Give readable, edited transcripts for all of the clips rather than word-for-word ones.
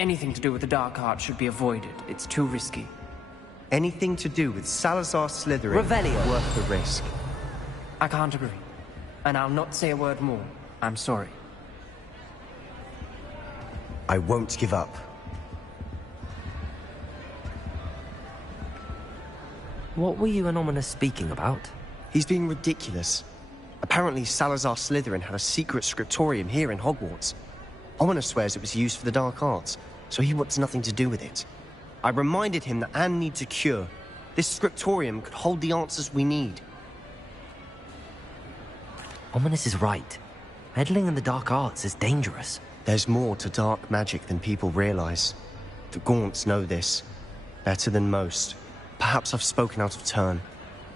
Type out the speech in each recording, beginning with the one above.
Anything to do with the dark art should be avoided. It's too risky. Anything to do with Salazar Slytherin Revelio. worth the risk. I can't agree. And I'll not say a word more. I'm sorry. I won't give up. What were you and Ominous speaking about? He's being ridiculous. Apparently Salazar Slytherin had a secret scriptorium here in Hogwarts. Ominous swears it was used for the dark arts, so he wants nothing to do with it. I reminded him that Anne needs a cure. This scriptorium could hold the answers we need. Ominous is right. Meddling in the dark arts is dangerous. There's more to dark magic than people realize. The Gaunts know this. Better than most. Perhaps I've spoken out of turn.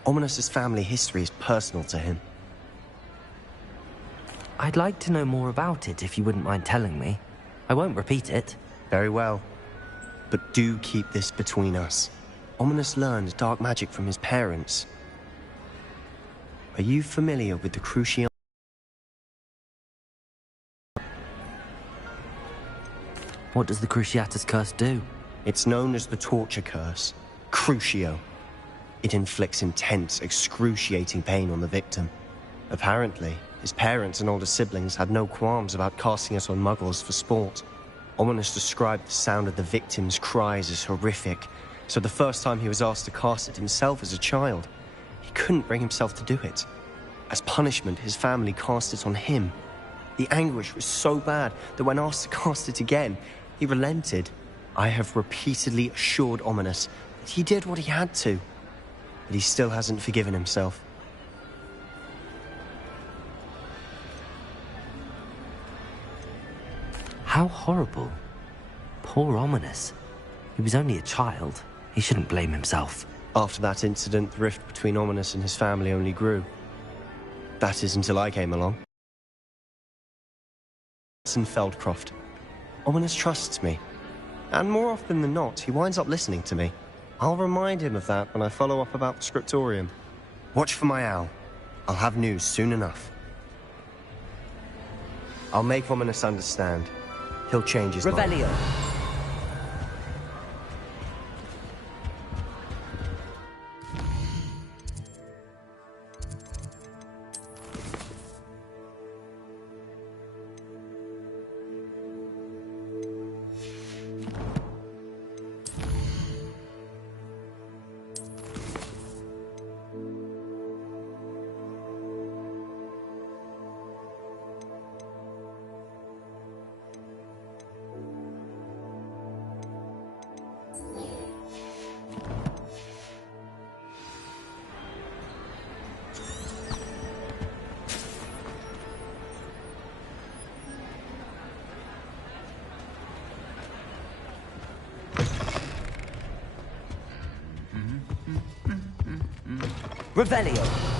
Ominous's family history is personal to him. I'd like to know more about it if you wouldn't mind telling me. I won't repeat it. Very well. But do keep this between us. Ominous learned dark magic from his parents. Are you familiar with the Crucial? What does the Cruciatus Curse do? It's known as the Torture Curse. Crucio. It inflicts intense, excruciating pain on the victim. Apparently, his parents and older siblings had no qualms about casting it on muggles for sport. Ominous described the sound of the victim's cries as horrific, so the first time he was asked to cast it himself as a child, he couldn't bring himself to do it. As punishment, his family cast it on him. The anguish was so bad that when asked to cast it again, he relented. I have repeatedly assured Ominous that he did what he had to, but he still hasn't forgiven himself. How horrible. Poor Ominous. He was only a child. He shouldn't blame himself. After that incident, the rift between Ominous and his family only grew. That is until I came along. Feldcroft. Ominous trusts me. And more often than not, he winds up listening to me. I'll remind him of that when I follow up about the scriptorium. Watch for my owl. I'll have news soon enough. I'll make Ominous understand. He'll change his mind. Revelio. Revelio.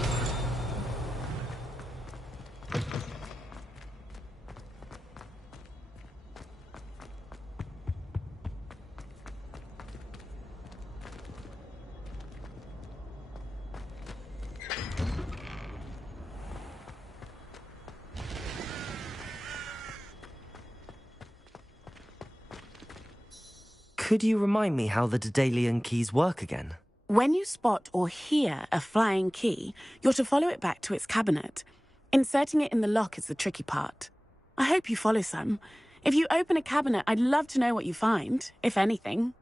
Could you remind me how the Daedalian keys work again? When you spot or hear a flying key, you're to follow it back to its cabinet. Inserting it in the lock is the tricky part. I hope you follow some. If you open a cabinet, I'd love to know what you find, if anything.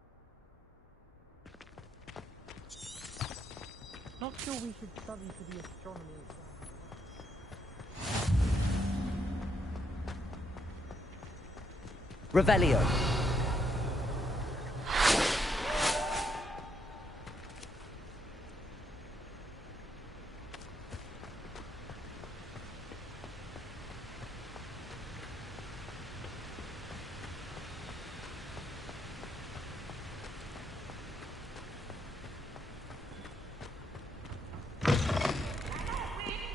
Not sure we should study for the astronomy. Revelio.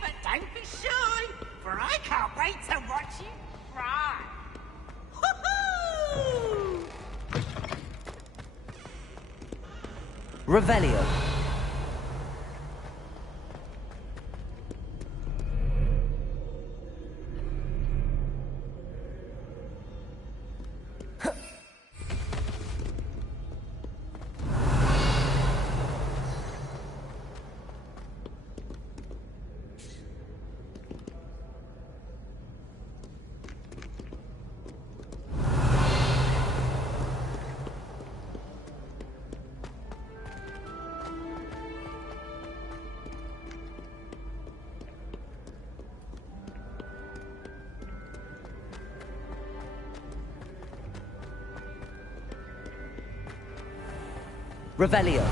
But don't be shy, for I can't wait to watch you fry. Woohoo! Revelio. Revelio.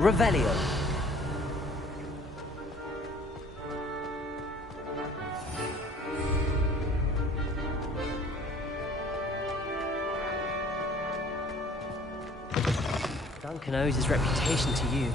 Revelio. Duncan owes his reputation to you.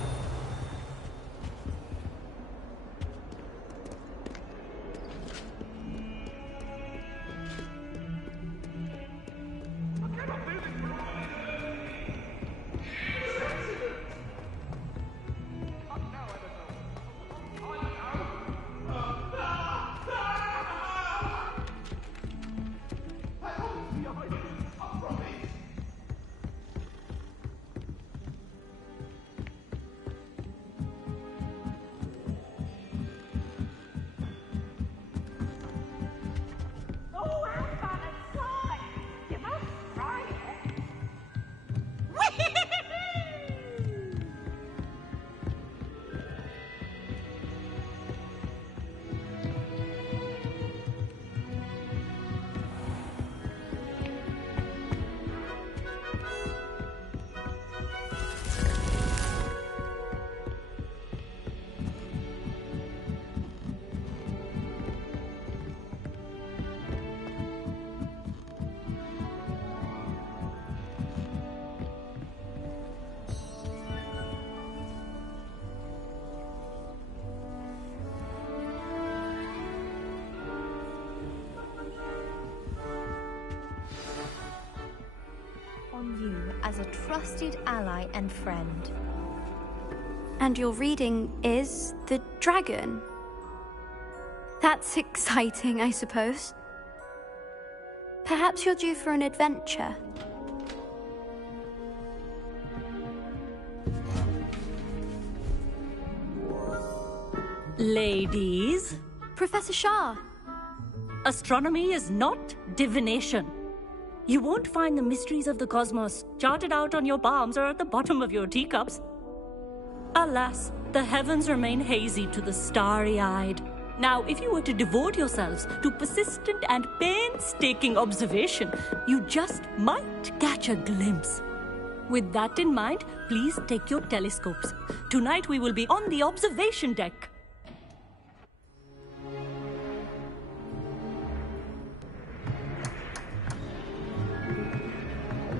On you as a trusted ally and friend. And your reading is the dragon. That's exciting, I suppose. Perhaps you're due for an adventure. Ladies, Professor Shah. astronomy is not divination. You won't find the mysteries of the cosmos charted out on your palms or at the bottom of your teacups. Alas, the heavens remain hazy to the starry-eyed. Now, if you were to devote yourselves to persistent and painstaking observation, you just might catch a glimpse. With that in mind, please take your telescopes. Tonight we will be on the observation deck.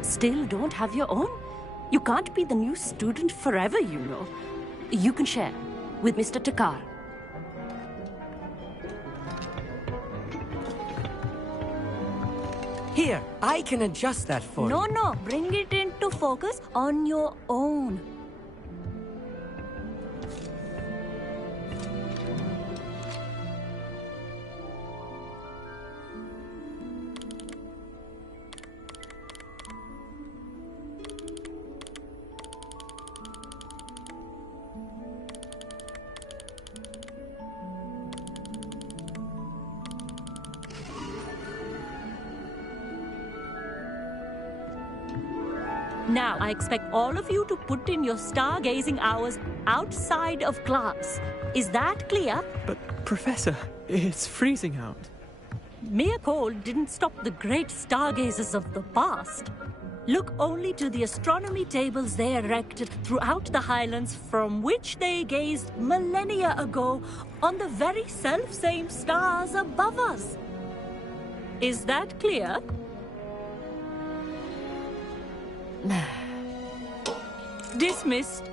Still don't have your own? You can't be the new student forever, you know. You can share with Mr. Takar. Here, I can adjust that for you. No, bring it into focus on your own. Now, I expect all of you to put in your stargazing hours outside of class. Is that clear? But, Professor, it's freezing out. Mere cold didn't stop the great stargazers of the past. Look only to the astronomy tables they erected throughout the highlands from which they gazed millennia ago on the very self-same stars above us. Is that clear? Dismissed.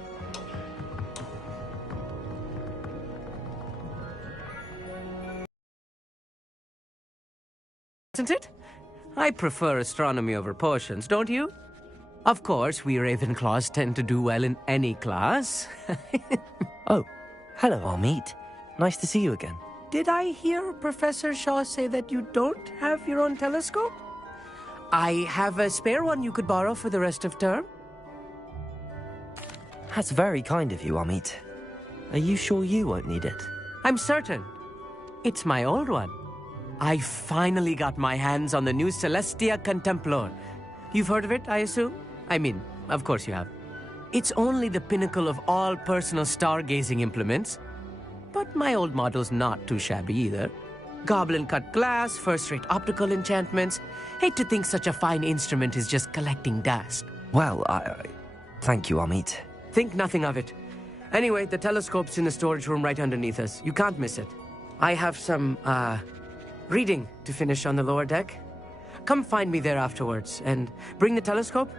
Isn't it? I prefer astronomy over potions, don't you? Of course, we Ravenclaws tend to do well in any class. Oh, hello, Amit. Nice to see you again. Did I hear Professor Shaw say that you don't have your own telescope? I have a spare one you could borrow for the rest of term. That's very kind of you, Amit. Are you sure you won't need it? I'm certain. It's my old one. I finally got my hands on the new Celestia Contemplar. You've heard of it, I assume? I mean, of course you have. It's only the pinnacle of all personal stargazing implements. But my old model's not too shabby either. Goblin-cut glass, first-rate optical enchantments. Hate to think such a fine instrument is just collecting dust. Well, thank you, Amit. Think nothing of it. Anyway, the telescope's in the storage room right underneath us. You can't miss it. I have some, reading to finish on the lower deck. Come find me there afterwards, and bring the telescope.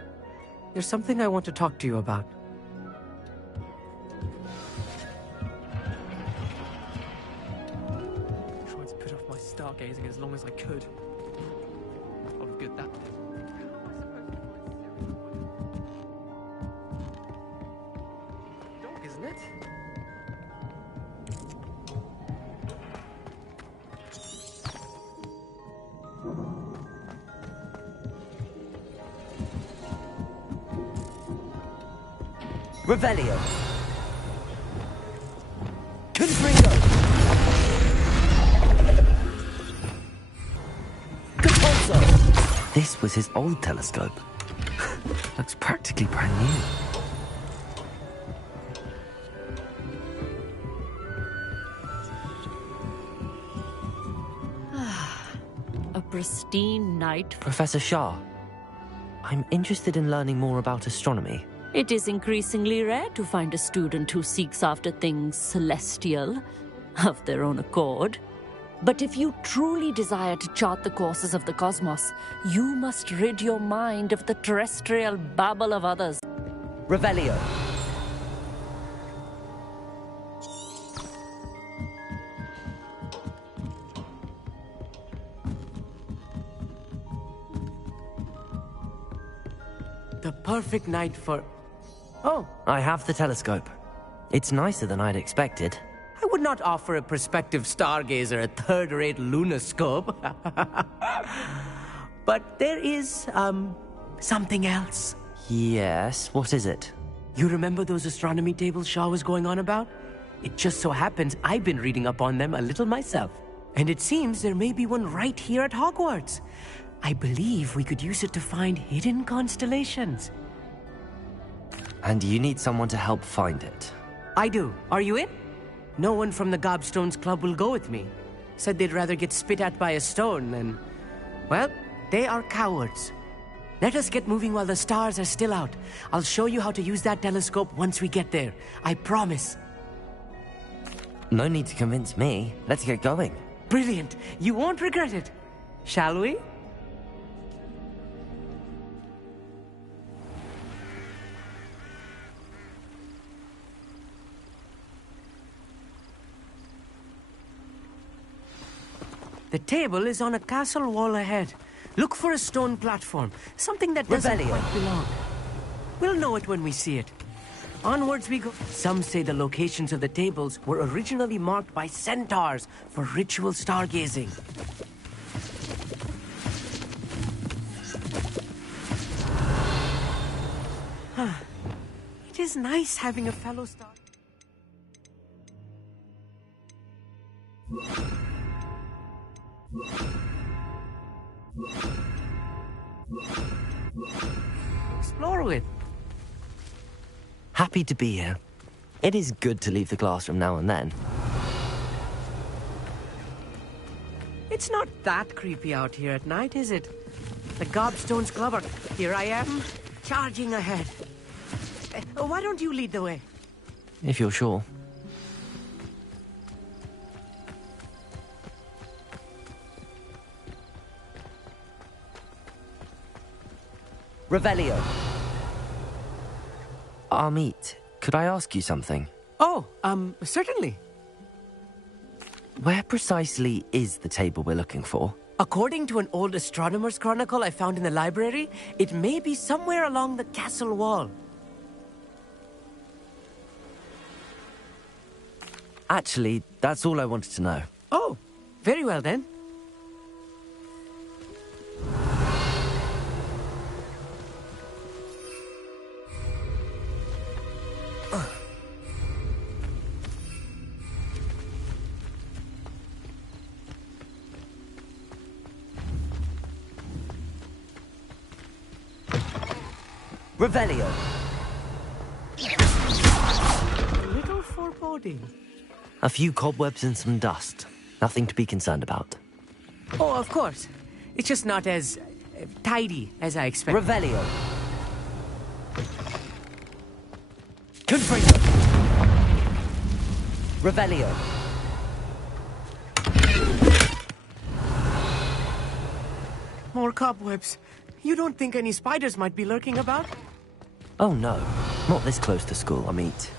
There's something I want to talk to you about. Tried to put off my stargazing as long as I could. Oh, good that. Dog, isn't it? Revelio. Confringo. Capozzo. This was his old telescope. Looks practically brand new. A pristine night. Professor Shah, I'm interested in learning more about astronomy. It is increasingly rare to find a student who seeks after things celestial, of their own accord. But if you truly desire to chart the courses of the cosmos, you must rid your mind of the terrestrial babble of others. Revelio. The perfect night for... Oh, I have the telescope. It's nicer than I'd expected. I would not offer a prospective stargazer a third-rate lunoscope. But there is, something else. Yes, what is it? You remember those astronomy tables Shaw was going on about? It just so happens I've been reading up on them a little myself. And it seems there may be one right here at Hogwarts. I believe we could use it to find hidden constellations. And you need someone to help find it. I do. Are you in? No one from the Gobstones Club will go with me. Said they'd rather get spit at by a stone than... Well, they are cowards. Let us get moving while the stars are still out. I'll show you how to use that telescope once we get there. I promise. No need to convince me. Let's get going. Brilliant. You won't regret it. Shall we? The table is on a castle wall ahead. Look for a stone platform, something that doesn't quite belong. We'll know it when we see it. Onwards we go. Some say the locations of the tables were originally marked by centaurs for ritual stargazing. It is nice having a fellow star. Explore with. Happy to be here. It is good to leave the classroom now and then. It's not that creepy out here at night, is it? The Gobstones Club are... Here I am, charging ahead. Why don't you lead the way? If you're sure. Revelio. Amit, could I ask you something? Oh, certainly. Where precisely is the table we're looking for? According to an old astronomer's chronicle I found in the library, it may be somewhere along the castle wall. Actually, that's all I wanted to know. Oh, very well then. Revelio! A little foreboding. A few cobwebs and some dust. Nothing to be concerned about. Oh, of course. It's just not as tidy as I expected. Revelio! Confringo! Revelio! More cobwebs. You don't think any spiders might be lurking about? Oh no, not this close to school, Amit.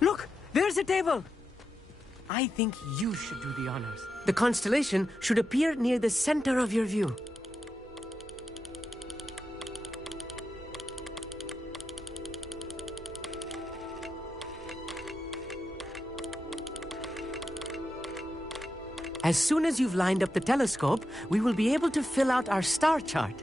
Look, there's a table. I think you should do the honors. The constellation should appear near the center of your view. As soon as you've lined up the telescope, we will be able to fill out our star chart.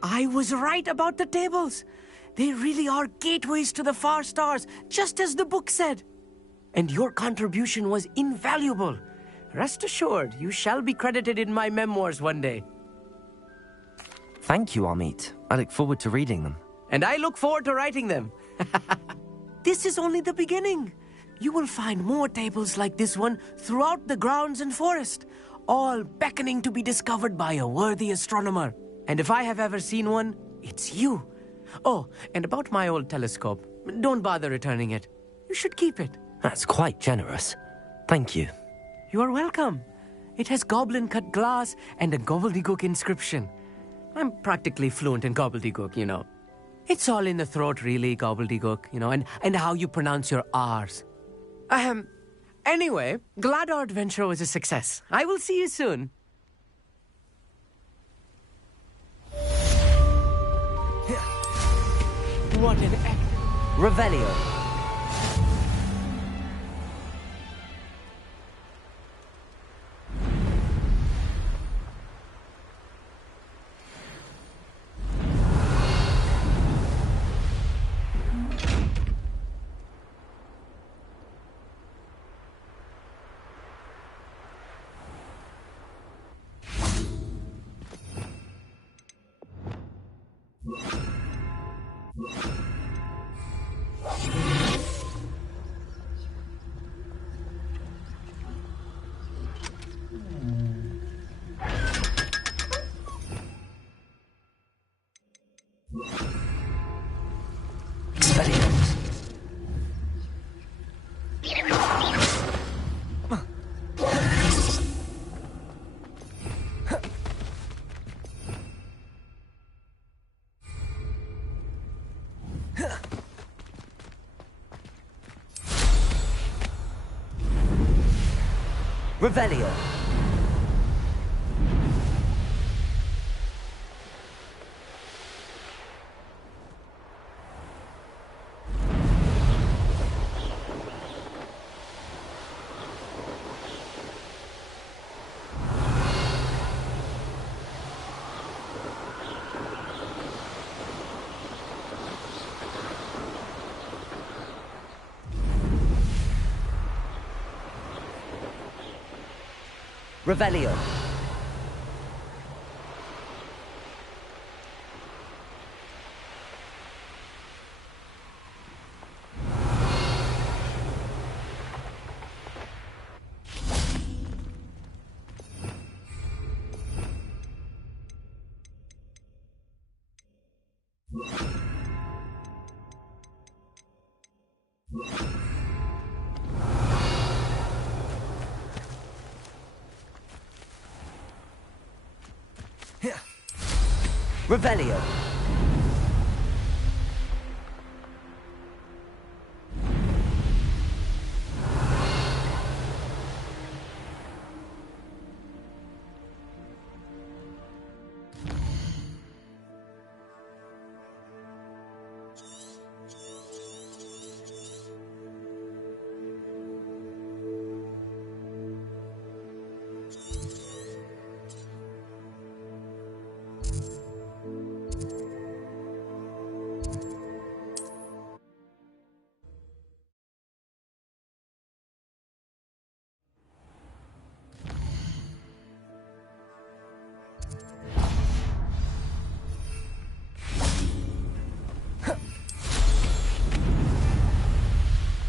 I was right about the tables. They really are gateways to the far stars, just as the book said. And your contribution was invaluable. Rest assured, you shall be credited in my memoirs one day. Thank you, Amit. I look forward to reading them. And I look forward to writing them. This is only the beginning. You will find more tables like this one throughout the grounds and forest, all beckoning to be discovered by a worthy astronomer. And if I have ever seen one, it's you. Oh, and about my old telescope, don't bother returning it. You should keep it. That's quite generous. Thank you. You are welcome. It has goblin-cut glass and a gobbledygook inscription. I'm practically fluent in gobbledygook, you know. It's all in the throat, really, gobbledygook, you know, and how you pronounce your R's. Anyway, glad our adventure was a success. I will see you soon. What an Revelio. Revelio. Revelio. Revelio.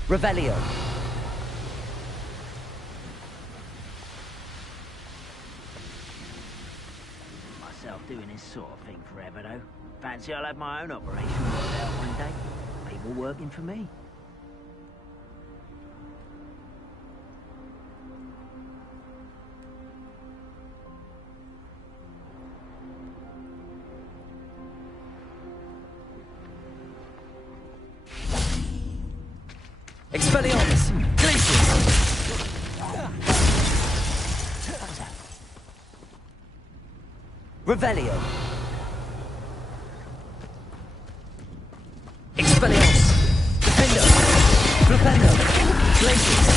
Revelio. Myself doing this sort of thing forever, though. Fancy I'll have my own operation worked out one day. People working for me. Expelliarmus! Glacius! Revelio! Expelliarmus! Defendo! Flipendo! Glacius!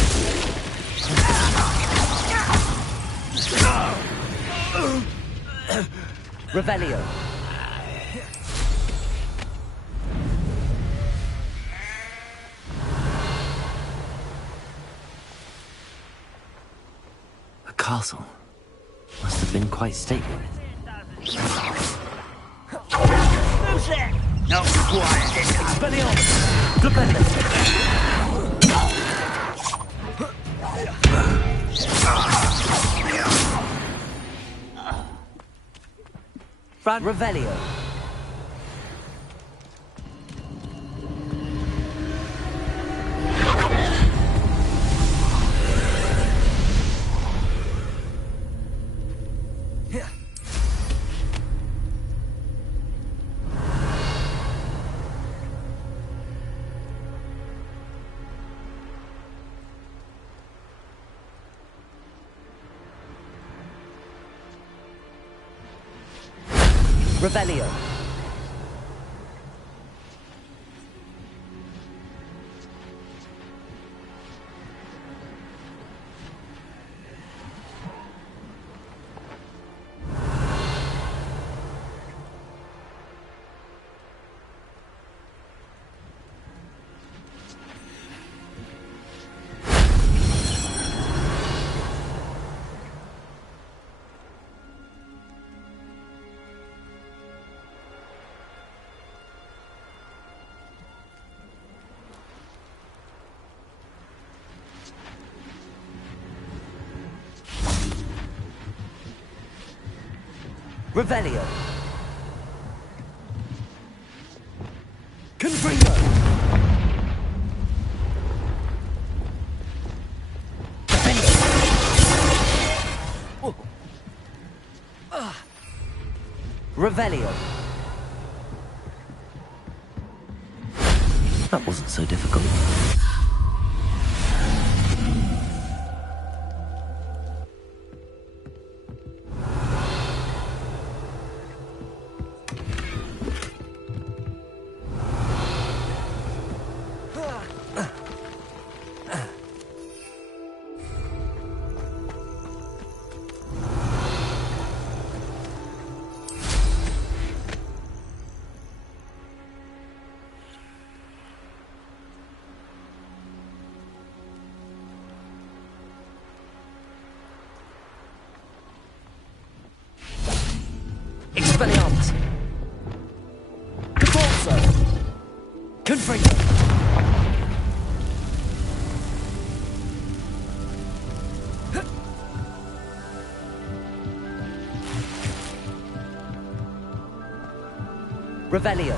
Revelio! Castle must have been quite stately. Who's there? Not quiet, Expelliarmus! Flipendo! Revelio! Revelio. Revelio. Confringo. Defendo. Revelio. That wasn't so difficult. Expelliarmus! Corso! Confringo! Revelio.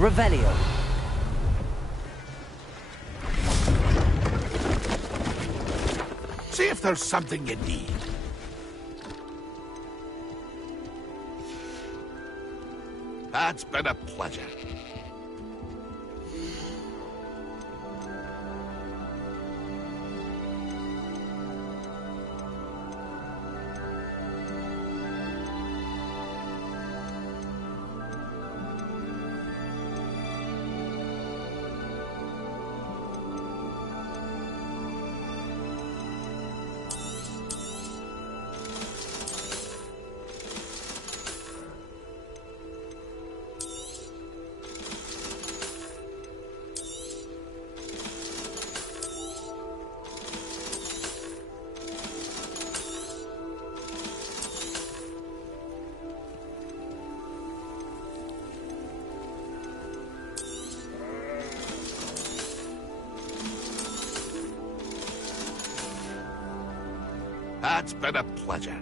Revelio. See if there's something you need. That's been a pleasure. That's been a pleasure.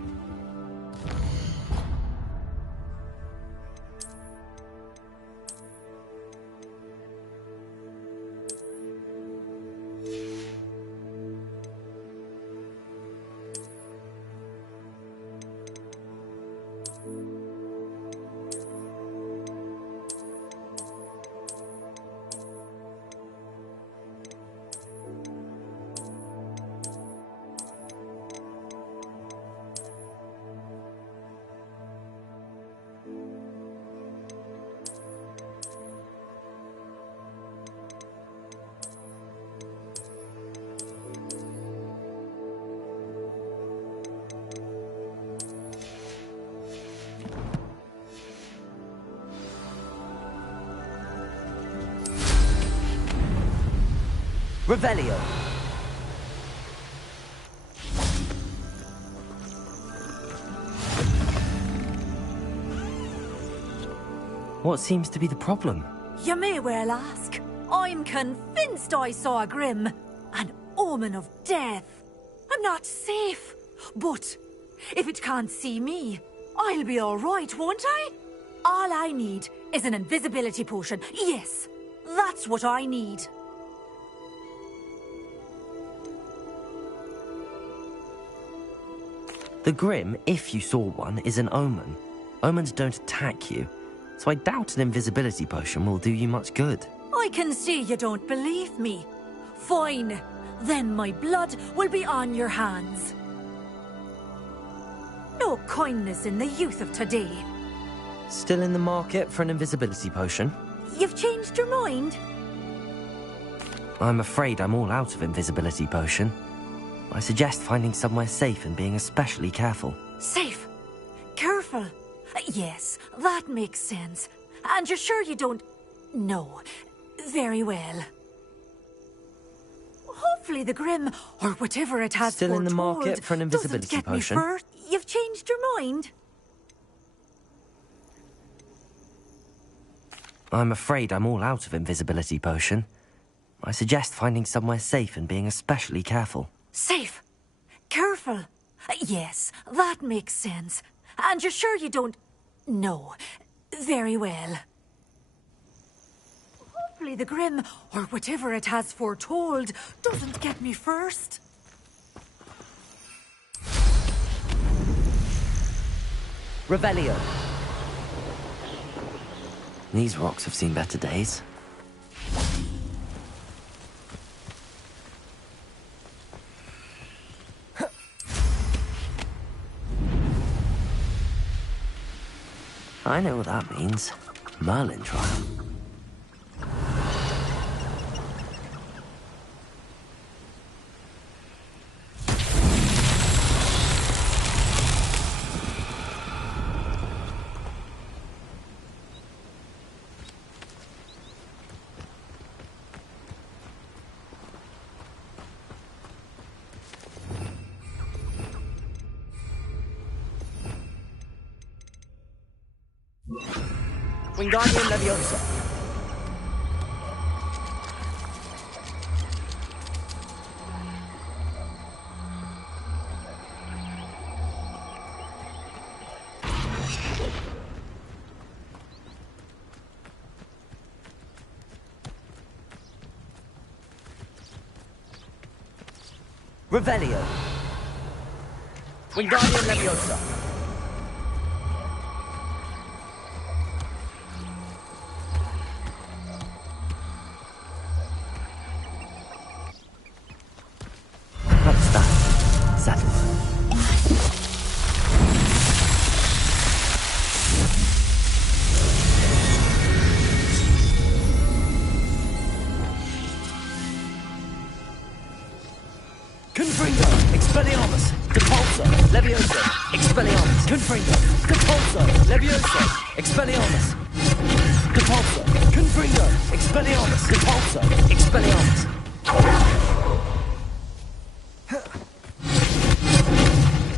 Revelio. What seems to be the problem? You may well ask. I'm convinced I saw a Grim, an omen of death. I'm not safe, but if it can't see me, I'll be all right, won't I? All I need is an invisibility potion. Yes, that's what I need. The Grim, if you saw one, is an omen. Omens don't attack you, so I doubt an invisibility potion will do you much good. I can see you don't believe me. Fine. Then my blood will be on your hands. No kindness in the youth of today. Still in the market for an invisibility potion? You've changed your mind? I'm afraid I'm all out of invisibility potion. I suggest finding somewhere safe and being especially careful. Safe? Careful? Yes, that makes sense. And you're sure you don't... No. Very well. Hopefully the Grim, or whatever it has Still in the market for an invisibility potion? First. You've changed your mind? I'm afraid I'm all out of invisibility potion. I suggest finding somewhere safe and being especially careful. Safe? Careful? Yes, that makes sense. And you're sure you don't... No. Very well. Hopefully the Grim, or whatever it has foretold, doesn't get me first. Revelio. These rocks have seen better days. I know what that means. Merlin trial. Wingardium Leviosa. Revelio. Wingardium Leviosa. What's that? Settle. Confringo. Expelliarmus. Depulso. Leviosa. Expelliarmus. Confringo. Depulso. Leviosa. Expelliarmus. Depulso. Confringo. Expelliarmus. Depulso. Expelliarmus.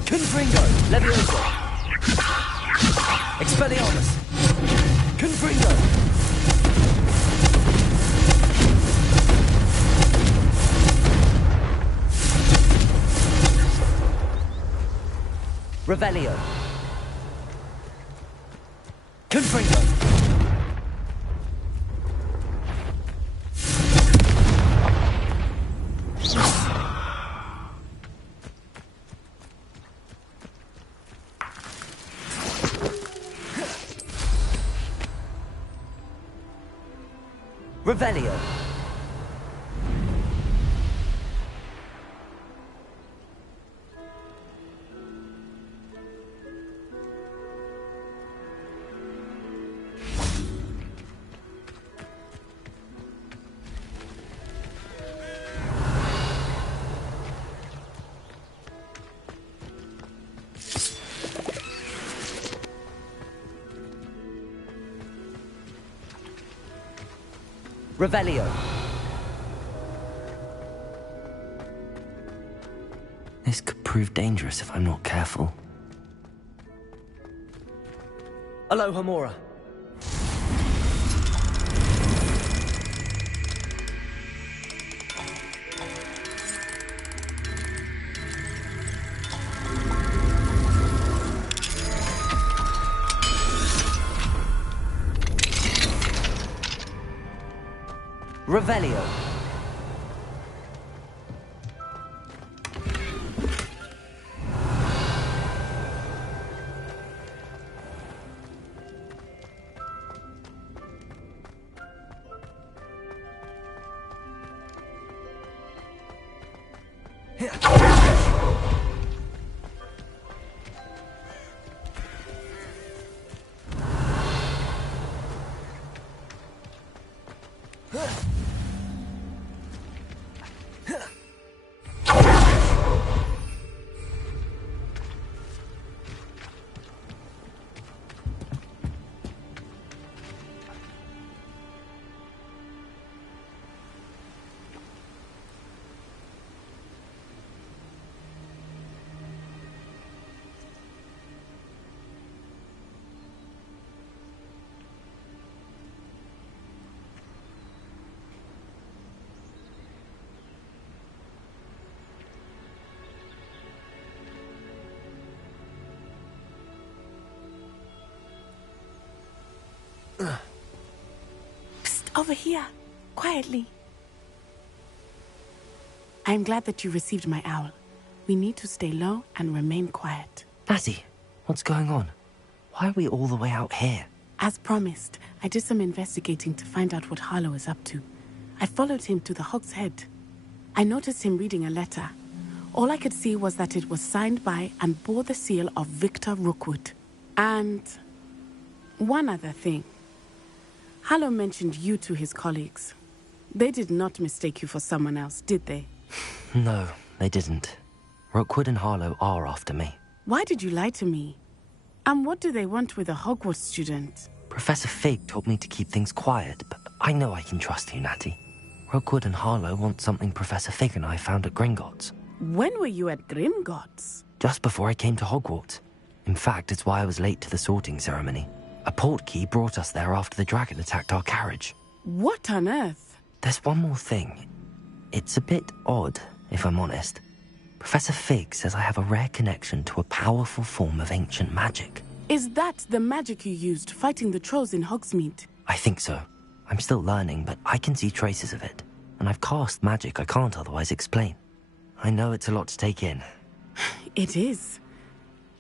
Confringo. Leviosa. Expelliarmus. Confringo. Revelio. Confringo. Revelio. Revelio. This could prove dangerous if I'm not careful. Alohomora. Revelio. Psst, over here. Quietly. I'm glad that you received my owl. We need to stay low and remain quiet. Natty, what's going on? Why are we all the way out here? As promised, I did some investigating to find out what Harlow is up to. I followed him to the Hog's Head. I noticed him reading a letter. All I could see was that it was signed by and bore the seal of Victor Rookwood. And one other thing. Harlow mentioned you to his colleagues. They did not mistake you for someone else, did they? No, they didn't. Rookwood and Harlow are after me. Why did you lie to me? And what do they want with a Hogwarts student? Professor Fig told me to keep things quiet, but I know I can trust you, Natty. Rookwood and Harlow want something Professor Fig and I found at Gringotts. When were you at Gringotts? Just before I came to Hogwarts. In fact, it's why I was late to the sorting ceremony. A portkey brought us there after the dragon attacked our carriage. What on earth? There's one more thing. It's a bit odd, if I'm honest. Professor Fig says I have a rare connection to a powerful form of ancient magic. Is that the magic you used fighting the trolls in Hogsmeade? I think so. I'm still learning, but I can see traces of it. And I've cast magic I can't otherwise explain. I know it's a lot to take in. It is.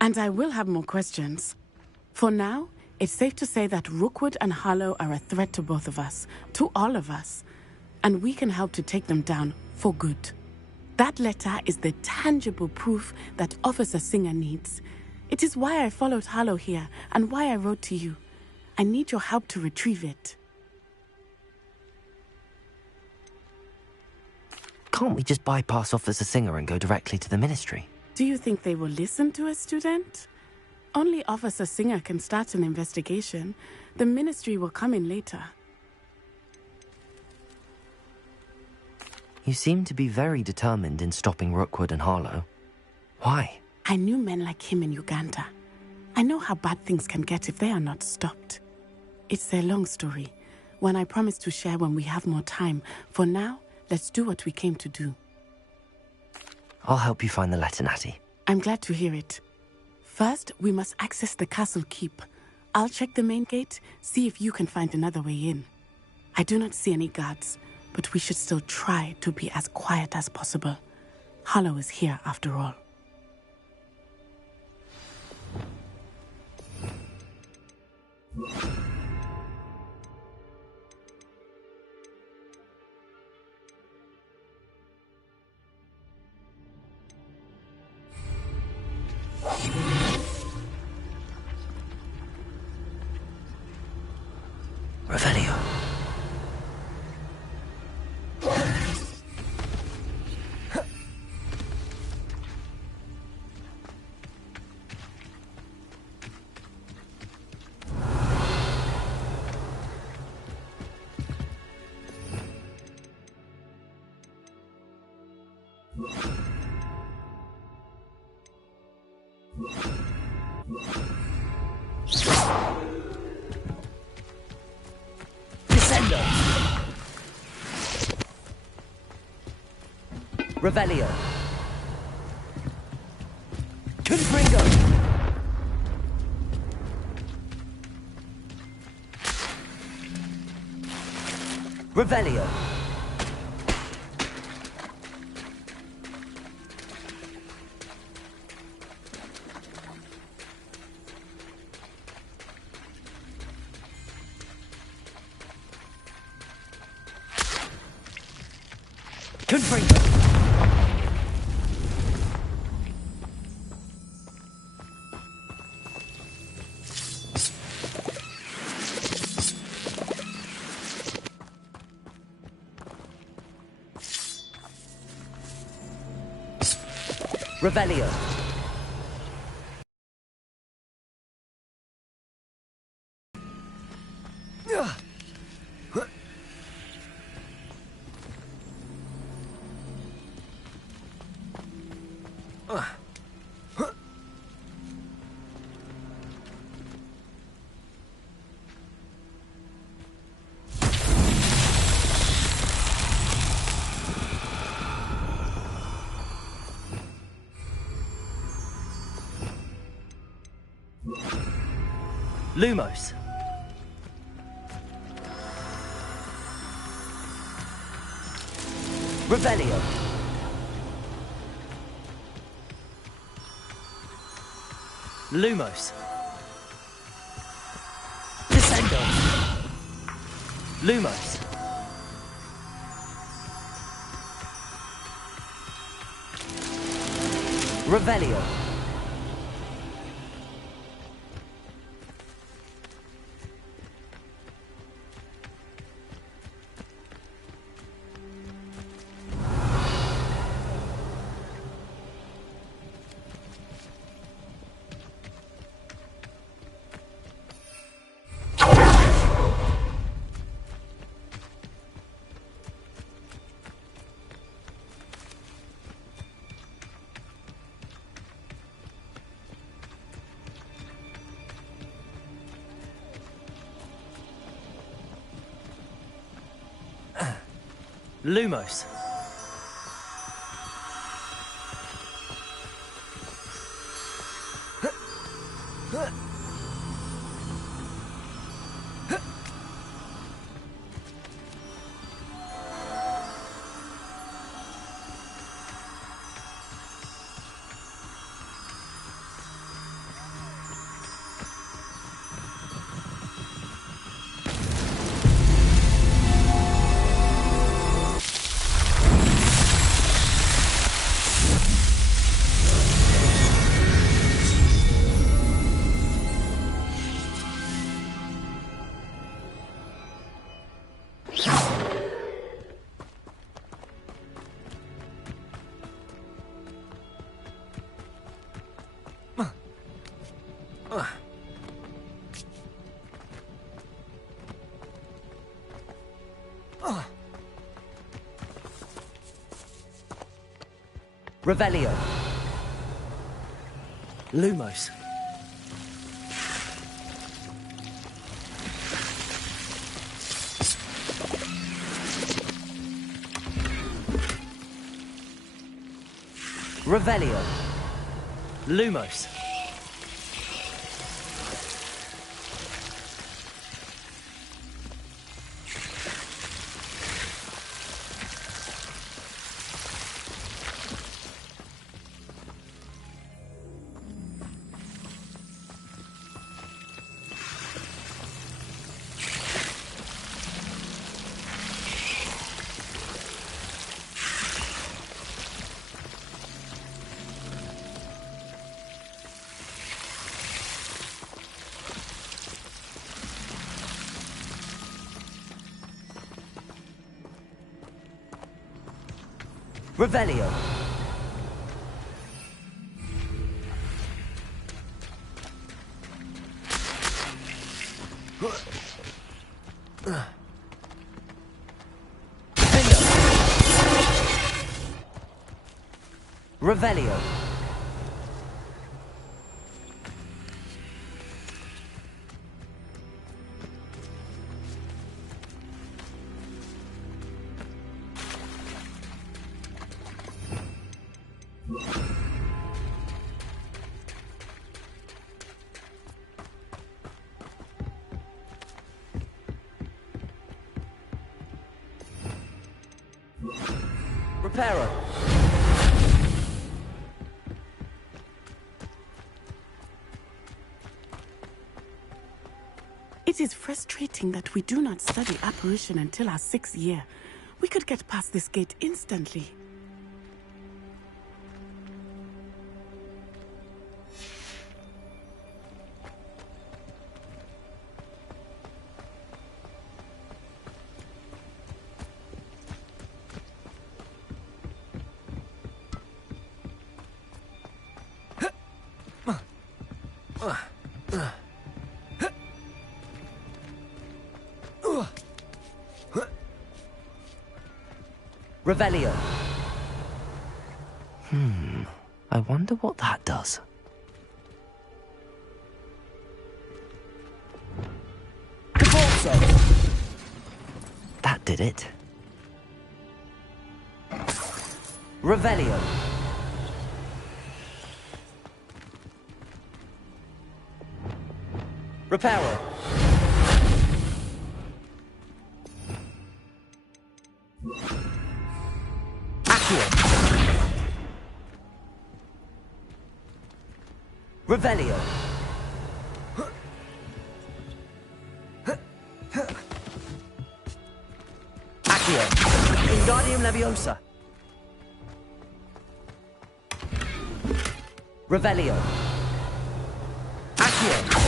And I will have more questions. For now, it's safe to say that Rookwood and Harlow are a threat to both of us, to all of us. And we can help to take them down for good. That letter is the tangible proof that Officer Singer needs. It is why I followed Harlow here and why I wrote to you. I need your help to retrieve it. Can't we just bypass Officer Singer and go directly to the Ministry? Do you think they will listen to a student? Only Officer Singer can start an investigation. The Ministry will come in later. You seem to be very determined in stopping Rookwood and Harlow. Why? I knew men like him in Uganda. I know how bad things can get if they are not stopped. It's a long story, one I promise to share when we have more time. For now, let's do what we came to do. I'll help you find the letter, Natty. I'm glad to hear it. First, we must access the castle keep. I'll check the main gate, see if you can find another way in. I do not see any guards, but we should still try to be as quiet as possible. Harlow is here after all. Revelio. Revelio. Confringo. Revelio. Confringo. Revelio. Lumos. Revelio. Lumos. Descendo. Lumos. Revelio. Lumos. Revelio. Lumos. Revelio. Lumos. Revelio. Revelio. Reparo. It is frustrating that we do not study apparition until our 6th year. We could get past this gate instantly. Revelio. I wonder what that does. That did it. Revelio. Reparo. Revelio. Accio. Wingardium Leviosa. Revelio. Accio.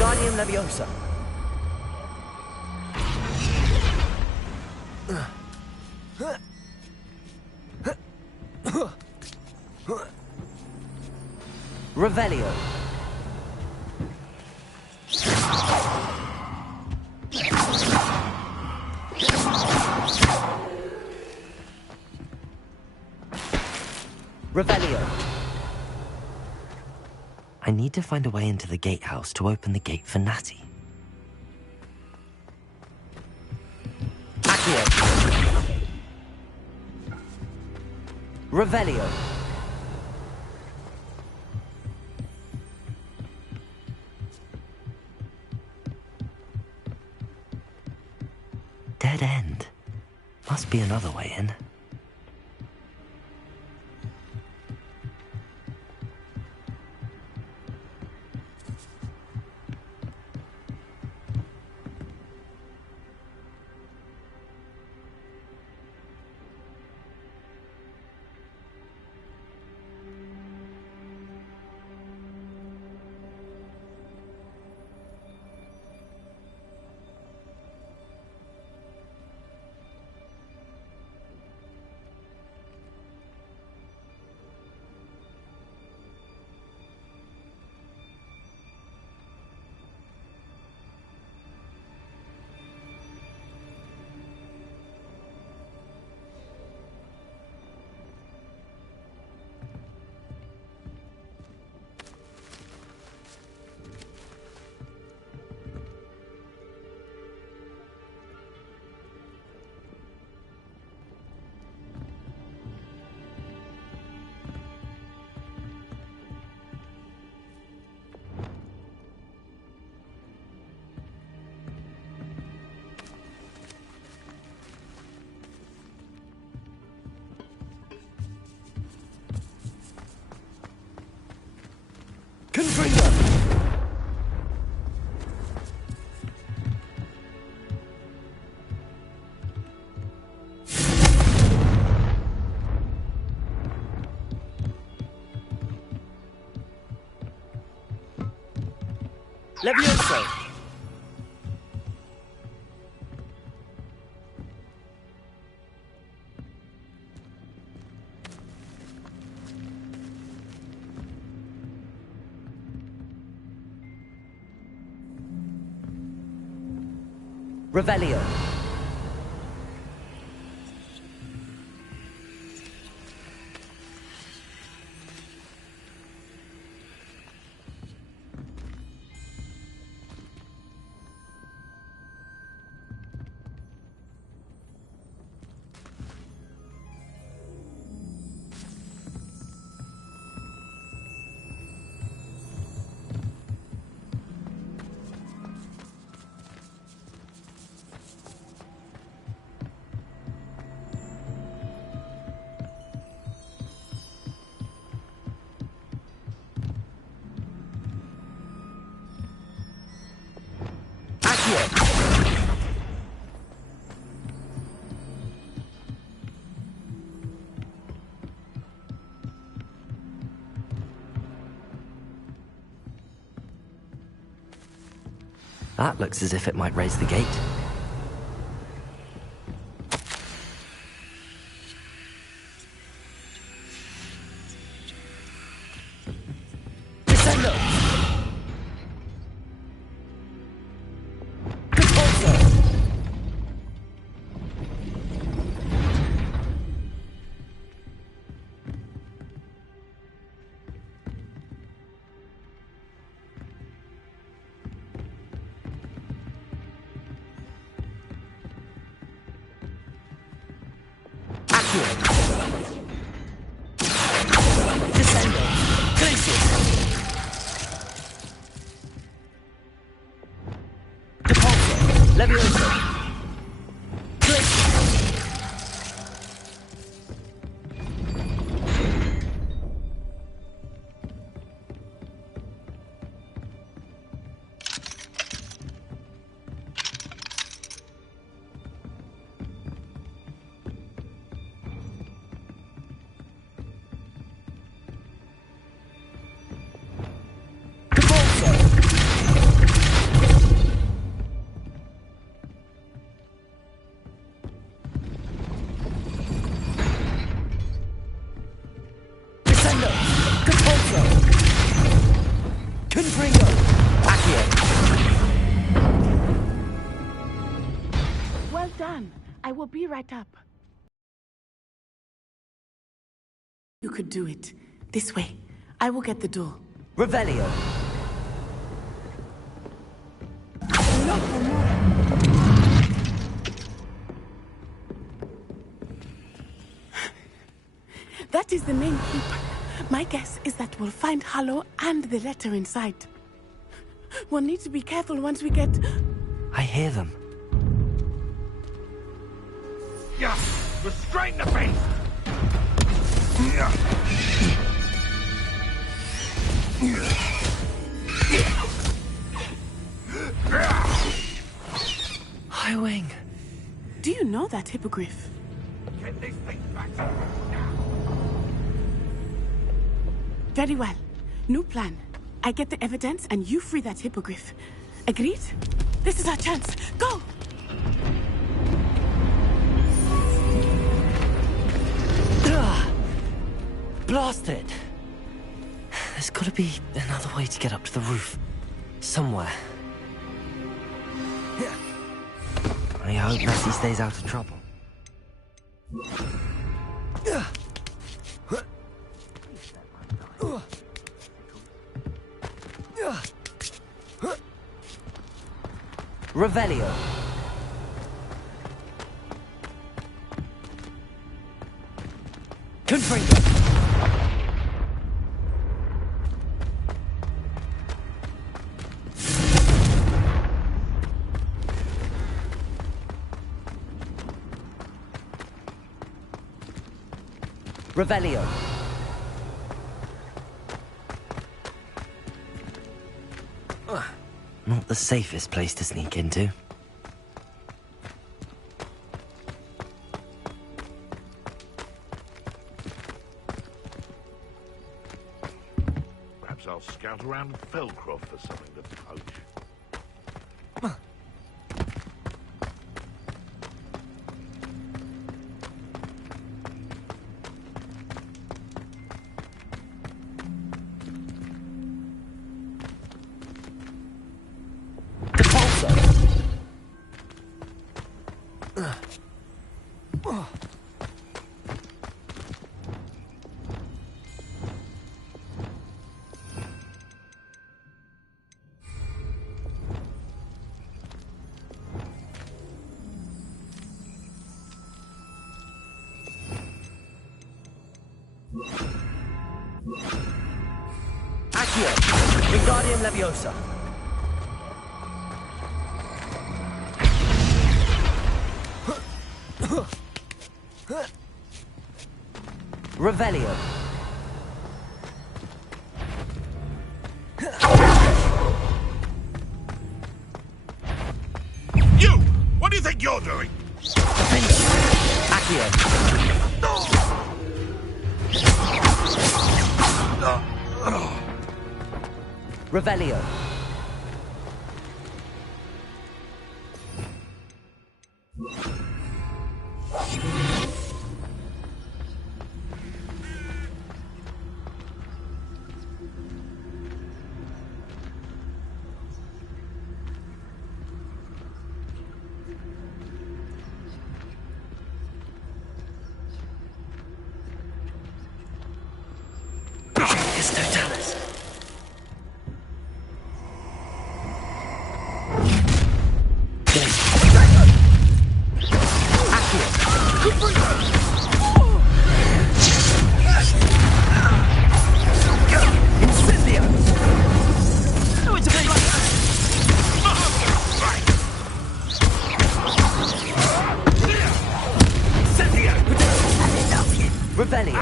Wingardium Leviosa. Revelio. Revelio. I need to find a way into the gatehouse to open the gate for Natty. Accio. Revelio. Dead end. Must be another way in. Levioso. Revelio. That looks as if it might raise the gate. Confringo! Accio! Well done. I will be right up. You could do it. This way. I will get the door. Revelio! That is the main keep. My guess is that we'll find Hollow and the letter inside. We'll need to be careful once we get... I hear them. Yeah, restrain the beast! High Wing. Do you know that hippogriff? Get this thing back to now. Very well. New plan. I get the evidence and you free that hippogriff. Agreed? This is our chance. Go! Blast it! There's gotta be another way to get up to the roof. Somewhere. I hope Nessie stays out of trouble. Revelio! Confringo! Revelio! Not the safest place to sneak into. Perhaps I'll scout around Felcroft for something to poach. Accio! Wingardium Leviosa! Revelio! You! What do you think you're doing? Accio! Revelio! Revelio!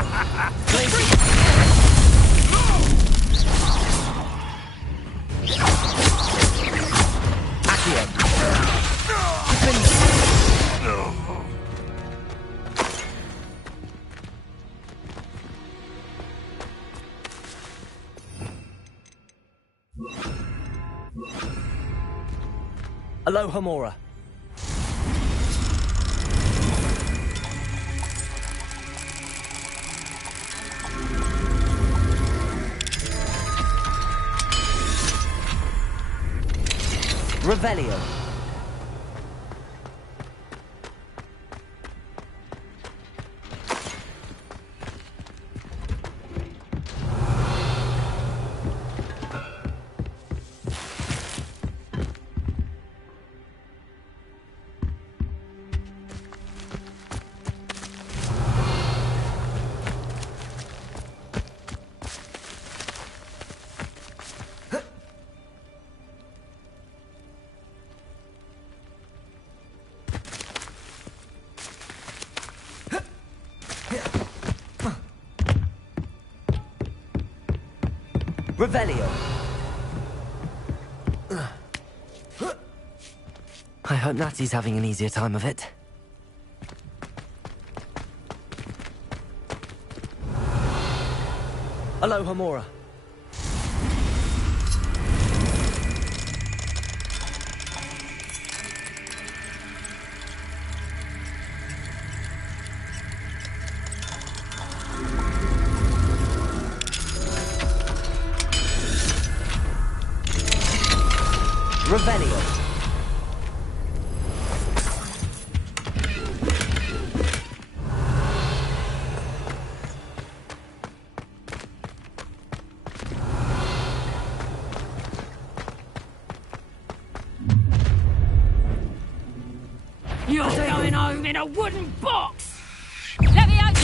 Accio! Alohomora! Revelio. Revelio. I hope Natty's having an easier time of it. Aloha, Mora. Revelio. You're going home in a wooden box! Let me out,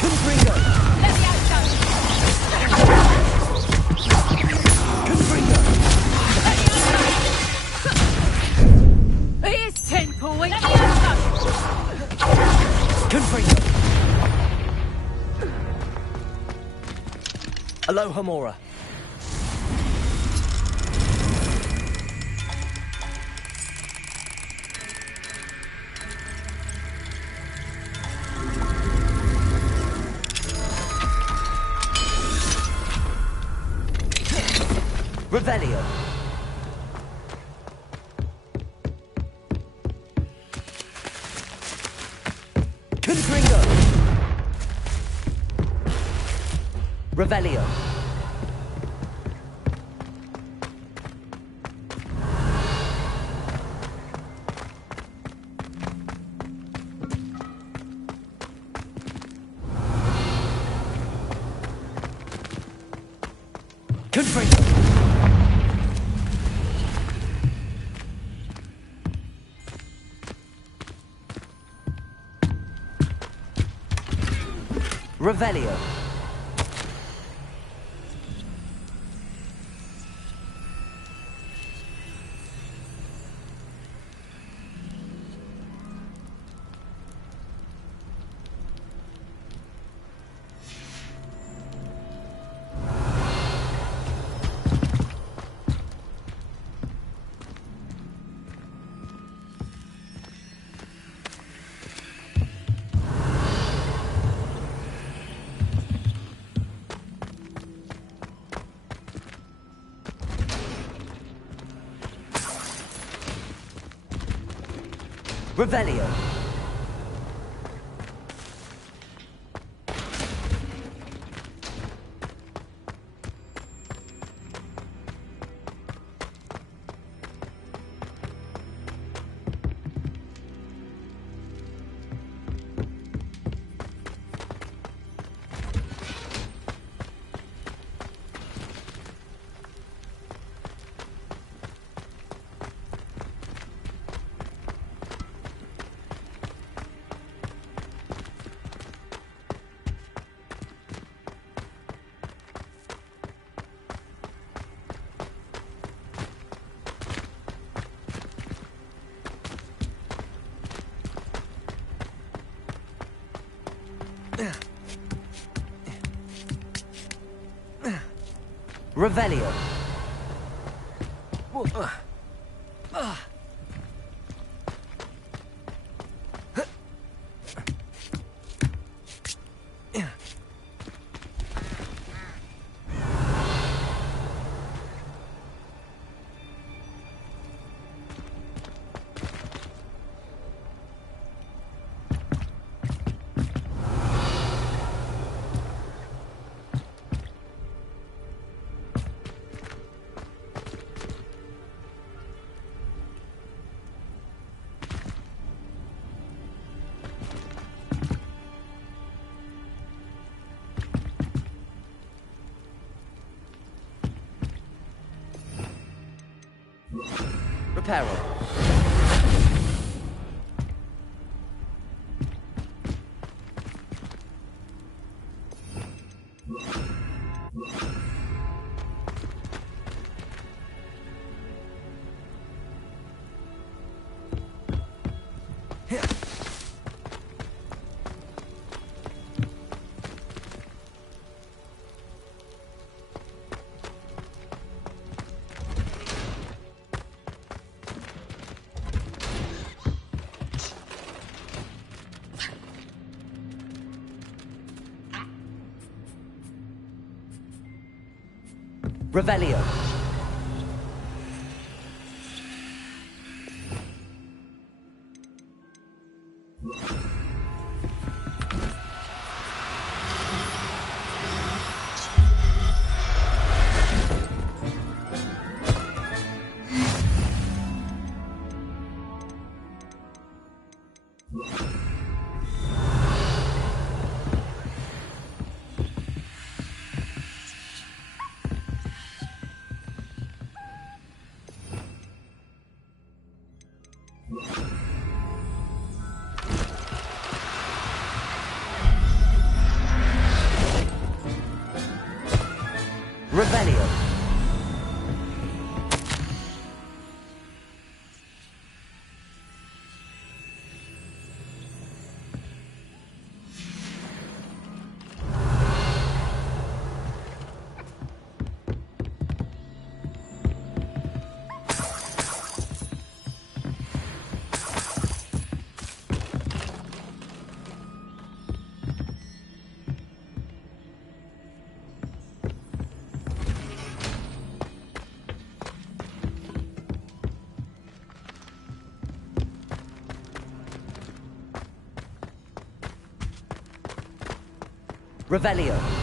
Confringo! Let me out, here's 10 points! Let me out, Aloha, Mora. Revelio. Confringo. Revelio. Confringo. Revelio. Revelio. Revelio. peril. Revelio. Revelio. Revelio.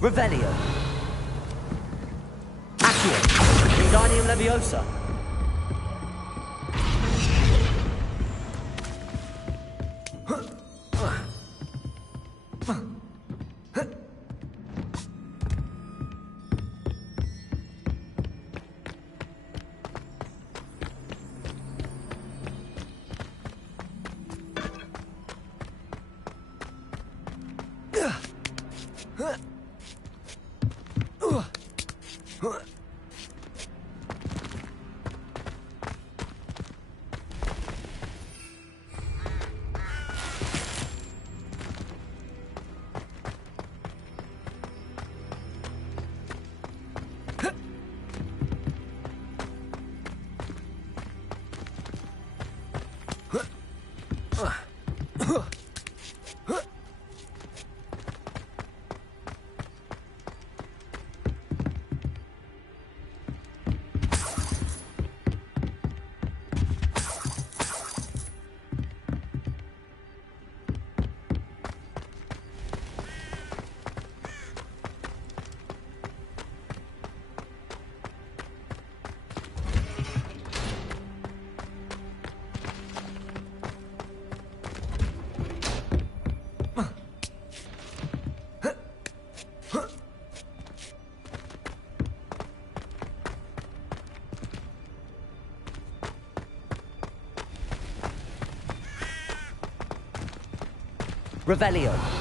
Revelio. Wingardium Leviosa. Revelio.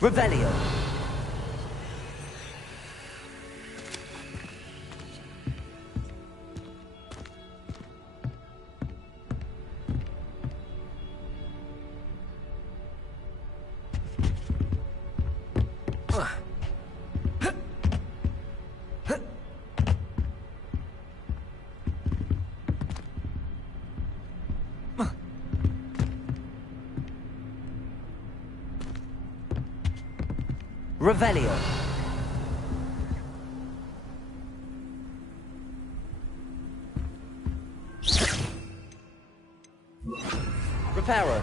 Revelio. Revelio. Reparo.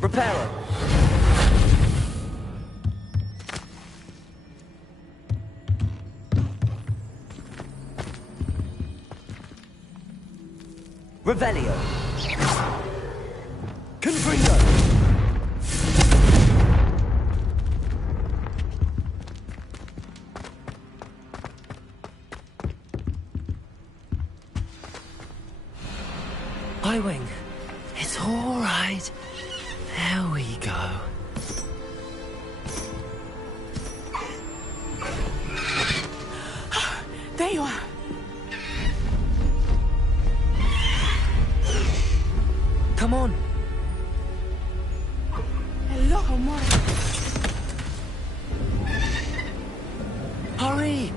Reparo. Revelio. Confringo. Highwing. It's all right. There we go. There you are. Come on. Hello, amore. Hurry.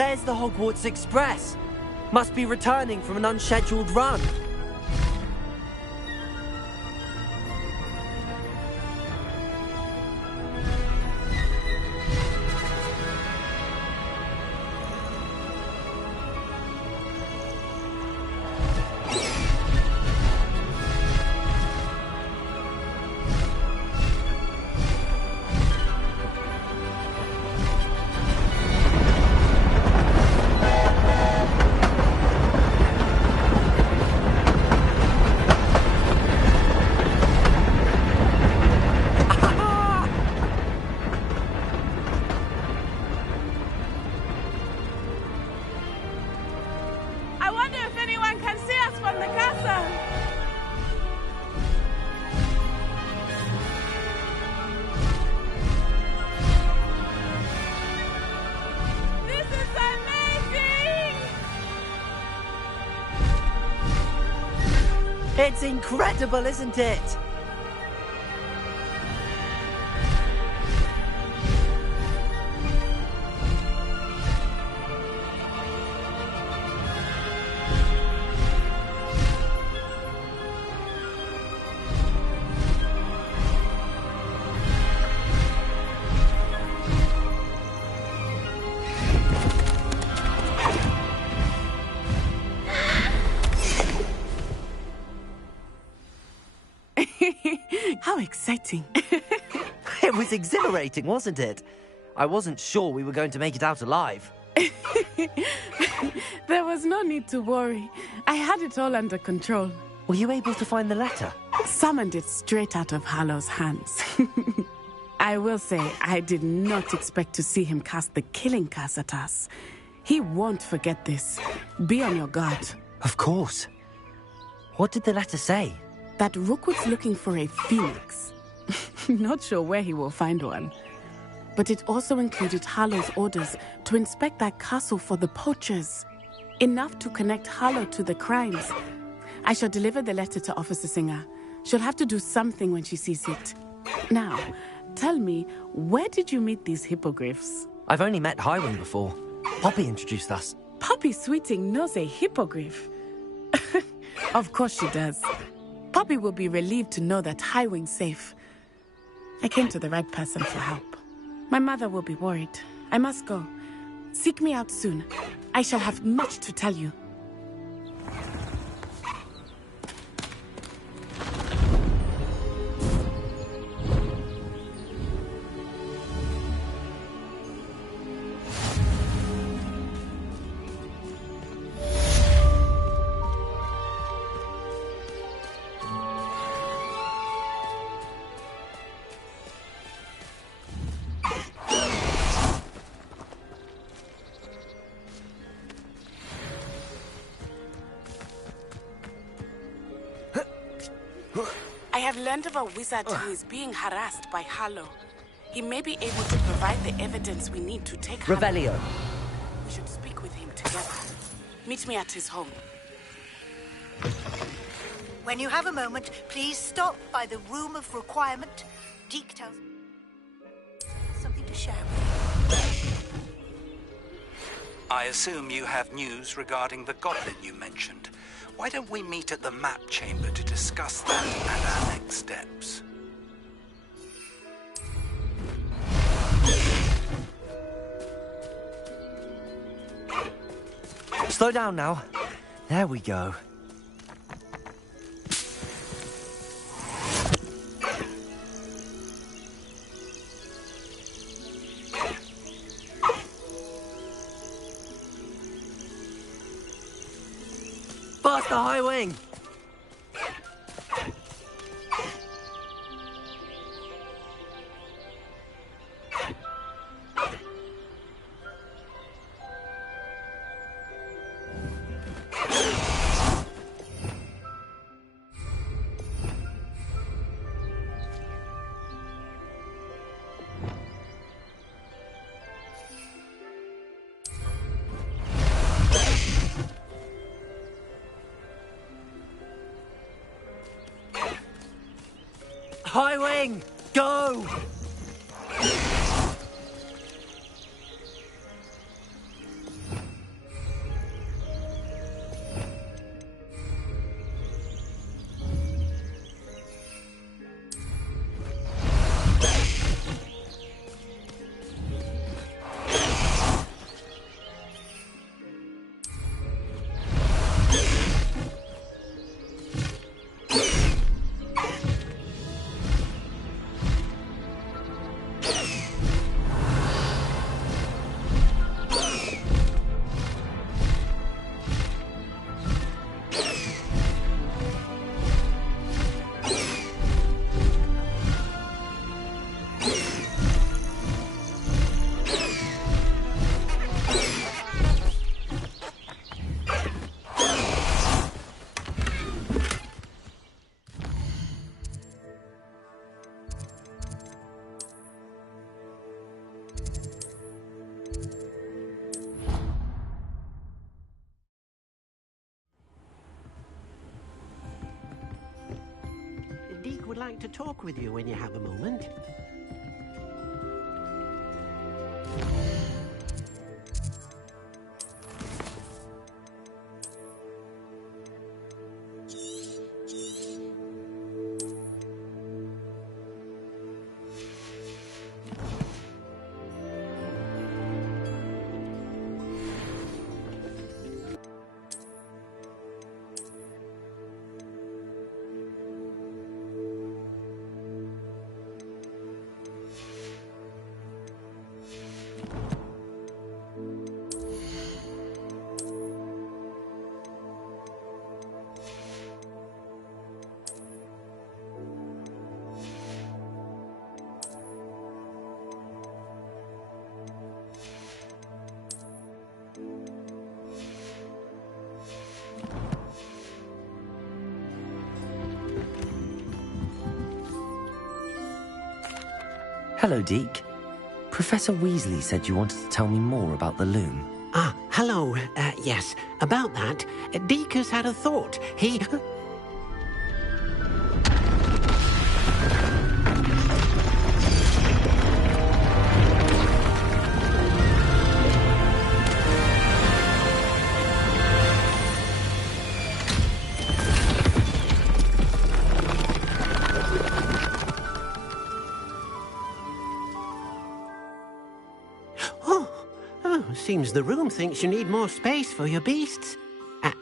There's the Hogwarts Express. Must be returning from an unscheduled run. It's incredible, isn't it? How exciting. It was exhilarating, wasn't it? I wasn't sure we were going to make it out alive. There was no need to worry. I had it all under control. Were you able to find the letter? Summoned it straight out of Hallow's hands. I will say, I did not expect to see him cast the killing curse at us. He won't forget this. Be on your guard. Of course. What did the letter say? That Rookwood's looking for a phoenix. Not sure where he will find one. But it also included Hallow's orders to inspect that castle for the poachers. Enough to connect Hallow to the crimes. I shall deliver the letter to Officer Singer. She'll have to do something when she sees it. Now, tell me, where did you meet these hippogriffs? I've only met Highwing before. Poppy introduced us. Poppy Sweeting knows a hippogriff. Of course she does. Poppy will be relieved to know that Highwing's safe. I came to the right person for help. My mother will be worried. I must go. Seek me out soon. I shall have much to tell you. I have learned of a wizard who is being harassed by Hallow. He may be able to provide the evidence we need to take Revelio. Hallow. We should speak with him together. Meet me at his home. When you have a moment, please stop by the Room of Requirement. Deke tells something to share with you. I assume you have news regarding the goblin you mentioned. Why don't we meet at the map chamber to discuss that and our next steps? Slow down now. There we go. Faster, Highwing! Highwing, go! like to talk with you when you have a moment. Hello, Deke. Professor Weasley said you wanted to tell me more about the loom. Ah, hello. Yes, about that. Deke has had a thought. He... Seems the room thinks you need more space for your beasts.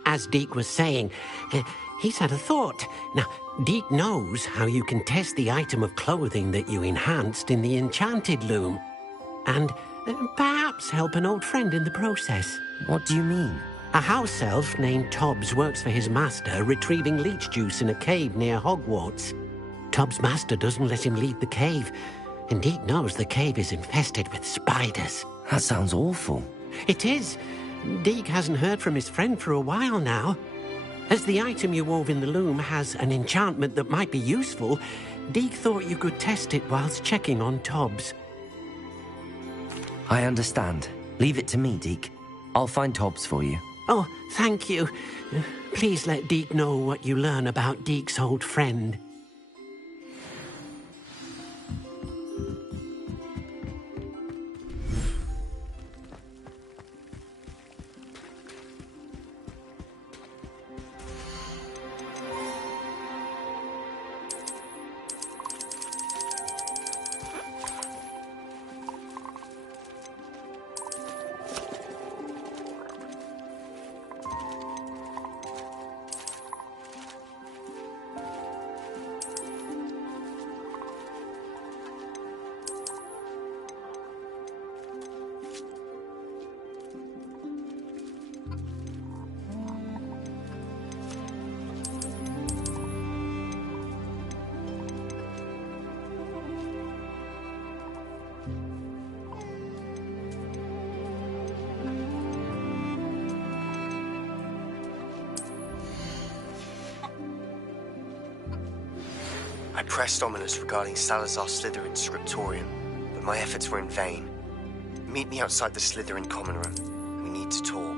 As Deke was saying, he's had a thought. Now, Deke knows how you can test the item of clothing that you enhanced in the enchanted loom. And perhaps help an old friend in the process. What do you mean? A house elf named Tobbs works for his master retrieving leech juice in a cave near Hogwarts. Tobbs' master doesn't let him leave the cave, and Deke knows the cave is infested with spiders. That sounds awful. It is. Deke hasn't heard from his friend for a while now. As the item you wove in the loom has an enchantment that might be useful, Deke thought you could test it whilst checking on Tobbs. I understand. Leave it to me, Deke. I'll find Tobbs for you. Oh, thank you. Please let Deke know what you learn about Deke's old friend. I pressed Ominous regarding Salazar Slytherin's scriptorium, but my efforts were in vain. Meet me outside the Slytherin common room. We need to talk.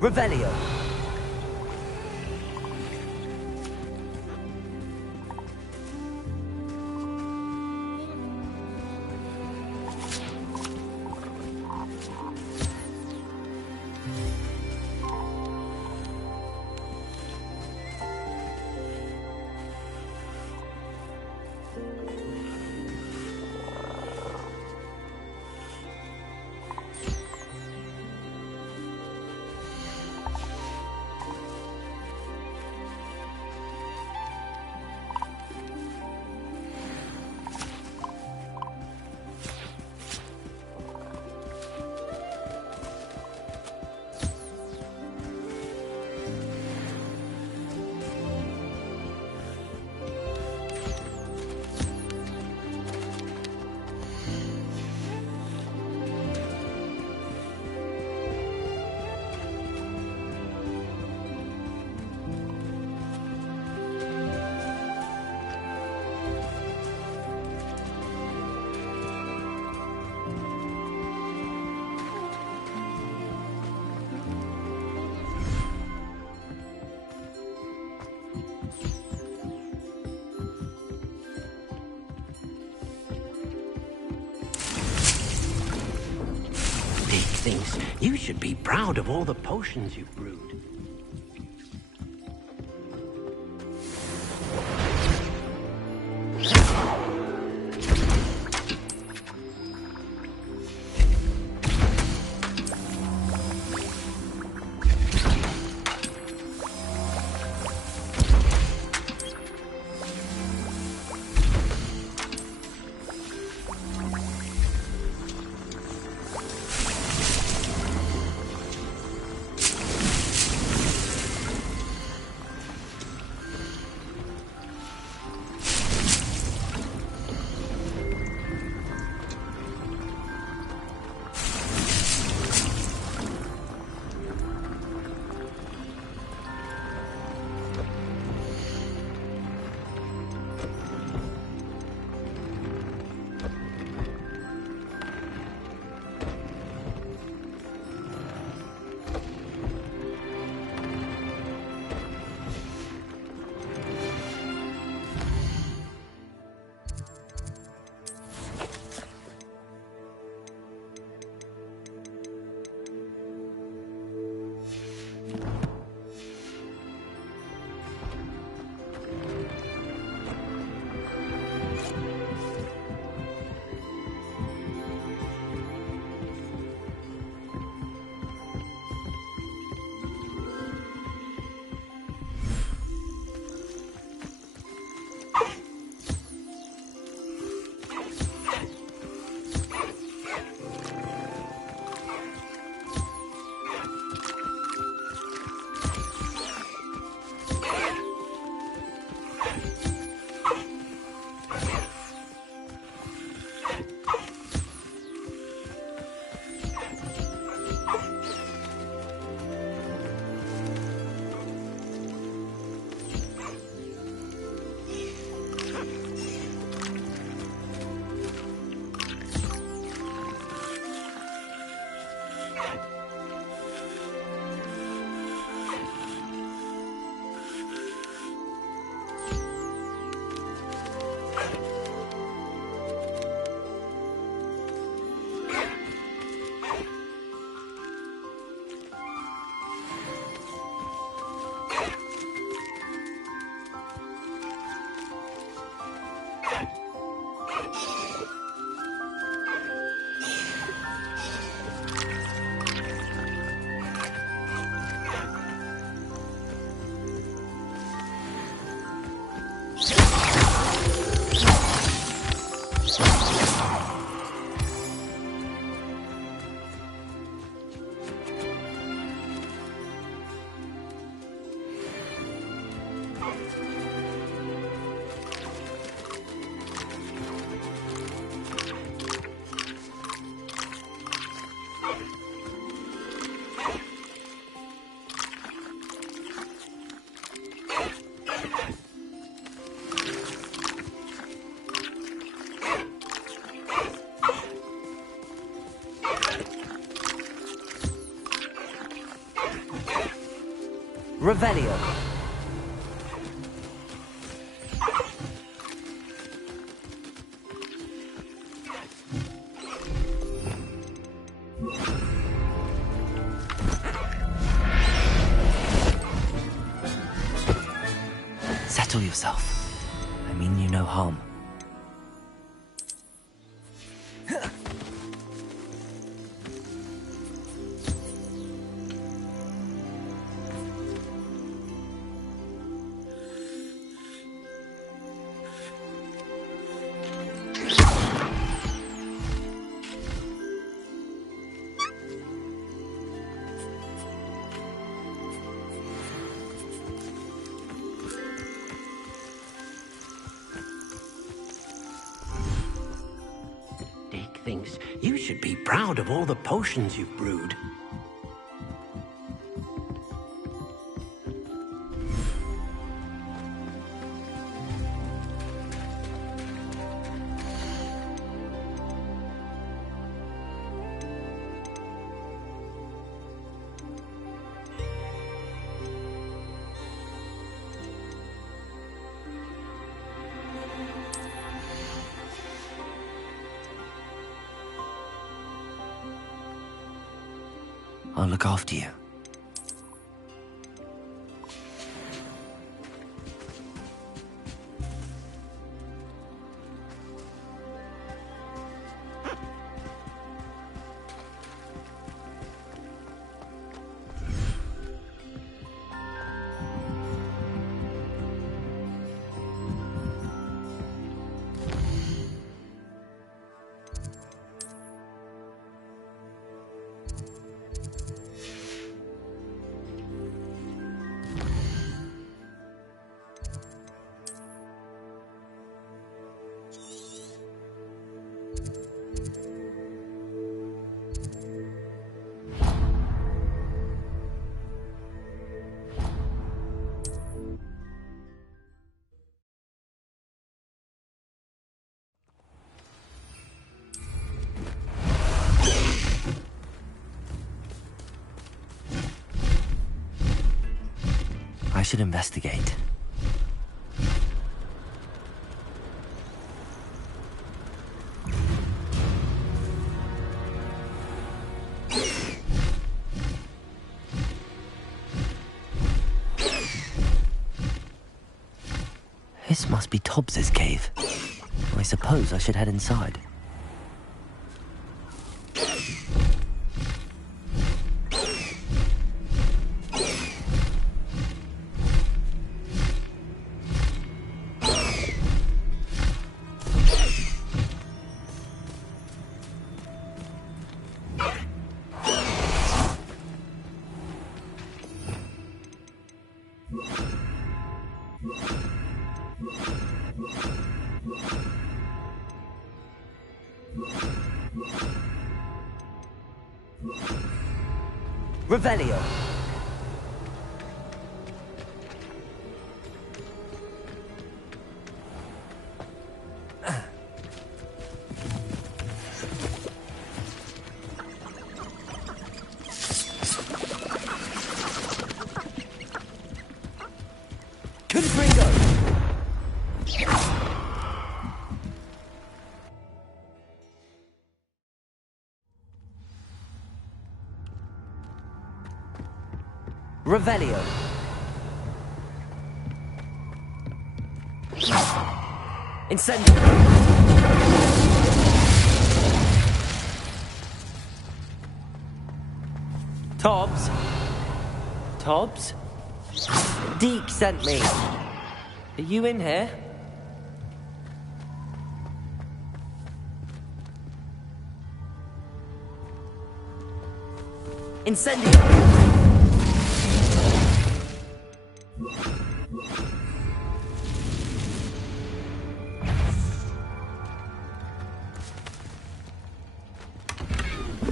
Revelio. Thinks you should be proud of all the potions you've brewed. Revelio. Settle yourself. I mean you no harm. Thinks you should be proud of all the potions you've brewed. I'll look after you. I should investigate. This must be Tobbs's cave. I suppose I should head inside. Revelio. Revelio. Incendio. Tobbs? Tobbs? Deke sent me. Are you in here? Incendio.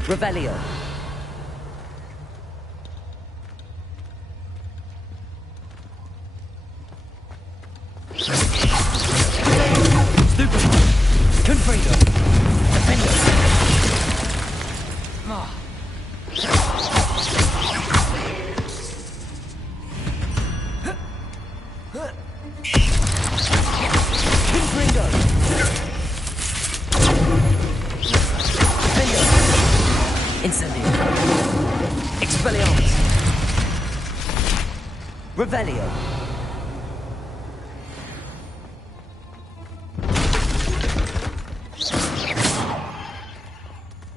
Revelio. Stupid. Confredo. Defender. Confringo! Defender! Incendio! Expelliarmus! Revelio!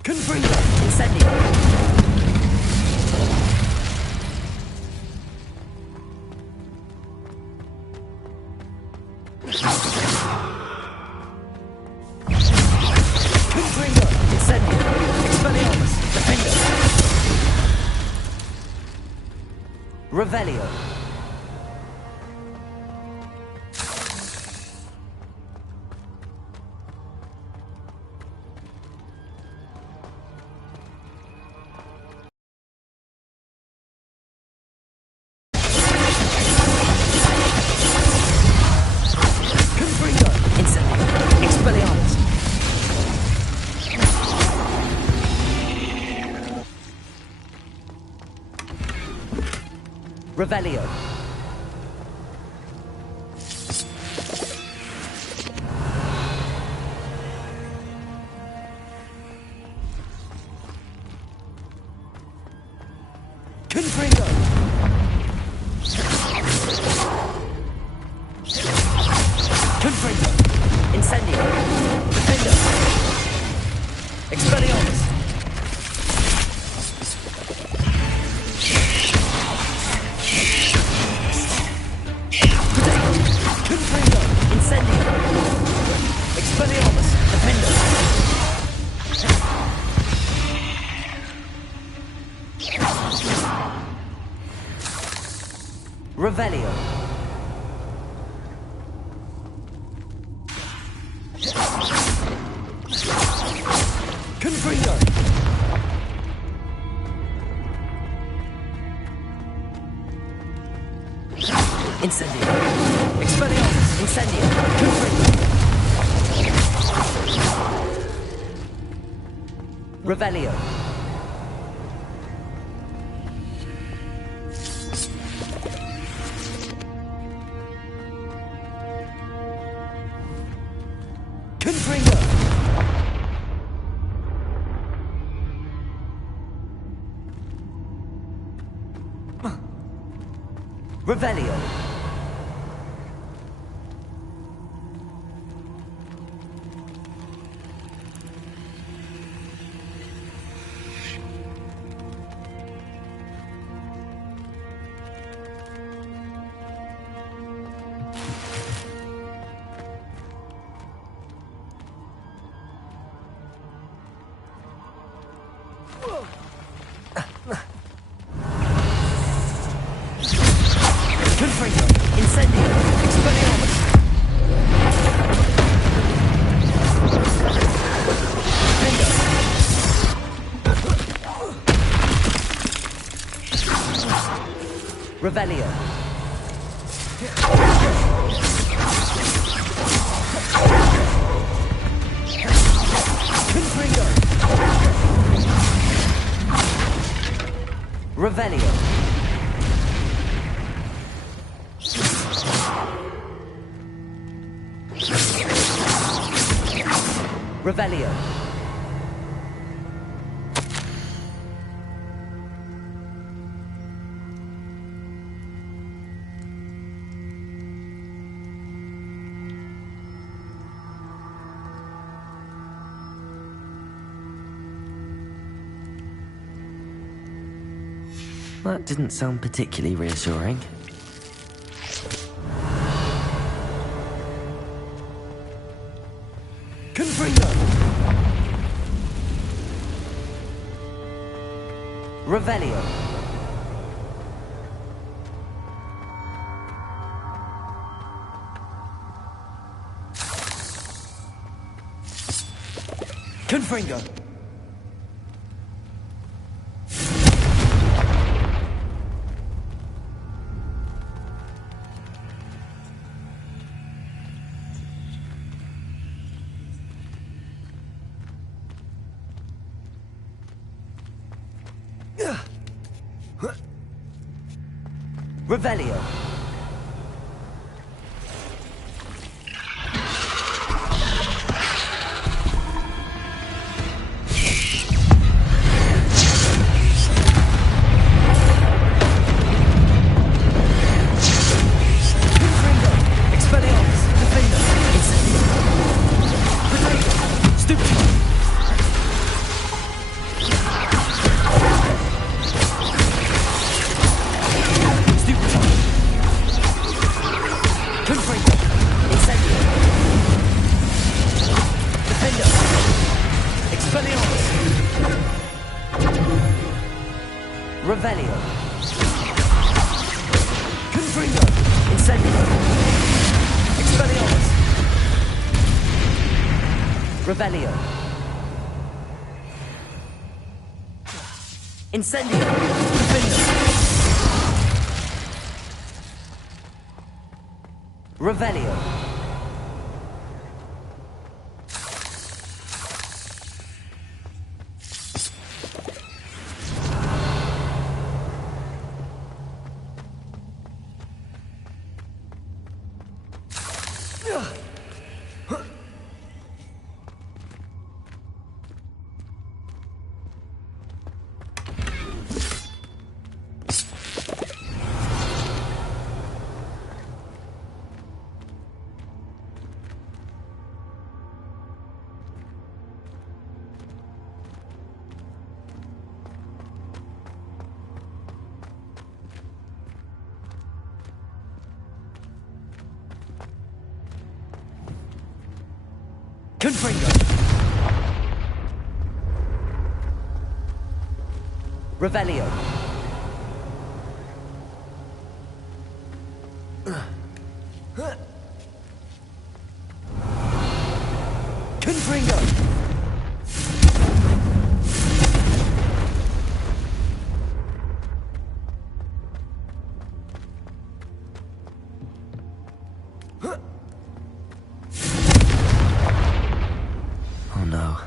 Confringo! Incendio! Confringo! Incendio! Expelliarmus! Defender! Revelio! Confringo! Incendio! Expelliarmus! Revelio! Confringo! Confringo! Incendio! Defender! Expelliarmus! Confringo! Incendio! Expelliarmus! Defender! Revelio! Confringo! Incendio! Expelliarmus! Incendio! Confringo! Revelio! Confringo! Revelio! Confringo! Incendio! Expelliarmus! Defender! Revelio! Confringo! Revelio! Revelio! That didn't sound particularly reassuring. Confringo! Revelio! Confringo! Revelio! Incendio. Defender. Expelliarmus. Revelio. Confringo. Incendio. Expelliarmus. Revelio. Incendio. Confringo. Revelio. Confringo. Revelio. Confringo. Oh no.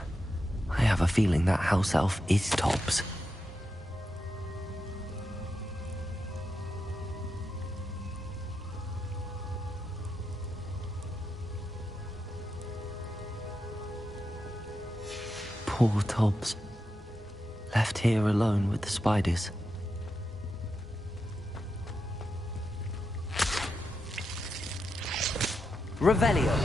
I have a feeling that house elf is Tobbs. Poor Tobbs. Left here alone with the spiders. Revelio.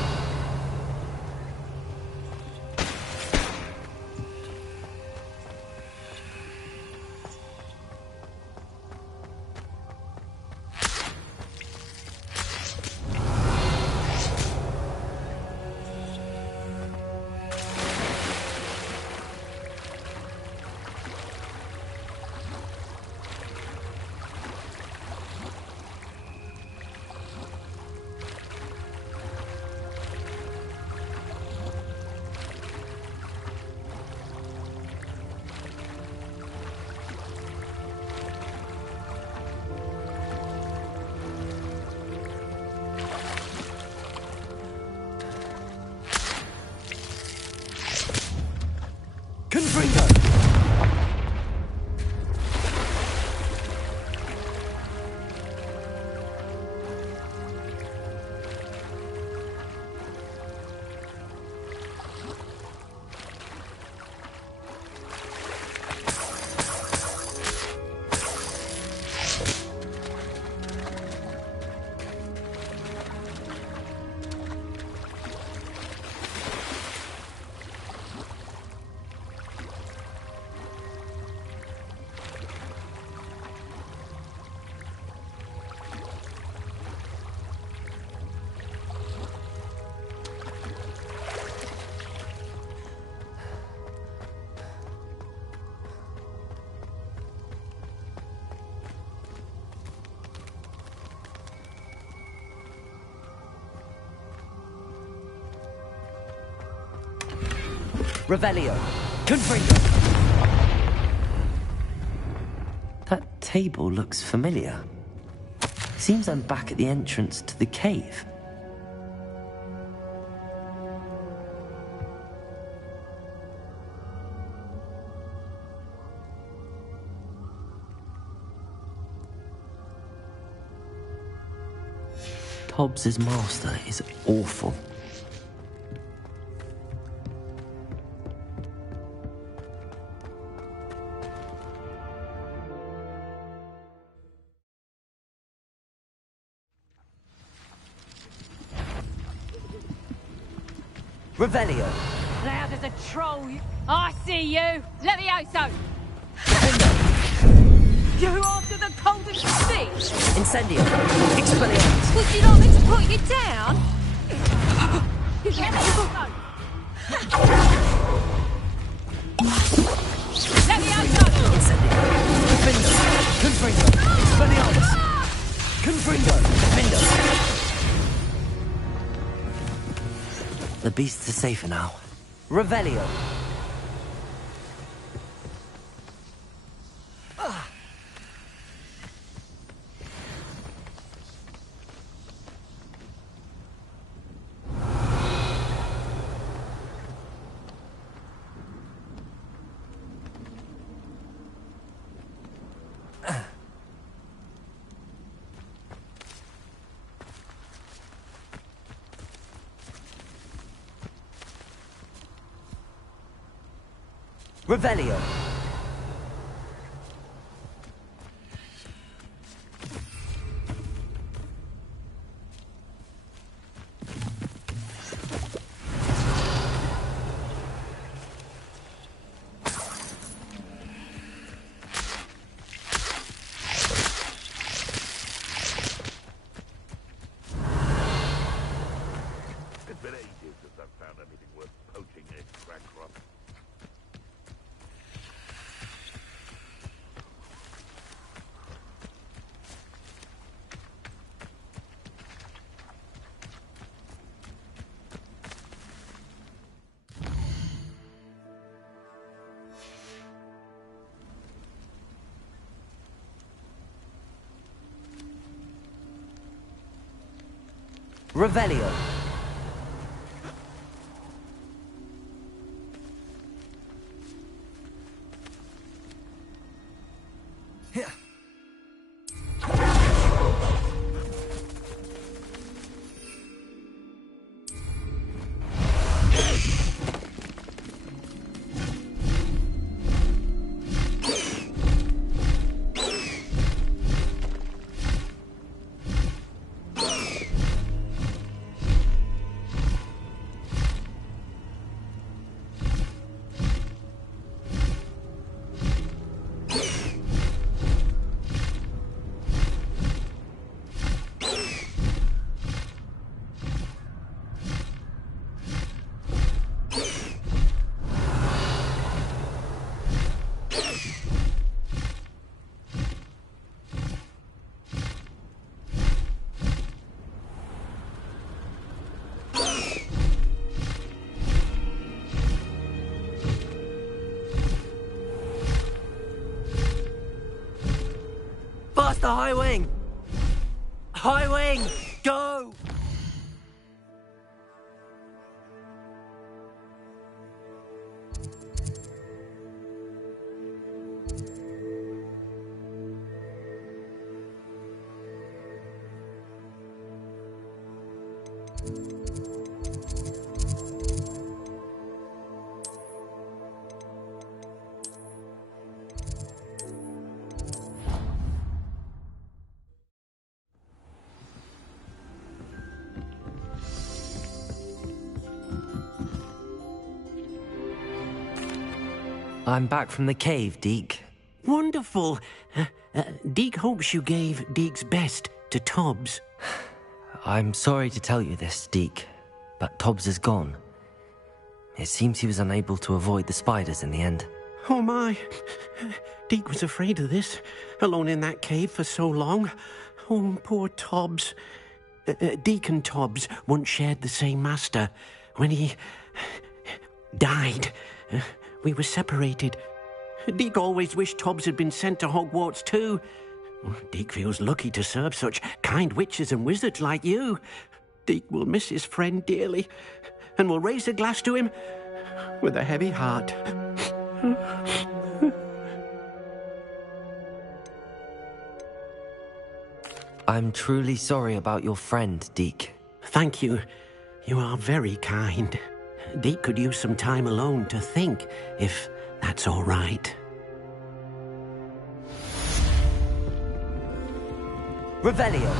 Confringo. Revelio. Confringo. That table looks familiar. Seems I'm back at the entrance to the cave. Tobbs's master is awful. Revelio. Loud as a troll. I see you. Let me out, so. You after the cold and stick? Incendio. Expelliarmus. Was you not meant to put you down? The beasts are safer now. Revelio! Revelio! It's been ages since I've found anything worth poaching in Crancroft. Revelio! Faster, High Wing! High Wing, go! I'm back from the cave, Deke. Wonderful. Deke hopes you gave Deke's best to Tobbs. I'm sorry to tell you this, Deke, but Tobbs is gone. It seems he was unable to avoid the spiders in the end. Oh my. Deke was afraid of this, alone in that cave for so long. Oh, poor Tobbs. Deke and Tobbs once shared the same master. When he died, we were separated. Deke always wished Tobbs had been sent to Hogwarts too. Deke feels lucky to serve such kind witches and wizards like you. Deke will miss his friend dearly, and will raise a glass to him with a heavy heart. I'm truly sorry about your friend, Deke. Thank you. You are very kind. Deke could use some time alone to think, if that's all right. Revelio!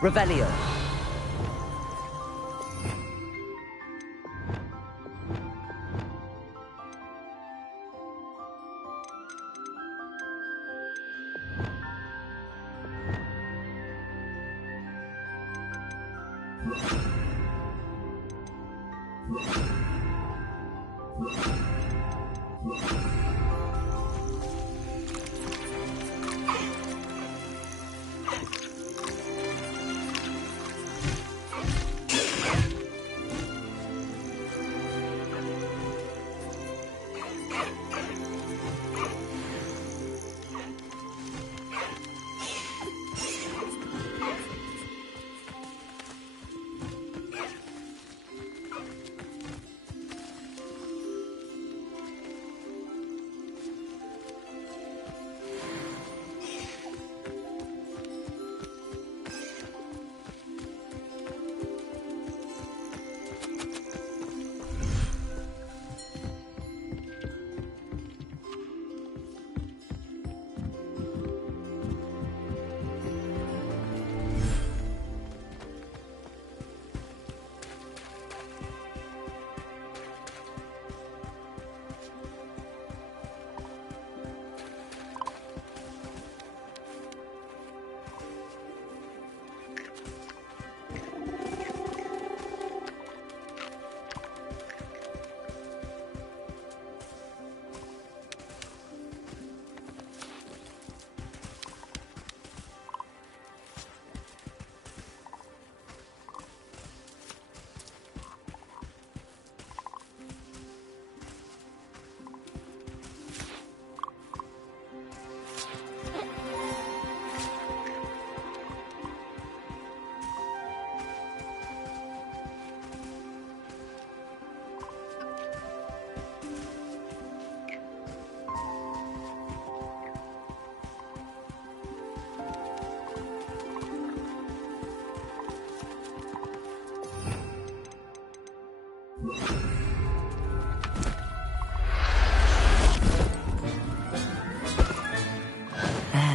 Revelio.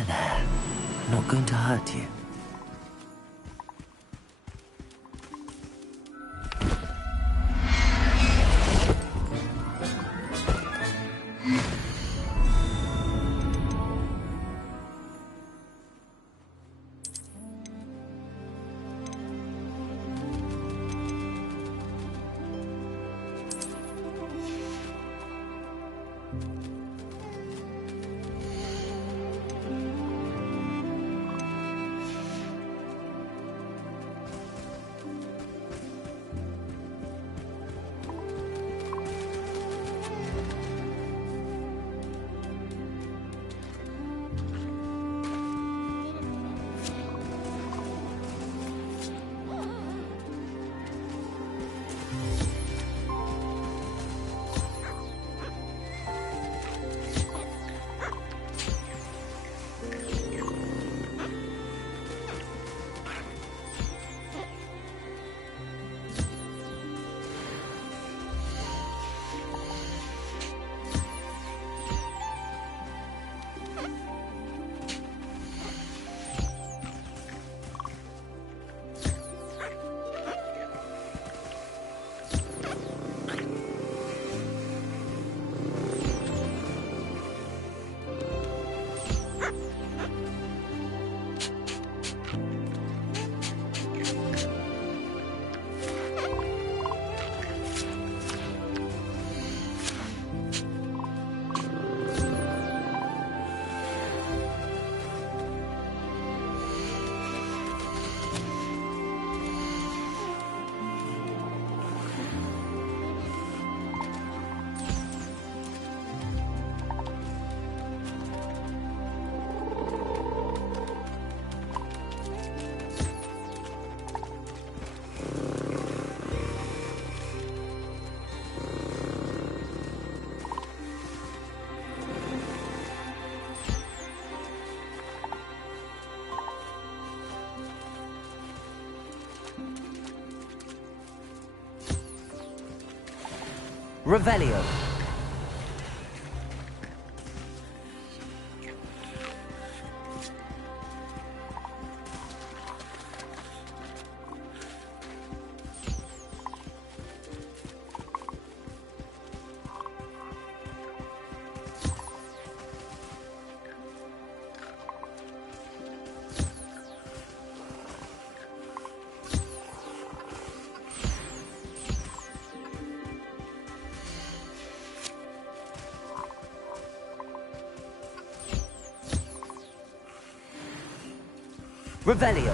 There. I'm not going to hurt you. Revelio. Revelio.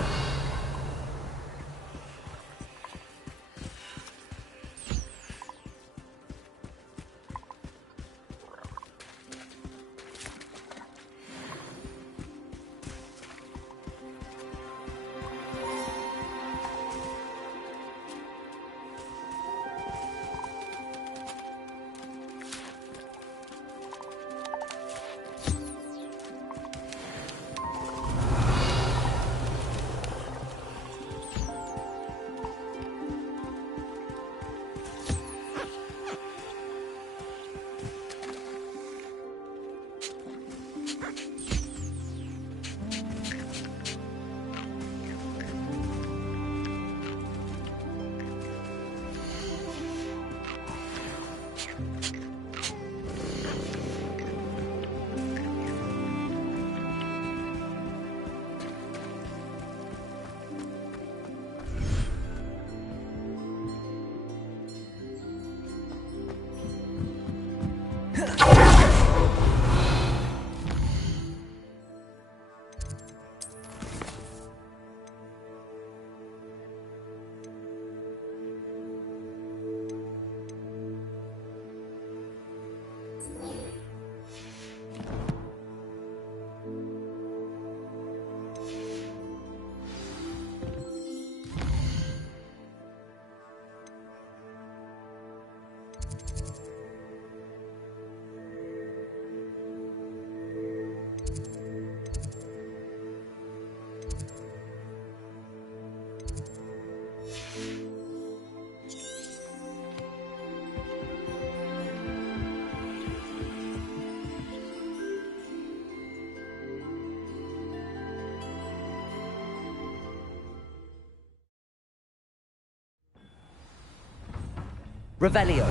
Revelio.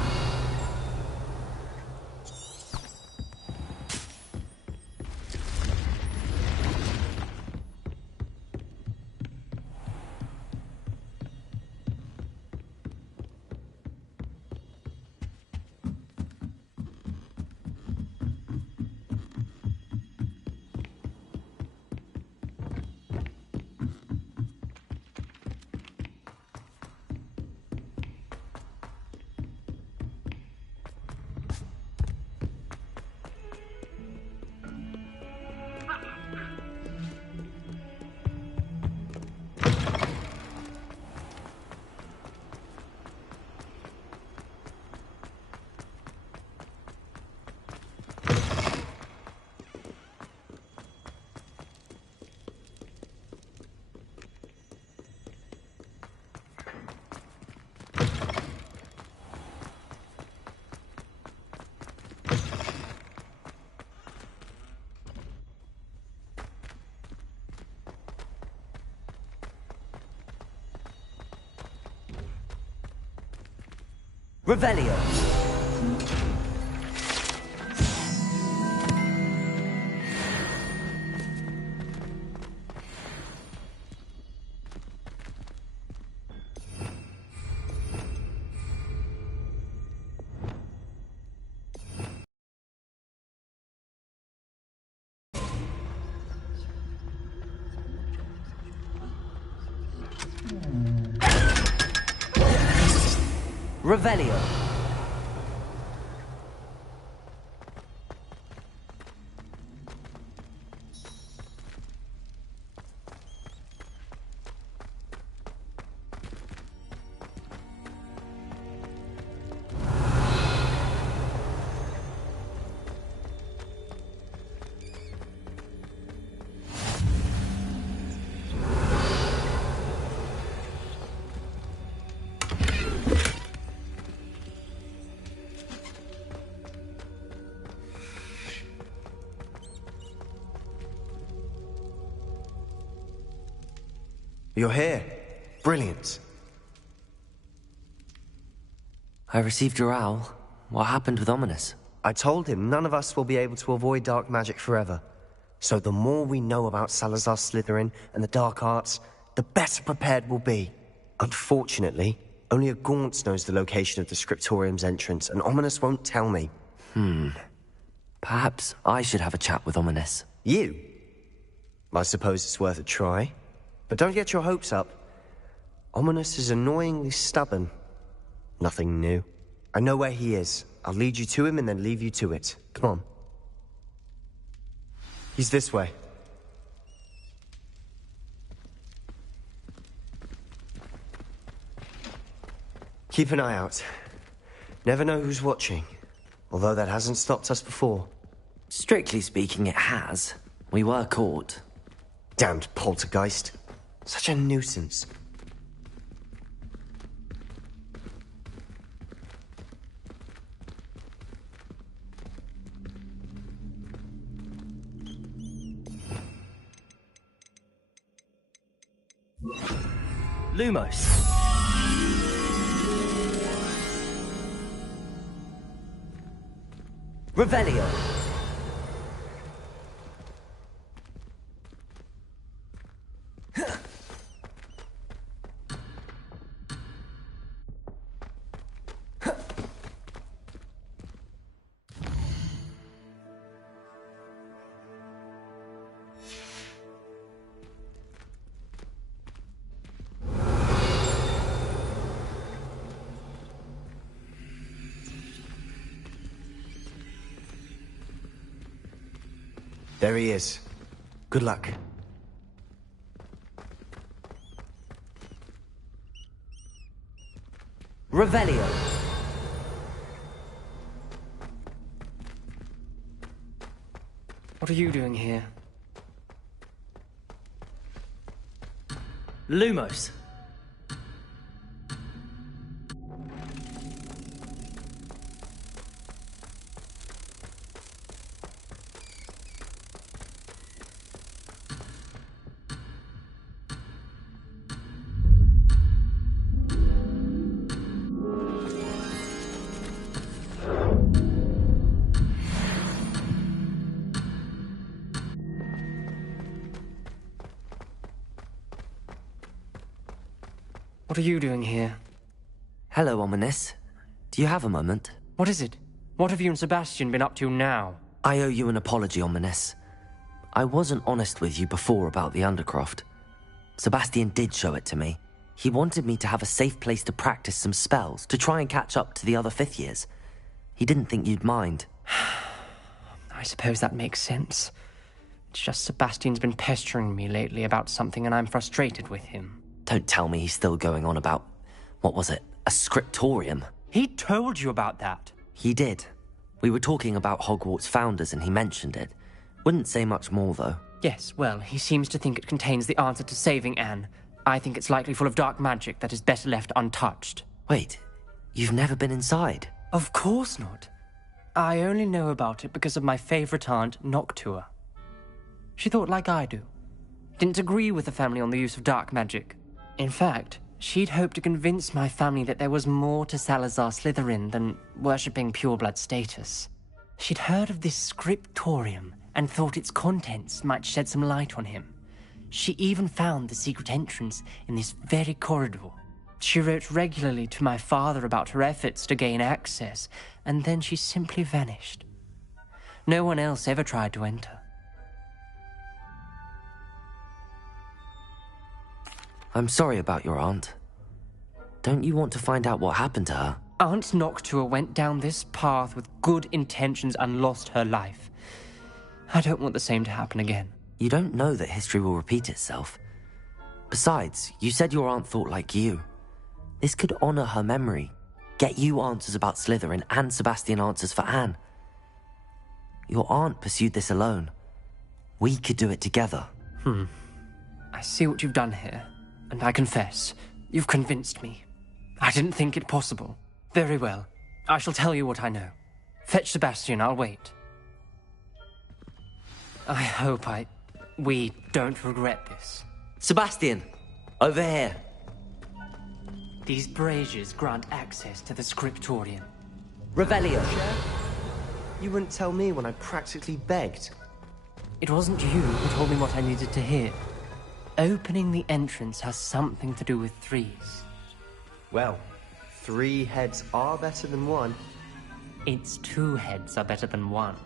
Revelio. Revelio. You're here. Brilliant. I received your owl. What happened with Ominous? I told him none of us will be able to avoid dark magic forever. So the more we know about Salazar Slytherin and the dark arts, the better prepared we'll be. Unfortunately, only a Gaunt knows the location of the Scriptorium's entrance, and Ominous won't tell me. Perhaps I should have a chat with Ominous. You? I suppose it's worth a try. But don't get your hopes up. Ominous is annoyingly stubborn. Nothing new. I know where he is. I'll lead you to him and then leave you to it. Come on. He's this way. Keep an eye out. Never know who's watching. Although that hasn't stopped us before. Strictly speaking, it has. We were caught. Damned poltergeist. Such a nuisance. Lumos. Revelio. There he is. Good luck. Revelio. What are you doing here? Lumos. What are you doing here? Hello, Ominous. Do you have a moment? What is it? What have you and Sebastian been up to now? I owe you an apology, Ominous. I wasn't honest with you before about the Undercroft. Sebastian did show it to me. He wanted me to have a safe place to practice some spells, to try and catch up to the other fifth years. He didn't think you'd mind. I suppose that makes sense. It's just Sebastian's been pestering me lately about something and I'm frustrated with him. Don't tell me he's still going on about, what was it, a scriptorium? He told you about that. He did. We were talking about Hogwarts founders and he mentioned it. Wouldn't say much more, though. Yes, well, he seems to think it contains the answer to saving Anne. I think it's likely full of dark magic that is better left untouched. Wait, you've never been inside? Of course not. I only know about it because of my favorite aunt, Noctua. She thought like I do. Didn't agree with the family on the use of dark magic. In fact, she'd hoped to convince my family that there was more to Salazar Slytherin than worshipping pureblood status. She'd heard of this scriptorium and thought its contents might shed some light on him. She even found the secret entrance in this very corridor. She wrote regularly to my father about her efforts to gain access, and then she simply vanished. No one else ever tried to enter. I'm sorry about your aunt. Don't you want to find out what happened to her? Aunt Noctua went down this path with good intentions and lost her life. I don't want the same to happen again. You don't know that history will repeat itself. Besides, you said your aunt thought like you. This could honor her memory, get you answers about Slytherin and Sebastian answers for Anne. Your aunt pursued this alone. We could do it together. I see what you've done here, and I confess, you've convinced me. I didn't think it possible. Very well. I shall tell you what I know. Fetch Sebastian, I'll wait. I hope we don't regret this. Sebastian! Over here! These braziers grant access to the scriptorium. Revelio! You wouldn't tell me when I practically begged. It wasn't you who told me what I needed to hear. Opening the entrance has something to do with threes. Well, 3 heads are better than 1. It's 2 heads are better than 1.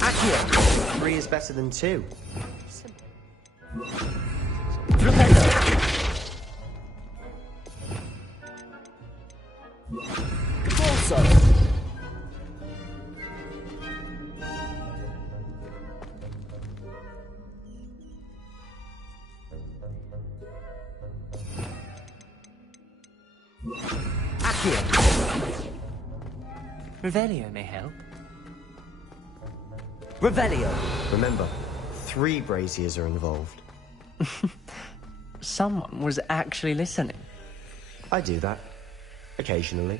At Accio! 3 is better than 2. Revelio may help. Revelio! Remember, 3 braziers are involved. Someone was actually listening. I do that. Occasionally.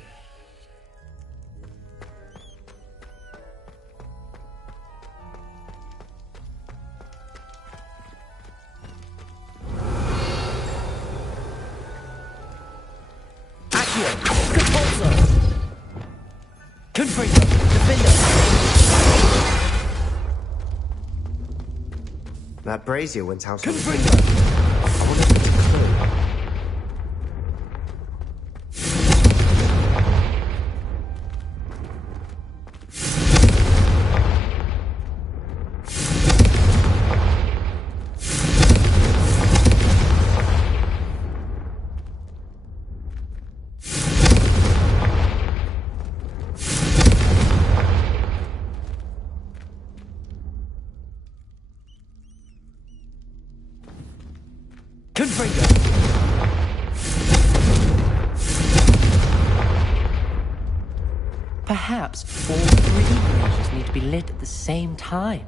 That brazier went out on the... I wonder if it's a clue. Perhaps all 3 braziers need to be lit at the same time.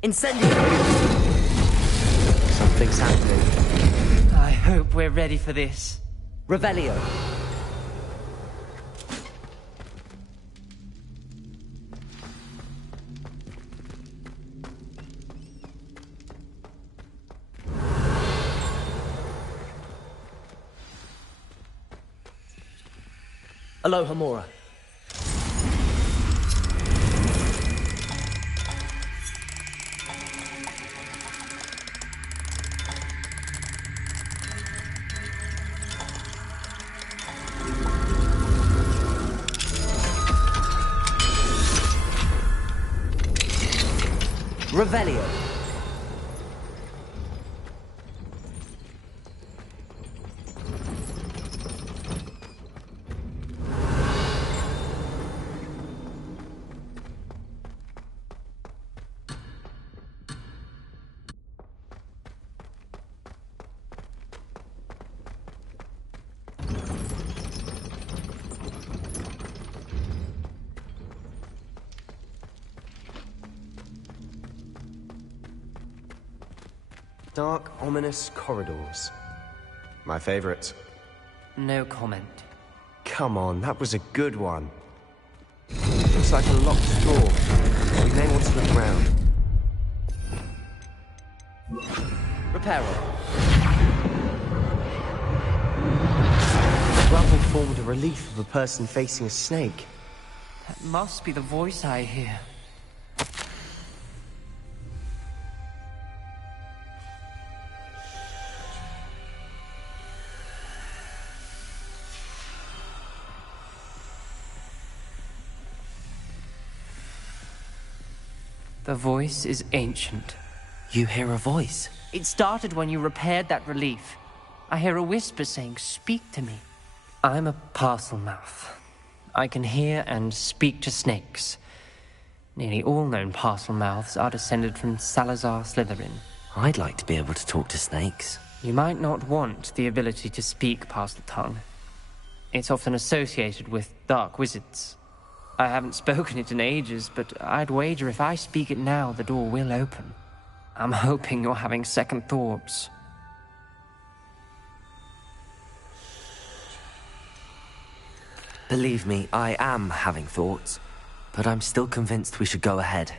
Incendio! Something's happening. I hope we're ready for this. Revelio! Aloha Mora. Revelio. Dark, ominous corridors. My favorite. No comment. Come on, that was a good one. Looks like a locked door. We may want to look around. Reparo. The rubble formed a relief of a person facing a snake. That must be the voice I hear. The voice is ancient. You hear a voice? It started when you repaired that relief. I hear a whisper saying, "Speak to me." I'm a parcel mouth. I can hear and speak to snakes. Nearly all known parcel mouths are descended from Salazar Slytherin. I'd like to be able to talk to snakes. You might not want the ability to speak parcel tongue. It's often associated with dark wizards. I haven't spoken it in ages, but I'd wager if I speak it now, the door will open. I'm hoping you're having second thoughts. Believe me, I am having thoughts, but I'm still convinced we should go ahead.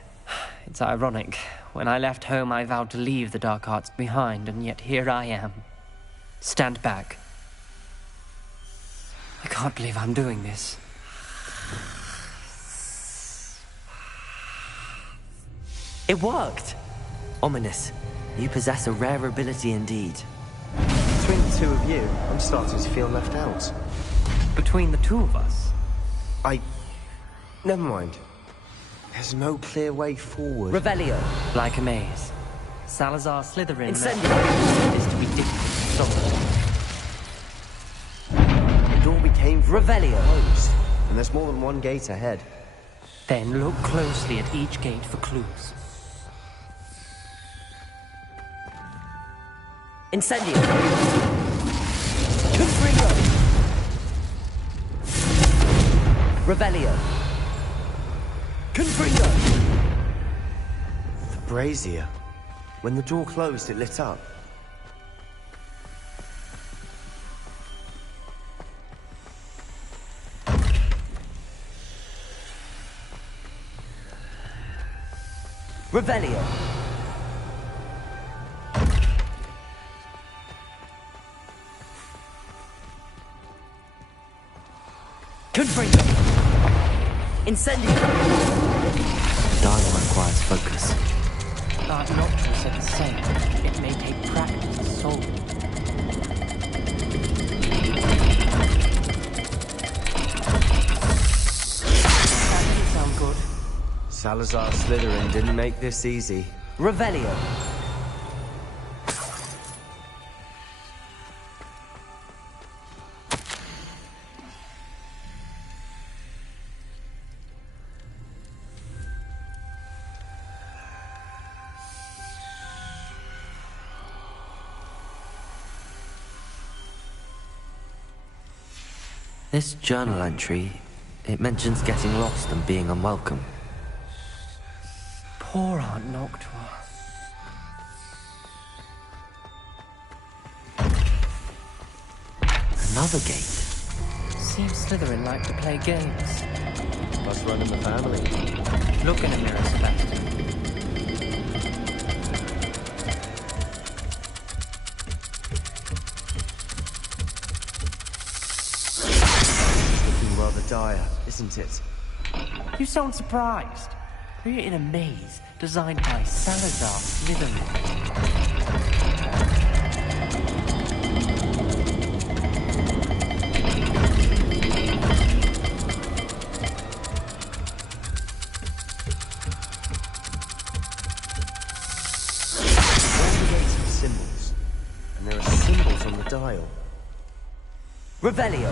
It's ironic. When I left home, I vowed to leave the dark arts behind, and yet here I am. Stand back. I can't believe I'm doing this. It worked! Ominous. You possess a rare ability indeed. Between the two of you, I'm starting to feel left out. Between the two of us? Never mind. There's no clear way forward. Revelio. Like a maze. Salazar Slytherin Incendio. is to be difficult to solve. The door we came from Revelio. closed, and there's more than one gate ahead. Then look closely at each gate for clues. Incendio. Confringo. Revelio. Confringo. The brazier. When the door closed, it lit up. Revelio. Confringo. Incendio. Dial requires focus. Noctua said the same. It may take practice to solve it. That didn't sound good. Salazar Slytherin didn't make this easy. Revelio. This journal entry, it mentions getting lost and being unwelcome. Poor Aunt Noctua. Another gate. Seems Slytherin like to play games. Must run in the family. Look in a mirror, Sebastian. Looking rather dire, isn't it? You sound surprised. We're in a maze designed by Salazar Slytherin. Dial. Revelio.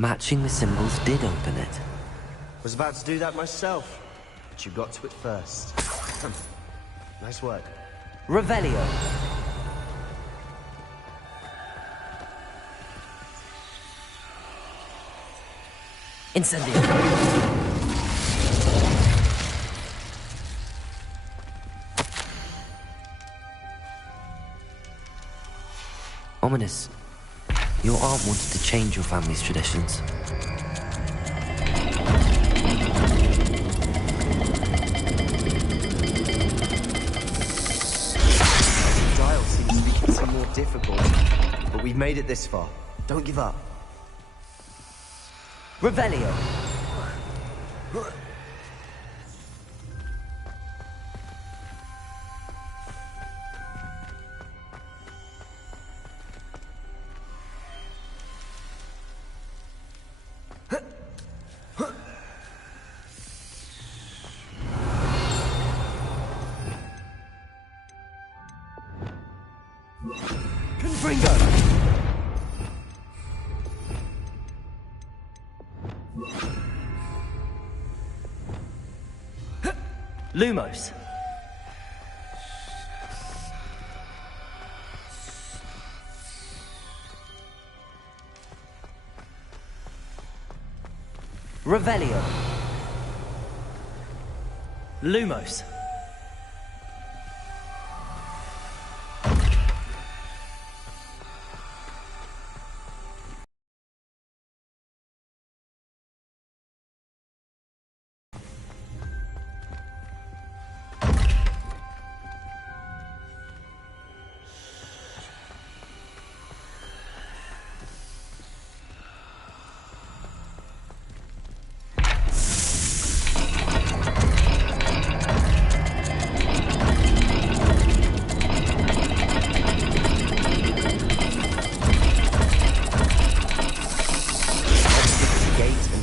Matching the symbols did open it. Was about to do that myself, but you got to it first. Nice work. Revelio. Incendio. Ominous. Your aunt wanted to change your family's traditions. The dial seems to be getting more difficult, but we've made it this far. Don't give up. Revelio. Confringo. Lumos. Revelio. Lumos.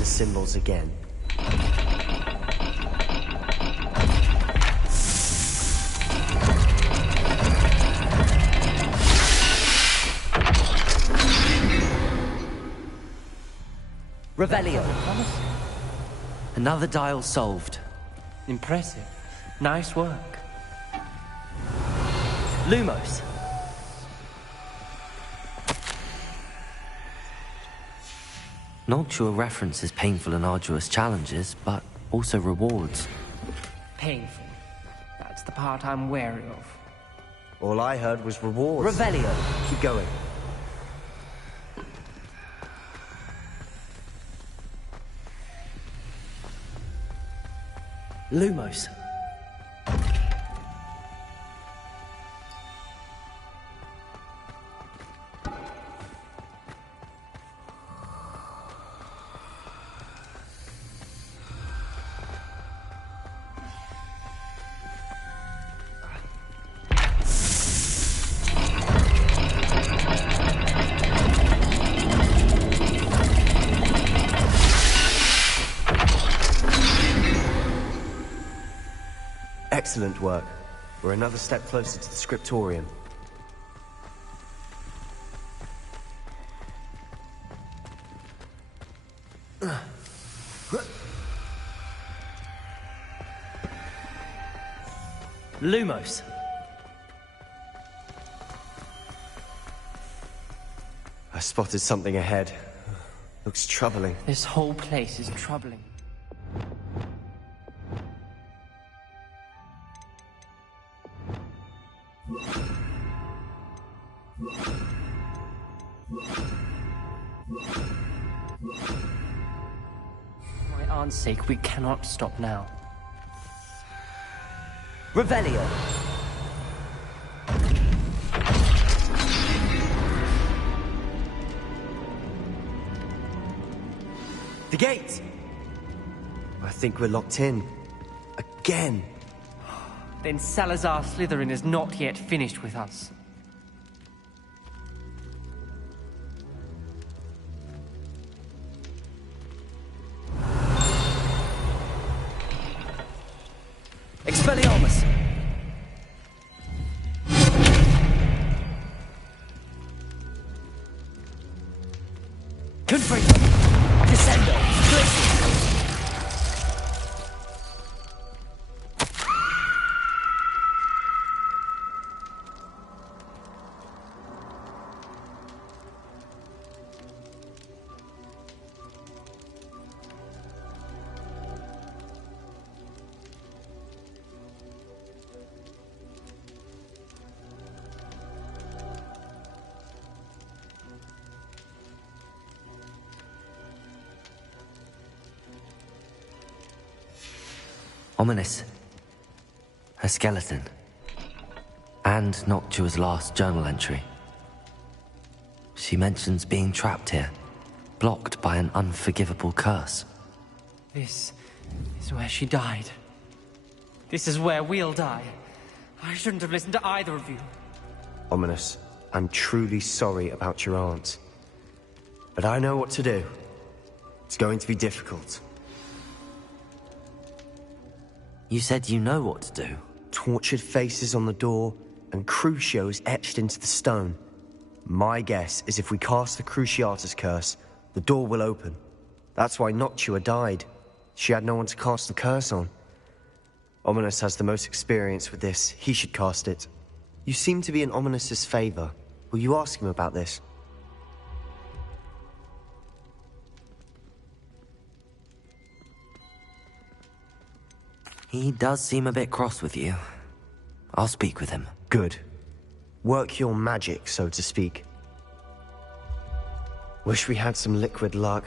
Symbols again. Revelio. Another dial solved. Impressive. Nice work. Lumos. Noctua references painful and arduous challenges, but also rewards. Painful. That's the part I'm wary of. All I heard was rewards. Revelio. Keep going. Lumos. Excellent work. We're another step closer to the scriptorium. Lumos. I spotted something ahead. Looks troubling. This whole place is troubling. For my aunt's sake, we cannot stop now. Revelio. The gate! I think we're locked in. Again. Then Salazar Slytherin is not yet finished with us. Expelliarmus! Confringo! Descendo! Glacius! Ominous. Her skeleton. And Noctua's last journal entry. She mentions being trapped here, blocked by an unforgivable curse. This is where she died. This is where we'll die. I shouldn't have listened to either of you. Ominous, I'm truly sorry about your aunt. But I know what to do. It's going to be difficult. You said you know what to do. Tortured faces on the door, and Crucios etched into the stone. My guess is if we cast the Cruciatus curse, the door will open. That's why Noctua died. She had no one to cast the curse on. Ominous has the most experience with this. He should cast it. You seem to be in Ominous's favor. Will you ask him about this? He does seem a bit cross with you. I'll speak with him. Good. Work your magic, so to speak. Wish we had some liquid luck.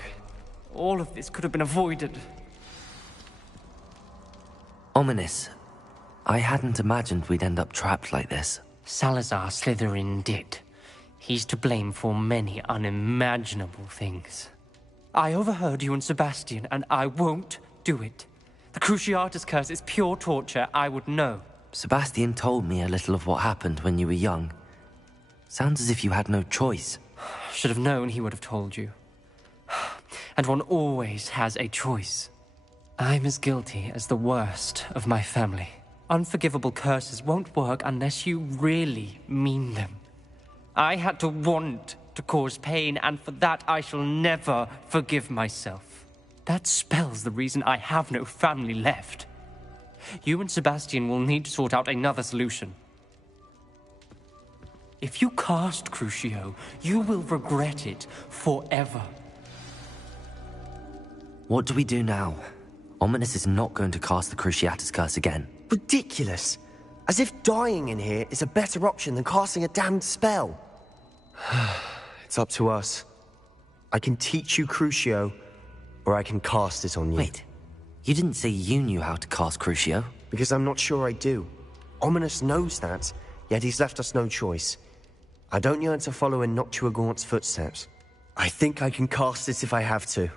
All of this could have been avoided. Ominous. I hadn't imagined we'd end up trapped like this. Salazar Slytherin did. He's to blame for many unimaginable things. I overheard you and Sebastian, and I won't do it. The Cruciatus curse is pure torture, I would know. Sebastian told me a little of what happened when you were young. Sounds as if you had no choice. Should have known he would have told you. And one always has a choice. I'm as guilty as the worst of my family. Unforgivable curses won't work unless you really mean them. I had to want to cause pain, and for that I shall never forgive myself. That spells the reason I have no family left. You and Sebastian will need to sort out another solution. If you cast Crucio, you will regret it forever. What do we do now? Ominous is not going to cast the Cruciatus curse again. Ridiculous. As if dying in here is a better option than casting a damned spell. It's up to us. I can teach you Crucio, or I can cast it on you. Wait, you didn't say you knew how to cast Crucio? Because I'm not sure I do. Ominous knows that, yet he's left us no choice. I don't yearn to follow in Noctua Gaunt's footsteps. I think I can cast it if I have to.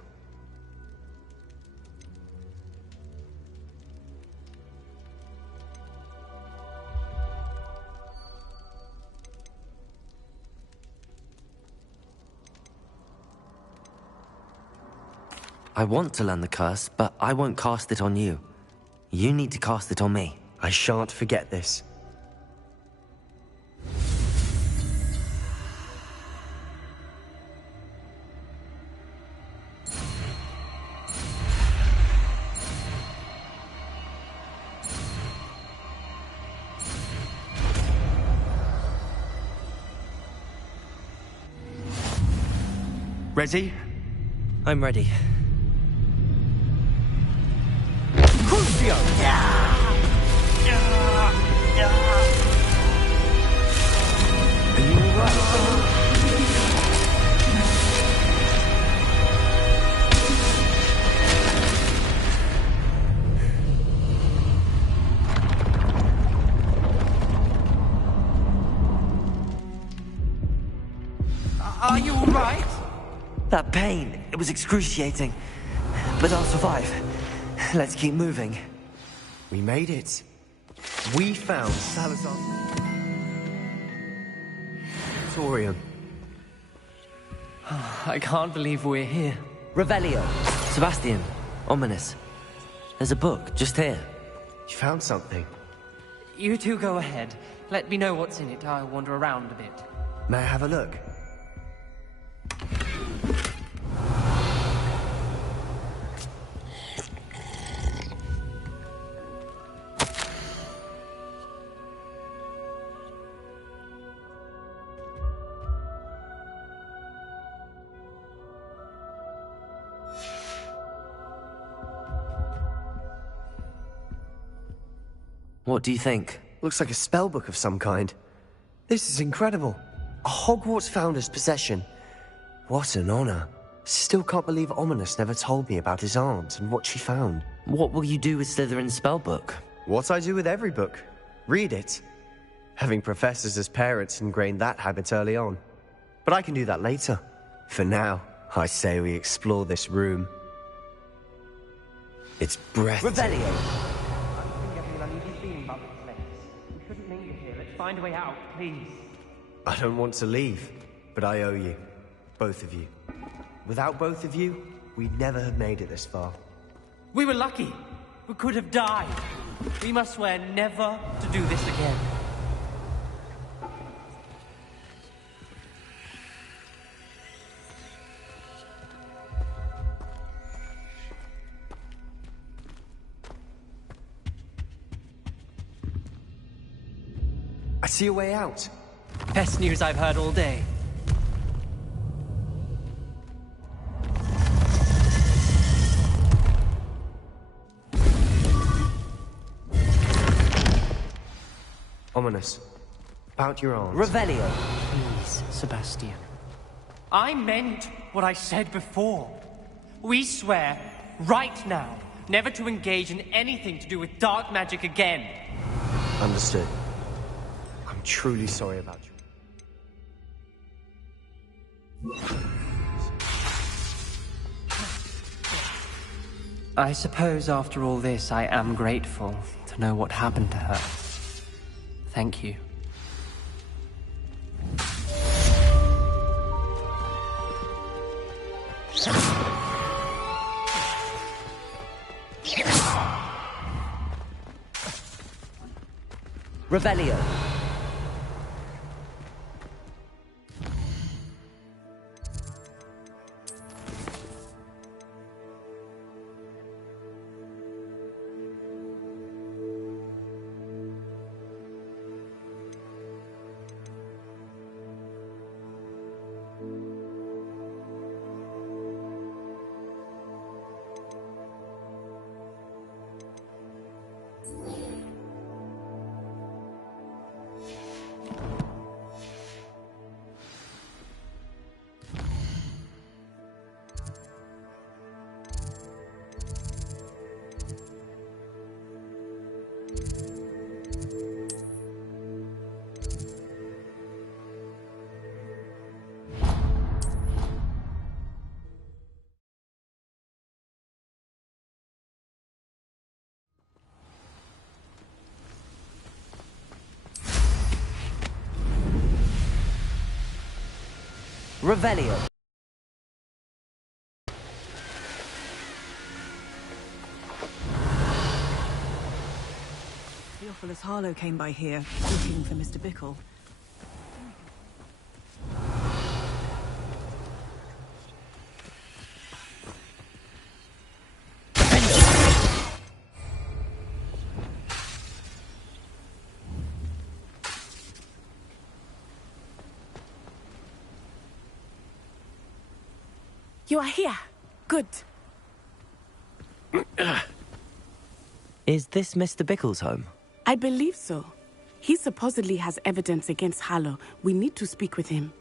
I want to learn the curse, but I won't cast it on you. You need to cast it on me. I shan't forget this. Ready? I'm ready. Crucio! Are you alright? Are you alright? That pain, it was excruciating. But I'll survive. Let's keep moving. We made it. We found Salazar. Torium. I can't believe we're here. Revelio. Sebastian. Ominous. There's a book, just here. You found something. You two go ahead. Let me know what's in it. I'll wander around a bit. May I have a look? What do you think? Looks like a spellbook of some kind. This is incredible. A Hogwarts founder's possession. What an honor. Still can't believe Ominous never told me about his aunt and what she found. What will you do with Slytherin's spellbook? What I do with every book. Read it. Having professors as parents ingrained that habit early on. But I can do that later. For now, I say we explore this room. It's breathtaking. Revelio! I'm getting an uneasy feeling about this place. We shouldn't linger here. Let's find a way out, please. I don't want to leave, but I owe you. Both of you. Without both of you, we'd never have made it this far. We were lucky. We could have died. We must swear never to do this again. I see a way out. Best news I've heard all day. Ominous. About your aunt. Revelio. Please, Sebastian. I meant what I said before. We swear, right now, never to engage in anything to do with dark magic again. Understood. I'm truly sorry about you. I suppose after all this, I am grateful to know what happened to her. Thank you. Revelio. Revelio. Theophilus Harlow came by here, looking for Mr. Bickle. You are here. Good. Is this Mr. Bickle's home? I believe so. He supposedly has evidence against Harlow. We need to speak with him.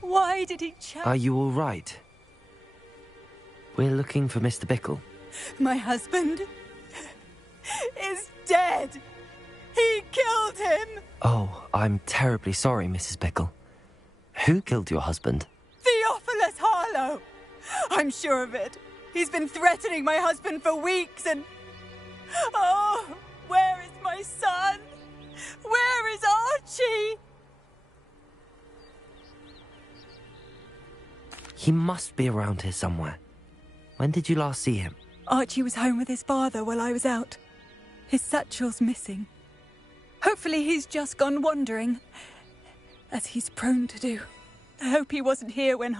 Why did he Are you all right? We're looking for Mr. Bickle. My husband is dead. He killed him. Oh, I'm terribly sorry, Mrs. Bickle. Who killed your husband? Theophilus Harlow. I'm sure of it. He's been threatening my husband for weeks and... Oh, where is my son? Where is Archie? He must be around here somewhere. When did you last see him? Archie was home with his father while I was out. His satchel's missing. Hopefully he's just gone wandering, as he's prone to do. I hope he wasn't here when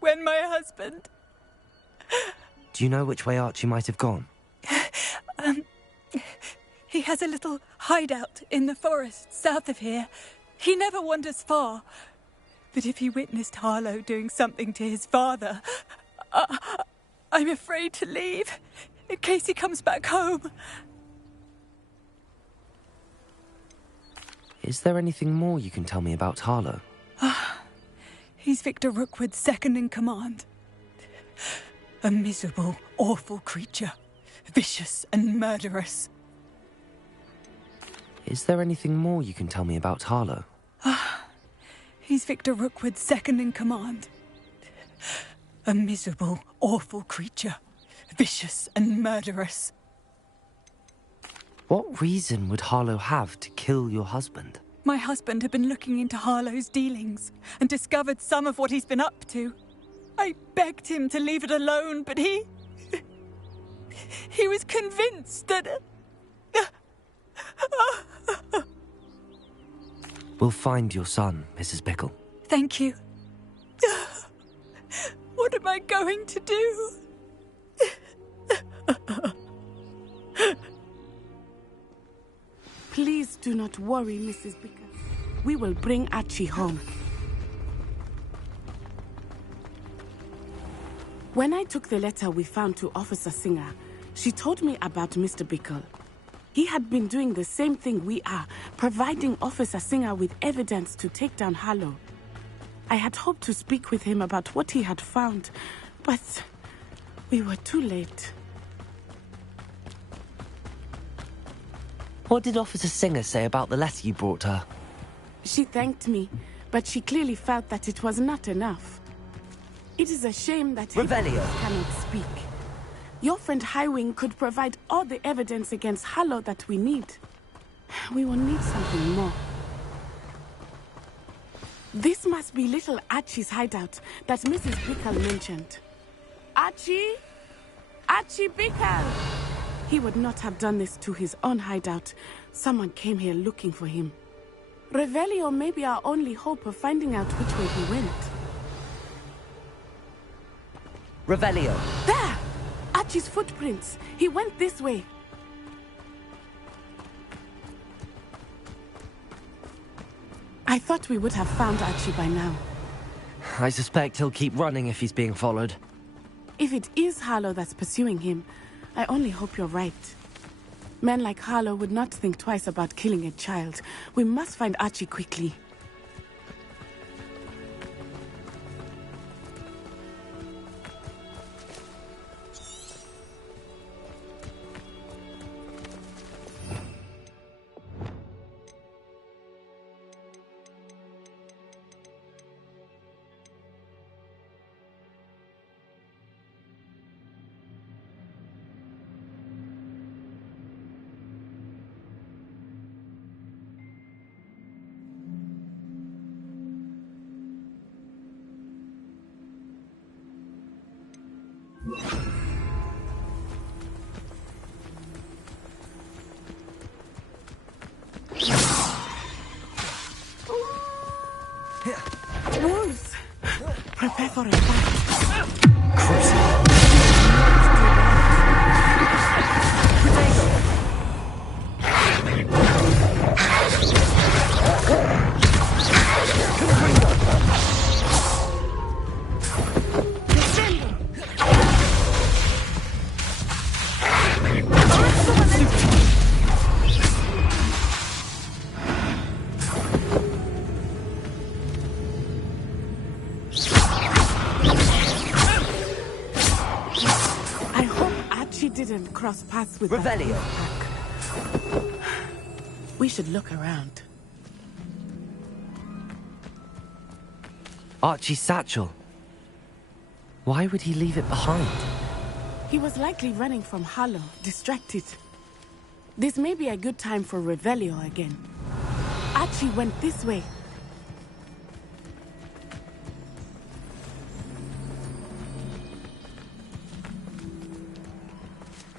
when my husband... Do you know which way Archie might have gone? He has a little hideout in the forest south of here. He never wanders far. But if he witnessed Harlow doing something to his father, I'm afraid to leave, in case he comes back home. Is there anything more you can tell me about Harlow? He's Victor Rookwood's second in command. A miserable, awful creature. Vicious and murderous. Is there anything more you can tell me about Harlow? He's Victor Rookwood's second in command. A miserable, awful creature. Vicious and murderous. What reason would Harlow have to kill your husband? My husband had been looking into Harlow's dealings and discovered some of what he's been up to. I begged him to leave it alone, but he was convinced that... We'll find your son, Mrs. Bickle. Thank you. What am I going to do? Please Do not worry, Mrs. Bickle. We will bring Archie home. When I took the letter we found to Officer Singer, she told me about Mr. Bickle. He had been doing the same thing we are, providing Officer Singer with evidence to take down Harlow. I had hoped to speak with him about what he had found, but we were too late. What did Officer Singer say about the letter you brought her? She thanked me, but she clearly felt that it was not enough. It is a shame that Revelio cannot speak. Your friend Highwing could provide all the evidence against Harlow that we need. We will need something more. This must be little Archie's hideout that Mrs. Bickle mentioned. Archie? Archie Bickle! He would not have done this to his own hideout. Someone came here looking for him. Revelio may be our only hope of finding out which way he went. Revelio. There! Archie's footprints. He went this way. I thought we would have found Archie by now. I suspect he'll keep running if he's being followed. If it is Harlow that's pursuing him, I only hope you're right. Men like Harlow would not think twice about killing a child. We must find Archie quickly. Wolves! Prepare for a fight. Didn't cross paths with Revelio. We should look around. Archie's satchel. Why would he leave it behind? He was likely running from Harlow, distracted. This may be a good time for Revelio again. Archie went this way.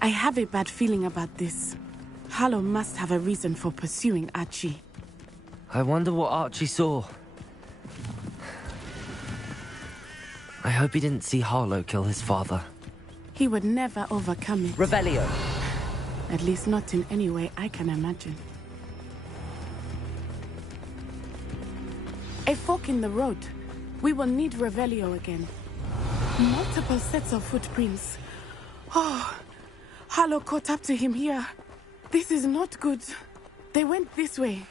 I have a bad feeling about this. Harlow must have a reason for pursuing Archie. I wonder what Archie saw. I hope he didn't see Harlow kill his father. He would never overcome it. Revelio. At least not in any way I can imagine. A fork in the road. We will need Revelio again. Multiple sets of footprints. Oh, Harlow caught up to him here. This is not good. They went this way.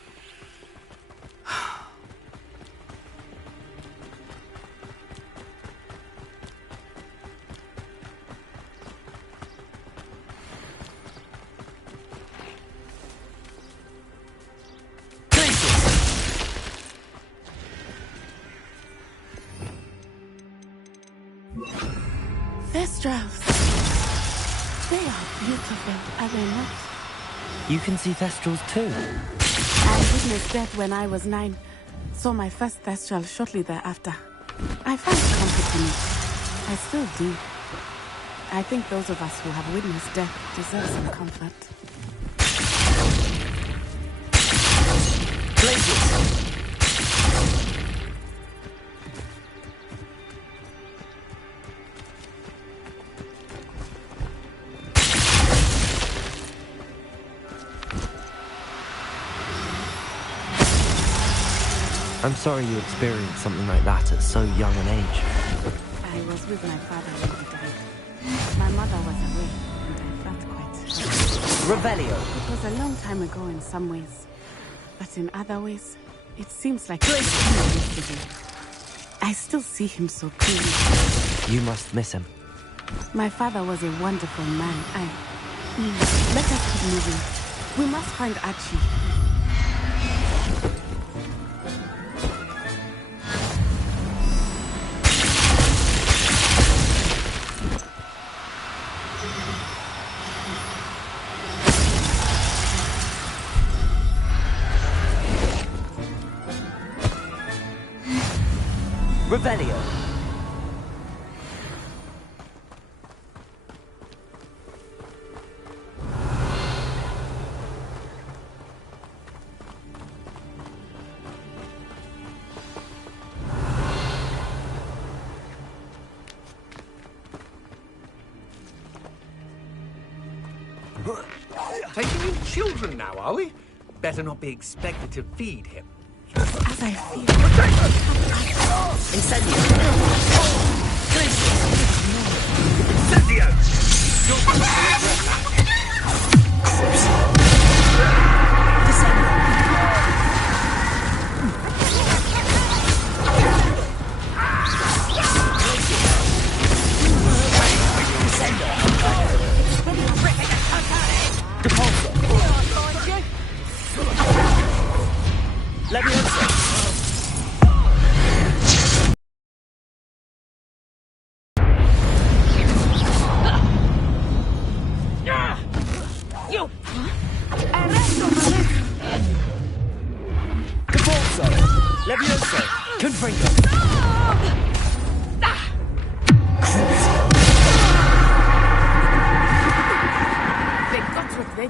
Thestrals. They are beautiful, are they not? You can see Thestrals too. I witnessed death when I was 9. Saw my first Thestral shortly thereafter. I found comfort in it. I still do. I think those of us who have witnessed death deserve some comfort. Blazes! I'm sorry you experienced something like that at so young an age. I was with my father when he died. My mother was away, and I felt quite... Revelio! It was a long time ago in some ways, but in other ways, it seems like yesterday. I still see him so clearly. You must miss him. My father was a wonderful man. Let us keep moving. We must find Archie. Revelio! Taking in children now, are we? Better not be expected to feed him. As I feel... Incendio! Incendio!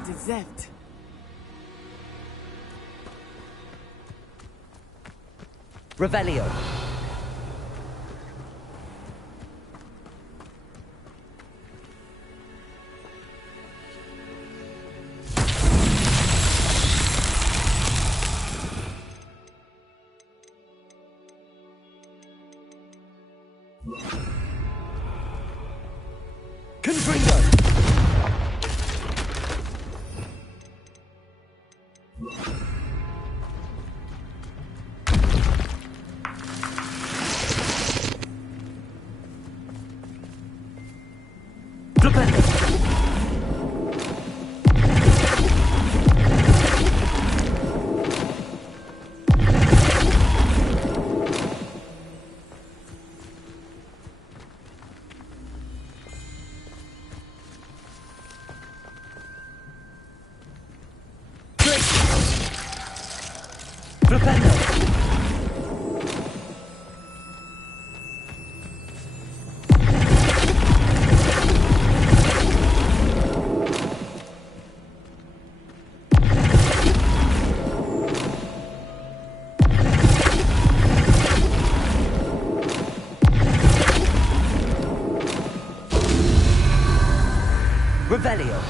Deserved. Revelio. Confringo. Revelio.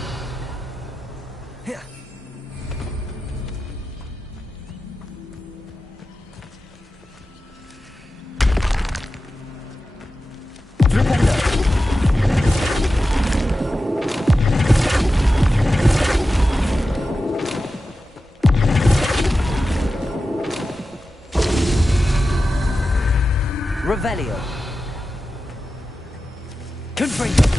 Revelio. Confringo.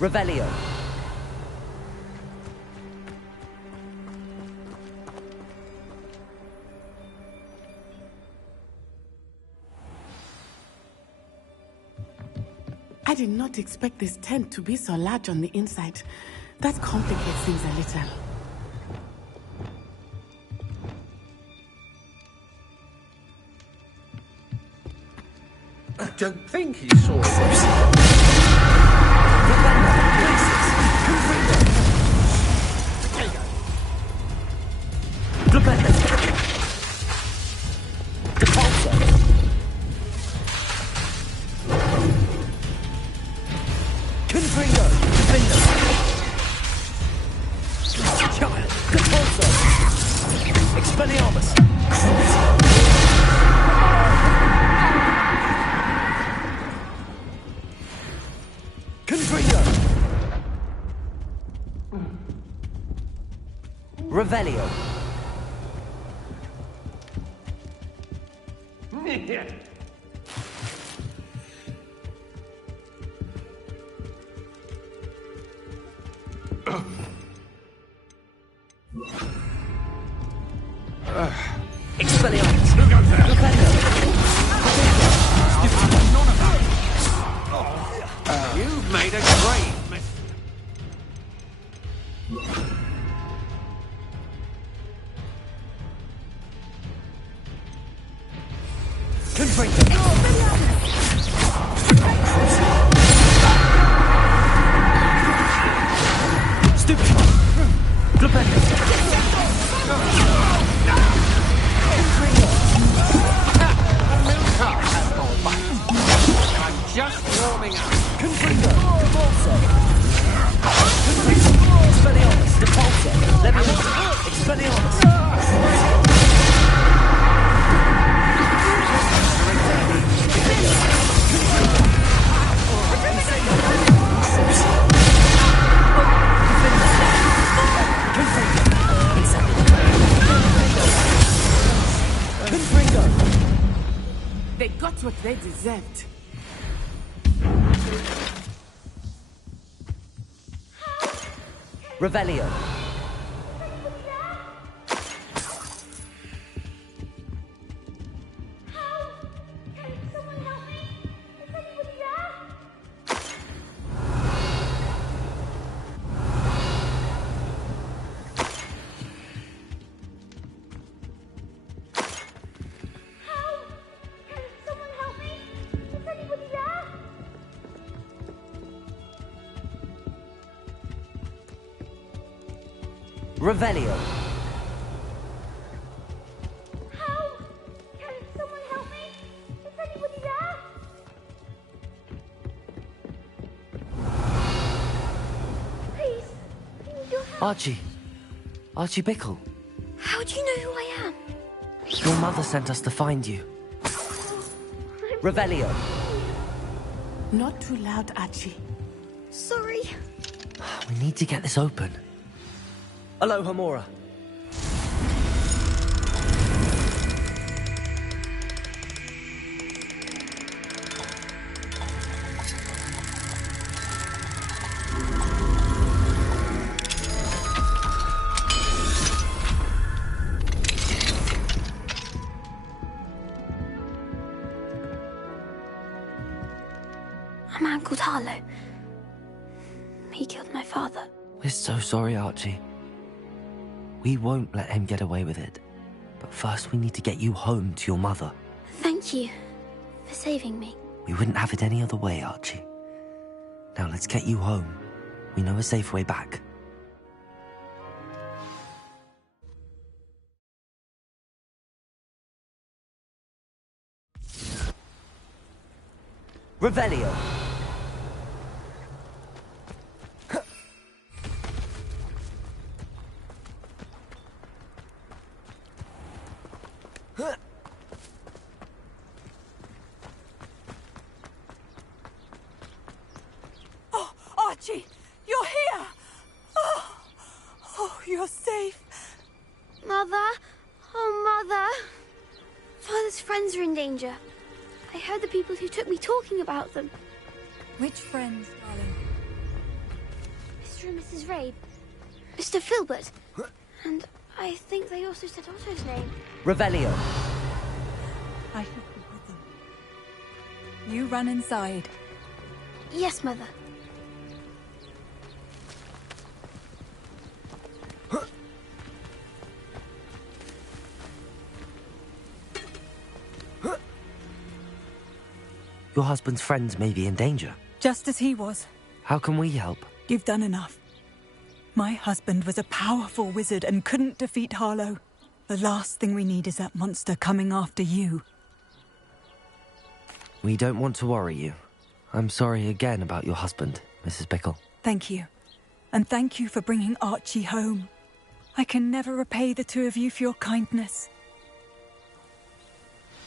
Revelio. I did not expect this tent to be so large on the inside. That complicates things a little. I don't think he saw it. Revelio. Expelliarmus. You've made a great mistake. Just warming up. Confringo. Expelliarmus. Depulso. Leviosa. Expelliarmus. They got what they deserved. Revelio. Revelio. Help! Can someone help me? Is anybody there? Please, I need your help. Archie Bickle. How do you know who I am? Your mother sent us to find you. Revelio. Not too loud, Archie. Sorry. We need to get this open. Aloha, Mora. A man called Harlow. He killed my father. We're so sorry, Archie. We won't let him get away with it. But first we need to get you home to your mother. Thank you for saving me. We wouldn't have it any other way, Archie. Now let's get you home. We know a safe way back. Revelio. Oh, Archie, you're here! Oh, you're safe. Mother? Oh, Mother. Father's friends are in danger. I heard the people who took me talking about them. Which friends, darling? Mr. and Mrs. Rabe. Mr. Filbert. And I think they also said Otto's name. Revelio. I should be with them. You run inside. Yes, Mother. Your husband's friends may be in danger. Just as he was. How can we help? You've done enough. My husband was a powerful wizard and couldn't defeat Harlow. The last thing we need is that monster coming after you. We don't want to worry you. I'm sorry again about your husband, Mrs. Bickle. Thank you. And thank you for bringing Archie home. I can never repay the two of you for your kindness.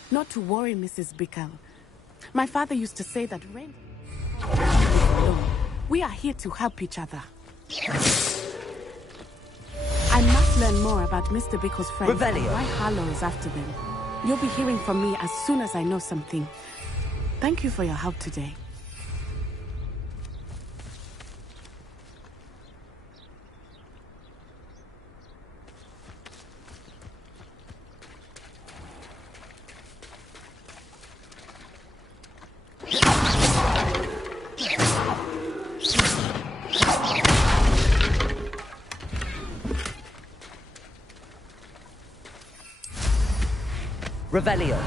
Not to worry, Mrs. Bickle. My father used to say that rain... We are here to help each other. I must learn more about Mr. Bickle's friends. Revelio. Why Harlow is after them. You'll be hearing from me as soon as I know something. Thank you for your help today. Revelio.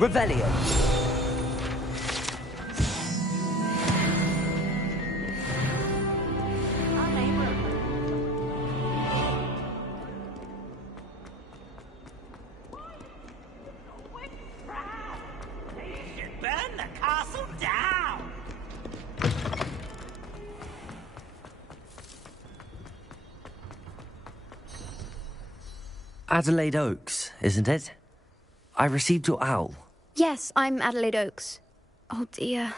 Revelio. Burn the castle down! Adelaide Oaks, isn't it? I received your owl. Yes, I'm Adelaide Oaks. Oh dear.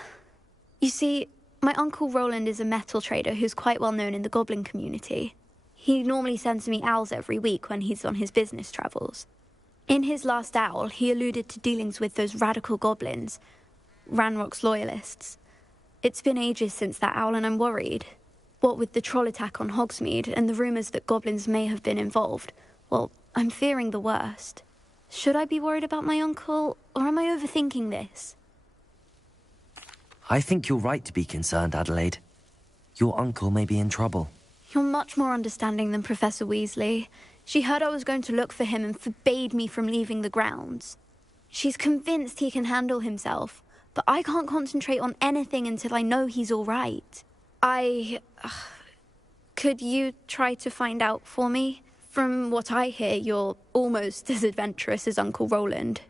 You see, my Uncle Roland is a metal trader who's quite well known in the goblin community. He normally sends me owls every week when he's on his business travels. In his last owl, he alluded to dealings with those radical goblins, Ranrock's loyalists. It's been ages since that owl and I'm worried. What with the troll attack on Hogsmeade and the rumours that goblins may have been involved, well, I'm fearing the worst. Should I be worried about my uncle, or am I overthinking this? I think you're right to be concerned, Adelaide. Your uncle may be in trouble. You're much more understanding than Professor Weasley. She heard I was going to look for him and forbade me from leaving the grounds. She's convinced he can handle himself, but I can't concentrate on anything until I know he's all right. Could you try to find out for me? From what I hear, you're almost as adventurous as Uncle Roland.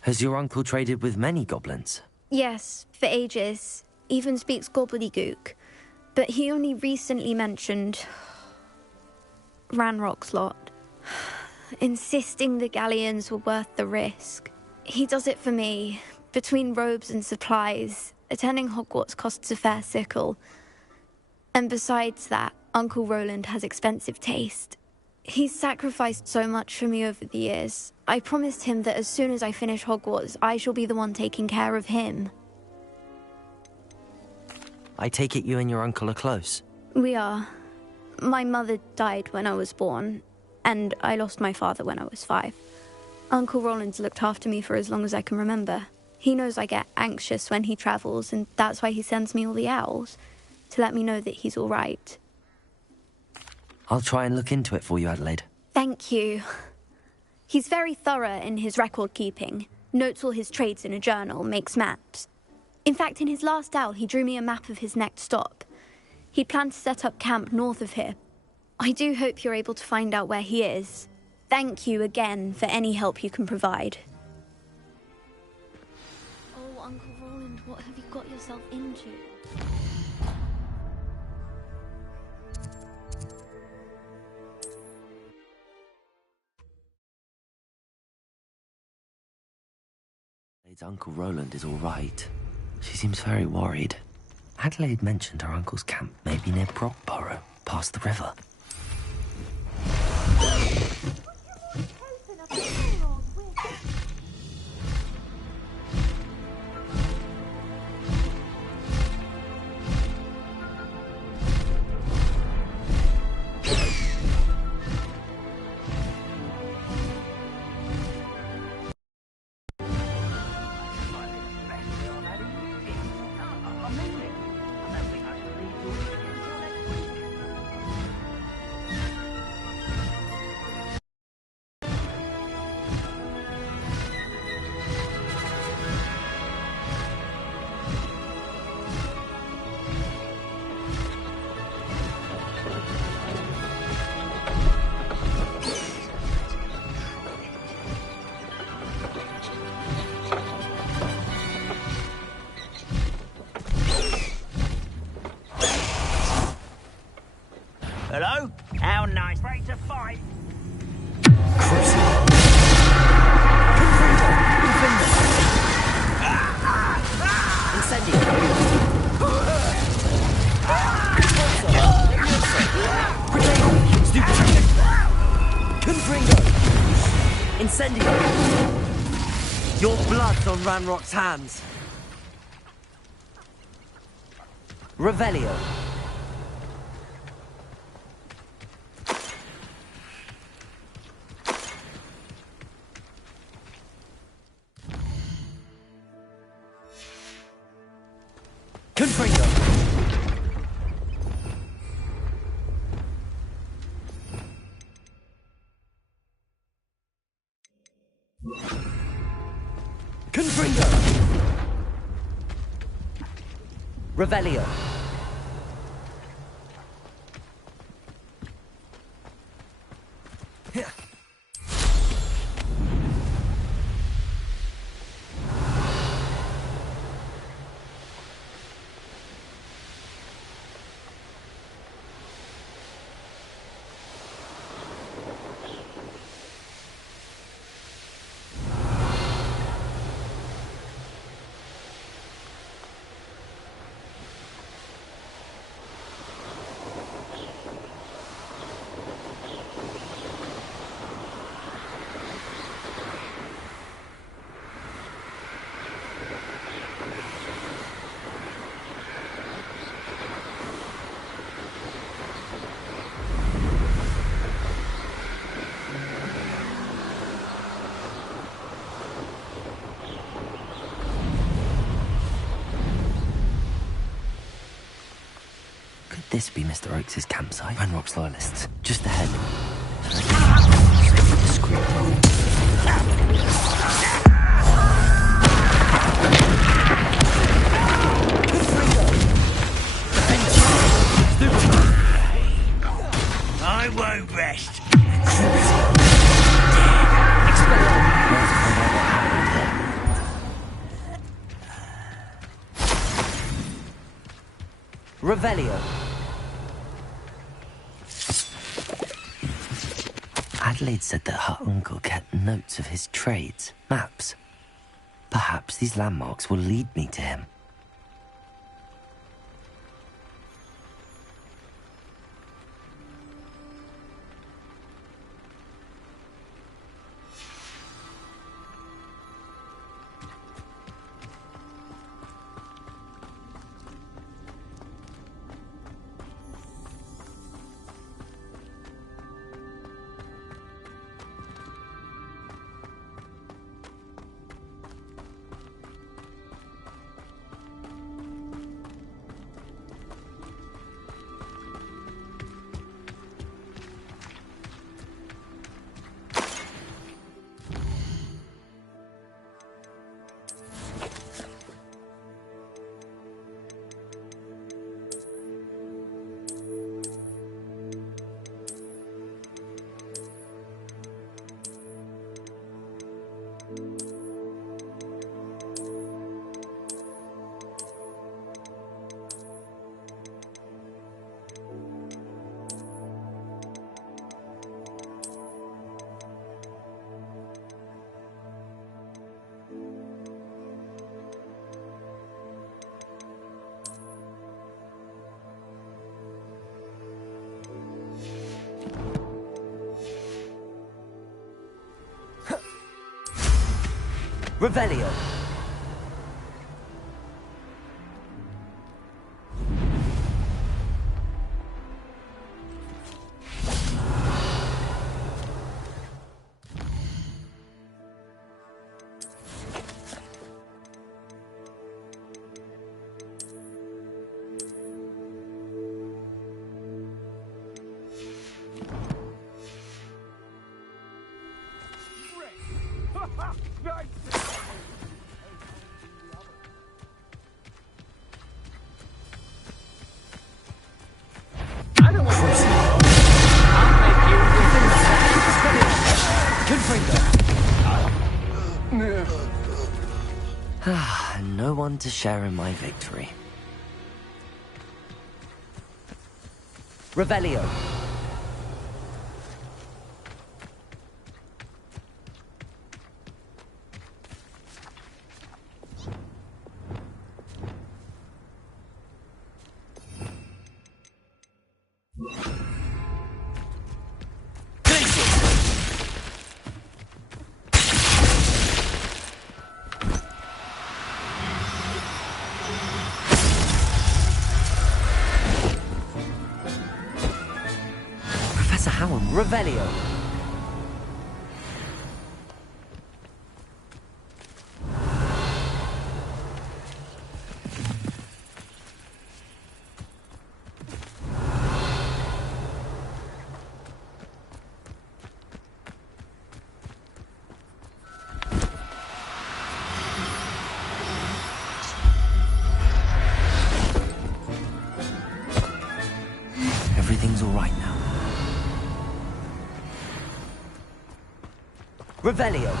Has your uncle traded with many goblins? Yes, for ages. Even speaks gobbledygook. But he only recently mentioned Ranrock's lot, insisting the galleons were worth the risk. He does it for me. Between robes and supplies, attending Hogwarts costs a fair sickle. And besides that, Uncle Roland has expensive taste. He's sacrificed so much for me over the years. I promised him that as soon as I finish Hogwarts, I shall be the one taking care of him. I take it you and your uncle are close. We are. My mother died when I was born, and I lost my father when I was 5. Uncle Roland's looked after me for as long as I can remember. He knows I get anxious when he travels, and that's why he sends me all the owls, to let me know that he's all right. I'll try and look into it for you, Adelaide. Thank you. He's very thorough in his record keeping, notes all his trades in a journal, makes maps. In fact, in his last owl, he drew me a map of his next stop. He planned to set up camp north of here. I do hope you're able to find out where he is. Thank you again for any help you can provide. Oh, Uncle Roland, what have you got yourself into? Adelaide's Uncle Roland is all right. She seems very worried. Adelaide mentioned her uncle's camp may be near Brockborough, past the river. Hello? How nice. Break to 5. Incendio! Your blood's on Ranrock's hands. Revelio. Confringo. Confringo. Revelio. This be Mr. Oakes' campsite. Ranrock's loyalists. Just ahead. I won't rest. Revelio. Adelaide said that her uncle kept notes of his trades, maps. Perhaps these landmarks will lead me to him. Revelio. No one to share in my victory. Revelio. Revelio. Everything's all right now. Revelio.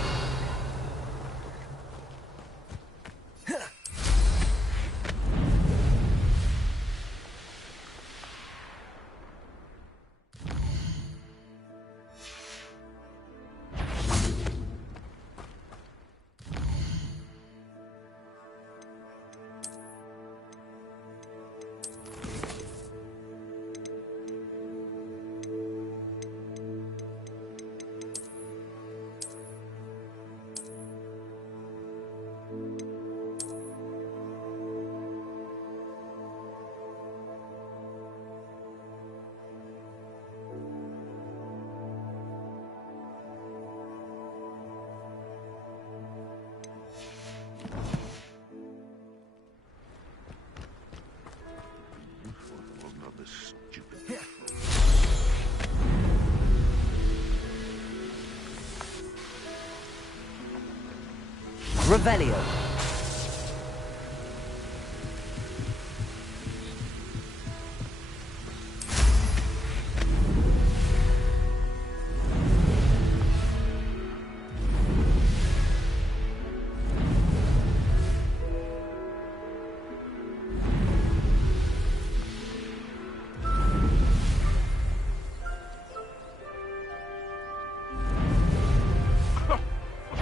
Revelio.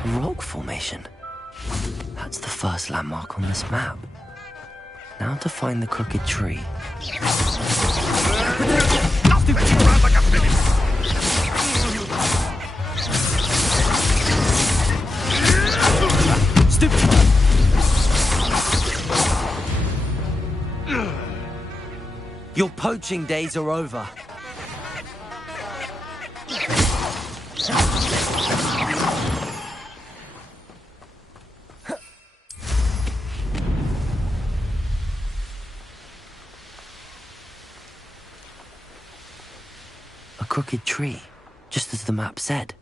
Rock formation. That's the first landmark on this map. Now to find the crooked tree. Your poaching days are over. A crooked tree, just as the map said.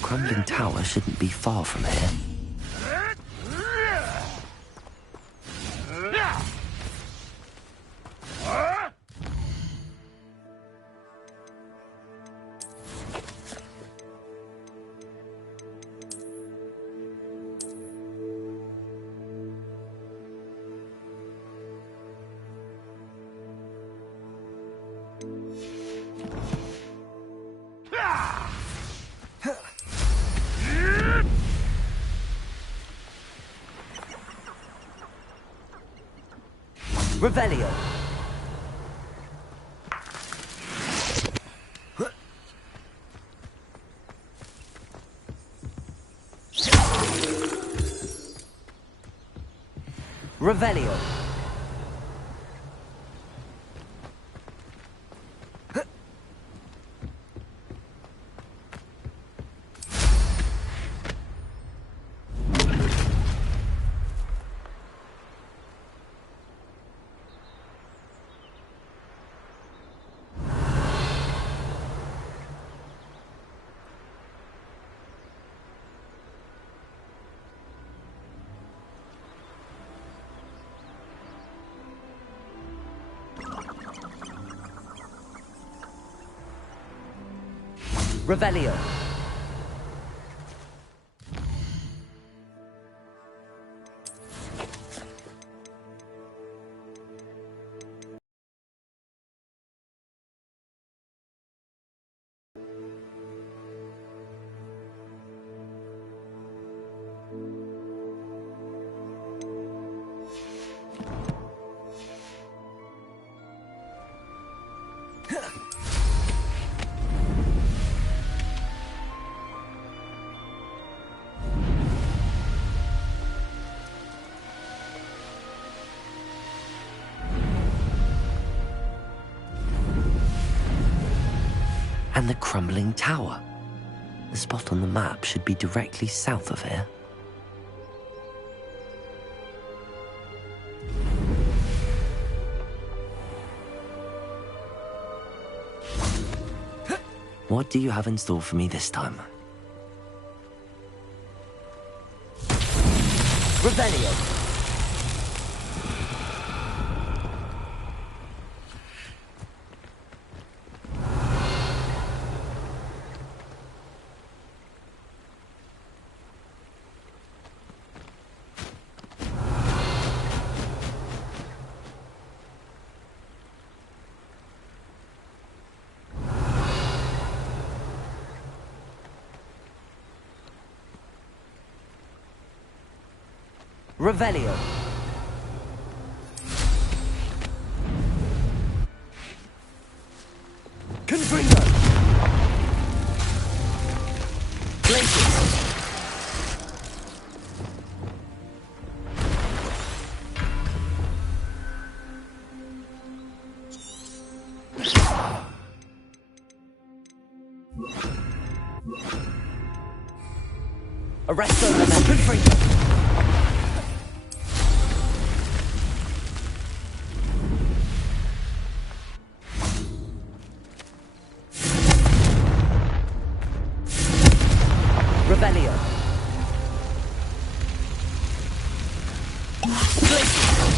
Crumbling tower shouldn't be far from here. Revelio. Revelio. Revelio. And the crumbling tower. The spot on the map should be directly south of here. What do you have in store for me this time? Revelio! Revelio. Confringo. Glacius. Arresto and then Confringo. Revelio.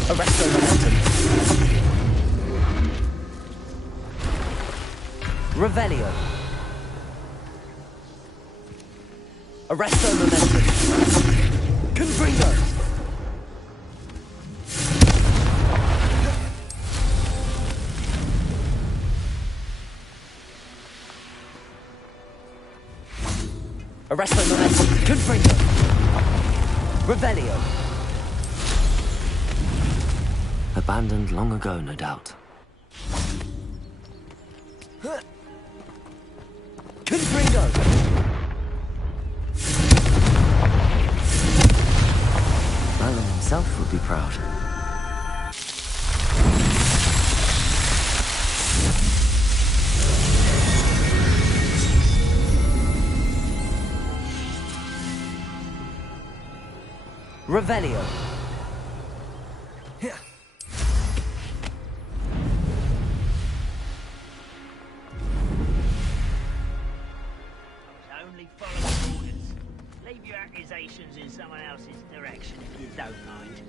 Arresto momentum. Revelio. Arresto momentum. Confringo. Arresto momentum. Confringo. Revelio. Abandoned long ago, no doubt. Confringo. Merlin himself would be proud. Revelio. Only follow orders. Leave your accusations in someone else's direction if you don't mind.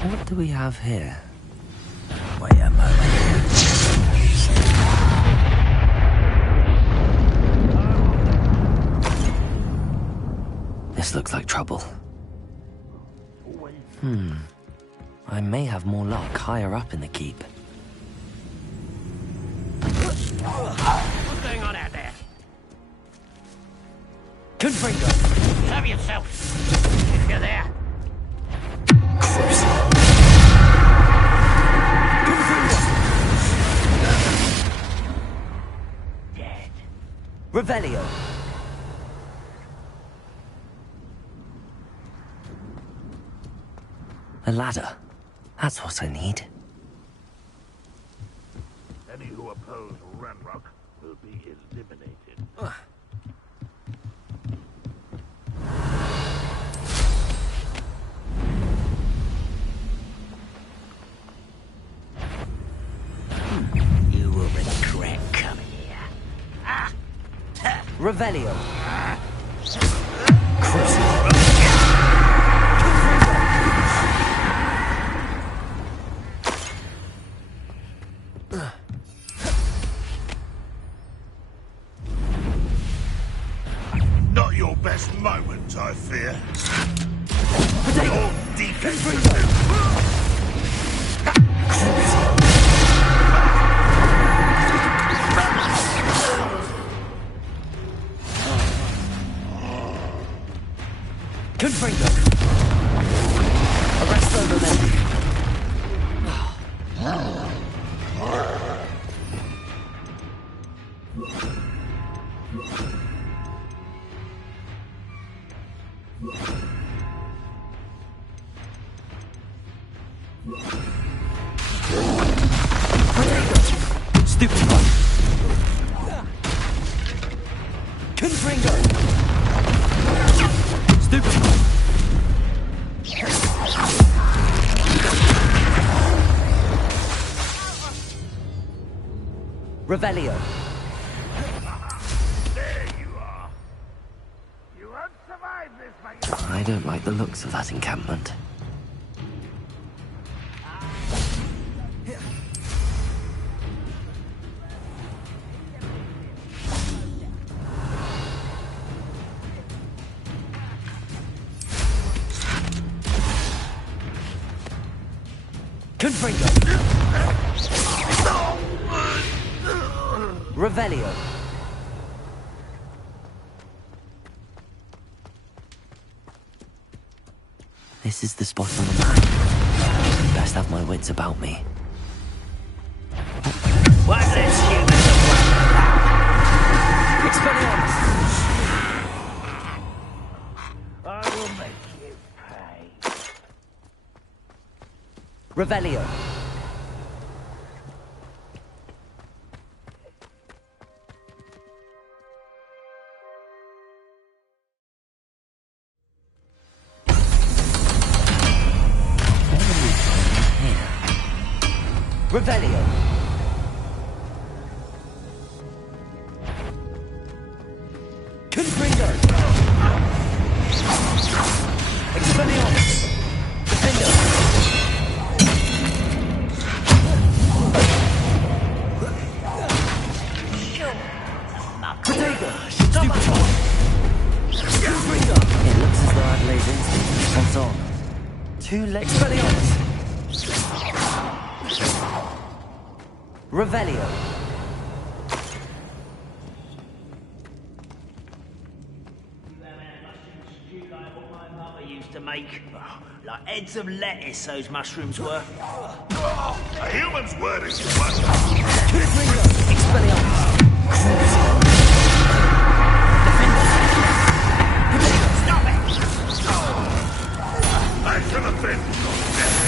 What do we have here? Wait a moment. This looks like trouble. I may have more luck higher up in the keep. What's going on out there? Confringo! Serve yourself, if you're there. Dead. Revelio. A ladder. That's what I need. Any who oppose Ranrock will be eliminated. You will regret coming here. Revelio. Not your best moment, I fear. Your defense. Confringo. Arresto Momentum. Stupid one. Confringo. Stupid one. Revelio. There you are. You won't survive this, my young. I don't like the looks of that encampment. Confringo. Revelio. This is the spot on the map. Best have my wits about me. What lets humans Expelliarmus. I will make you pay. Revelio. Revelio. Confringo. Expelliarmus. Defender. Protego. Stupid one. Confringo. It looks as though Adelaide's instinct is spot on. Two legs. Expelliarmus. Revelio. used to make. Like heads of lettuce, those mushrooms were. A human's word is one. Stop it! I shall offend your death.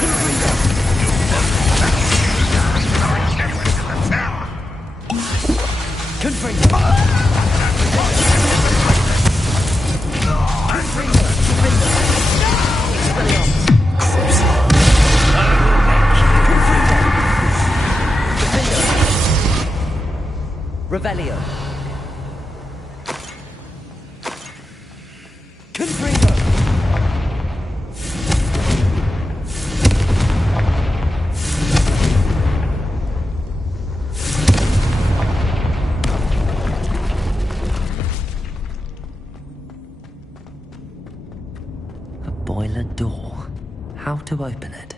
Revelio. boiler door. How to open it?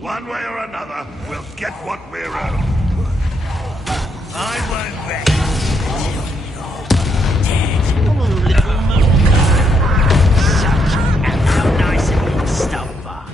One way or another, we'll get what we're owed. I won't bet. How nice of you to stop by.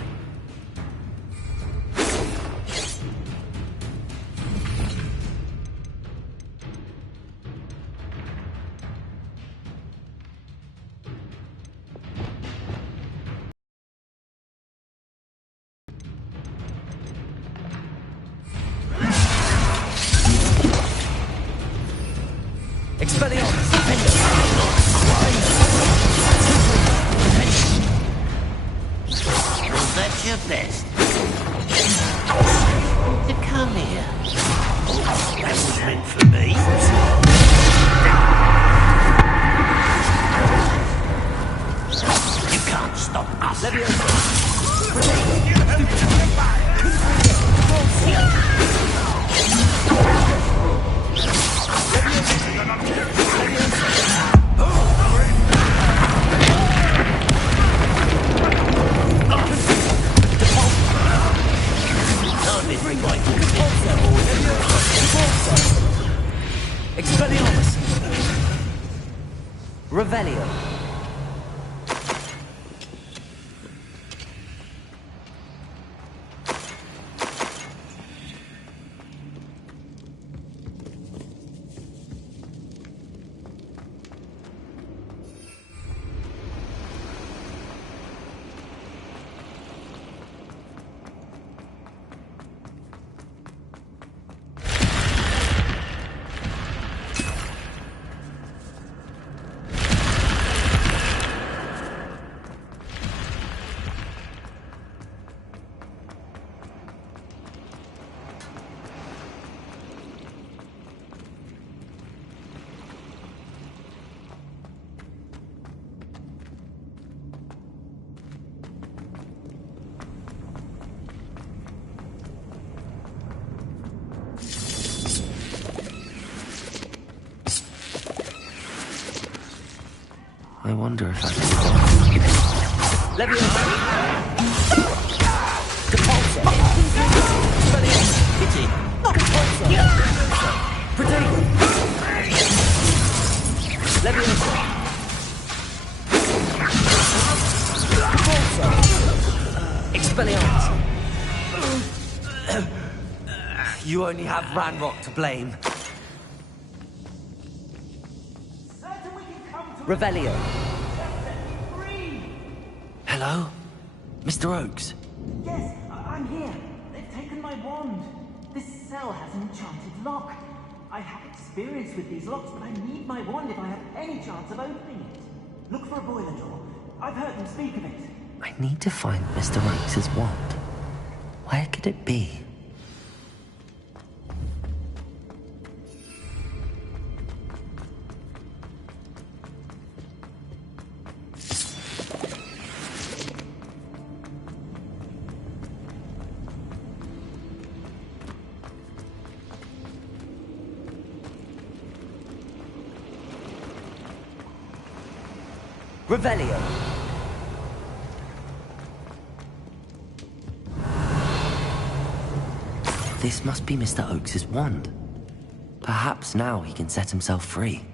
That's your best. To come here. That was meant for me. You can't stop us. Expelliarmus! Revelio. I wonder if I can... Leviosa! Expelliarmus! You only have Ranrock to blame. Revelio. Hello? Mr. Oakes? Yes, I'm here. They've taken my wand. This cell has an enchanted lock. I have experience with these locks, but I need my wand if I have any chance of opening it. Look for a boiler door. I've heard them speak of it. I need to find Mr. Oakes' wand. Where could it be? Revelio. This must be Mr. Oakes' wand. Perhaps now he can set himself free.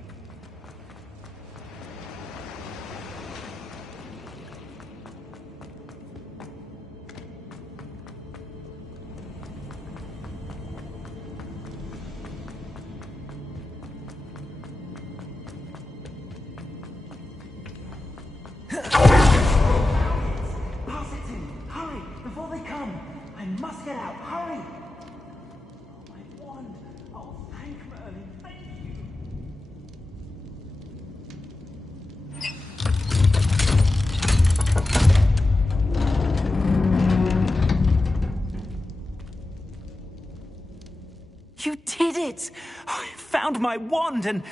You did it! I found my wand and...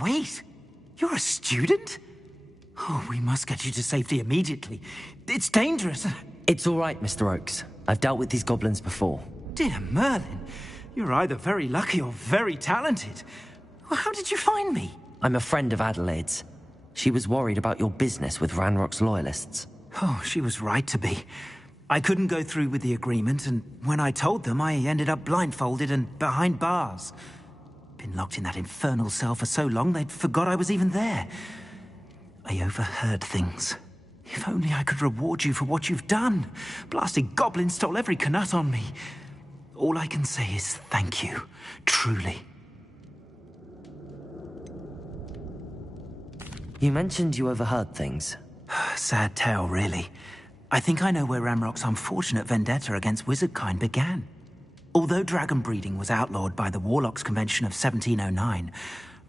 Wait, you're a student? Oh, we must get you to safety immediately. It's dangerous. It's all right, Mr. Oakes. I've dealt with these goblins before. Dear Merlin, you're either very lucky or very talented. Well, how did you find me? I'm a friend of Adelaide's. She was worried about your business with Ranrock's loyalists. Oh, she was right to be. I couldn't go through with the agreement, and when I told them, I ended up blindfolded and behind bars. Been locked in that infernal cell for so long, they'd forgot I was even there. I overheard things. If only I could reward you for what you've done. Blasted goblins stole every Knut on me. All I can say is thank you, truly. You mentioned you overheard things. Sad tale, really. I think I know where Ranrock's unfortunate vendetta against wizardkind began. Although dragon breeding was outlawed by the Warlocks Convention of 1709,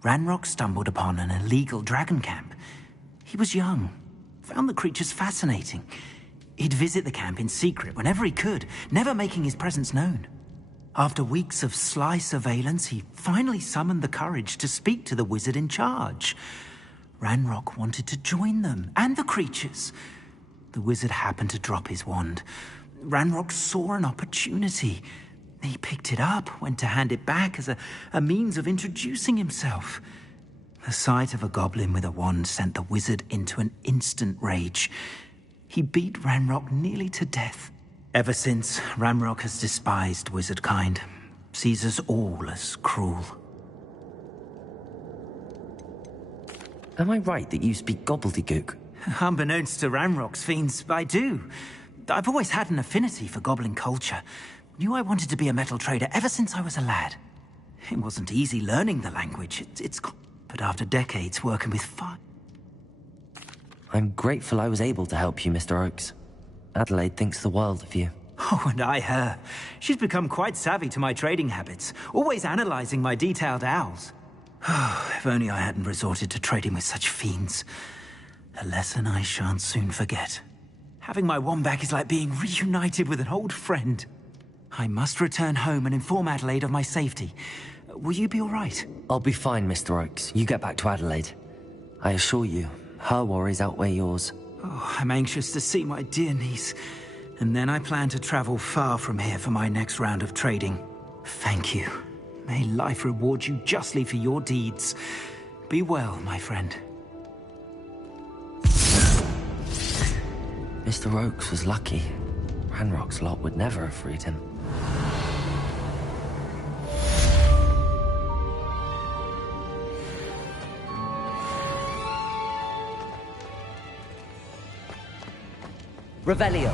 Ranrock stumbled upon an illegal dragon camp. He was young, found the creatures fascinating. He'd visit the camp in secret whenever he could, never making his presence known. After weeks of sly surveillance, he finally summoned the courage to speak to the wizard in charge. Ranrock wanted to join them, and the creatures. The wizard happened to drop his wand. Ranrock saw an opportunity. He picked it up, went to hand it back as a means of introducing himself. The sight of a goblin with a wand sent the wizard into an instant rage. He beat Ranrock nearly to death. Ever since, Ranrock has despised wizardkind, sees us all as cruel. Am I right that you speak gobbledygook? Unbeknownst to Ranrock's fiends, I do. I've always had an affinity for goblin culture. Knew I wanted to be a metal trader ever since I was a lad. It wasn't easy learning the language. But after decades working with fire... I'm grateful I was able to help you, Mr. Oakes. Adelaide thinks the world of you. Oh, and I her. She's become quite savvy to my trading habits, always analyzing my detailed owls. If only I hadn't resorted to trading with such fiends. A lesson I shan't soon forget. Having my wand back is like being reunited with an old friend. I must return home and inform Adelaide of my safety. Will you be all right? I'll be fine, Mr. Oakes. You get back to Adelaide. I assure you, her worries outweigh yours. Oh, I'm anxious to see my dear niece. And then I plan to travel far from here for my next round of trading. Thank you. May life reward you justly for your deeds. Be well, my friend. Mr. Oakes was lucky. Ranrock's lot would never have freed him. Revelio.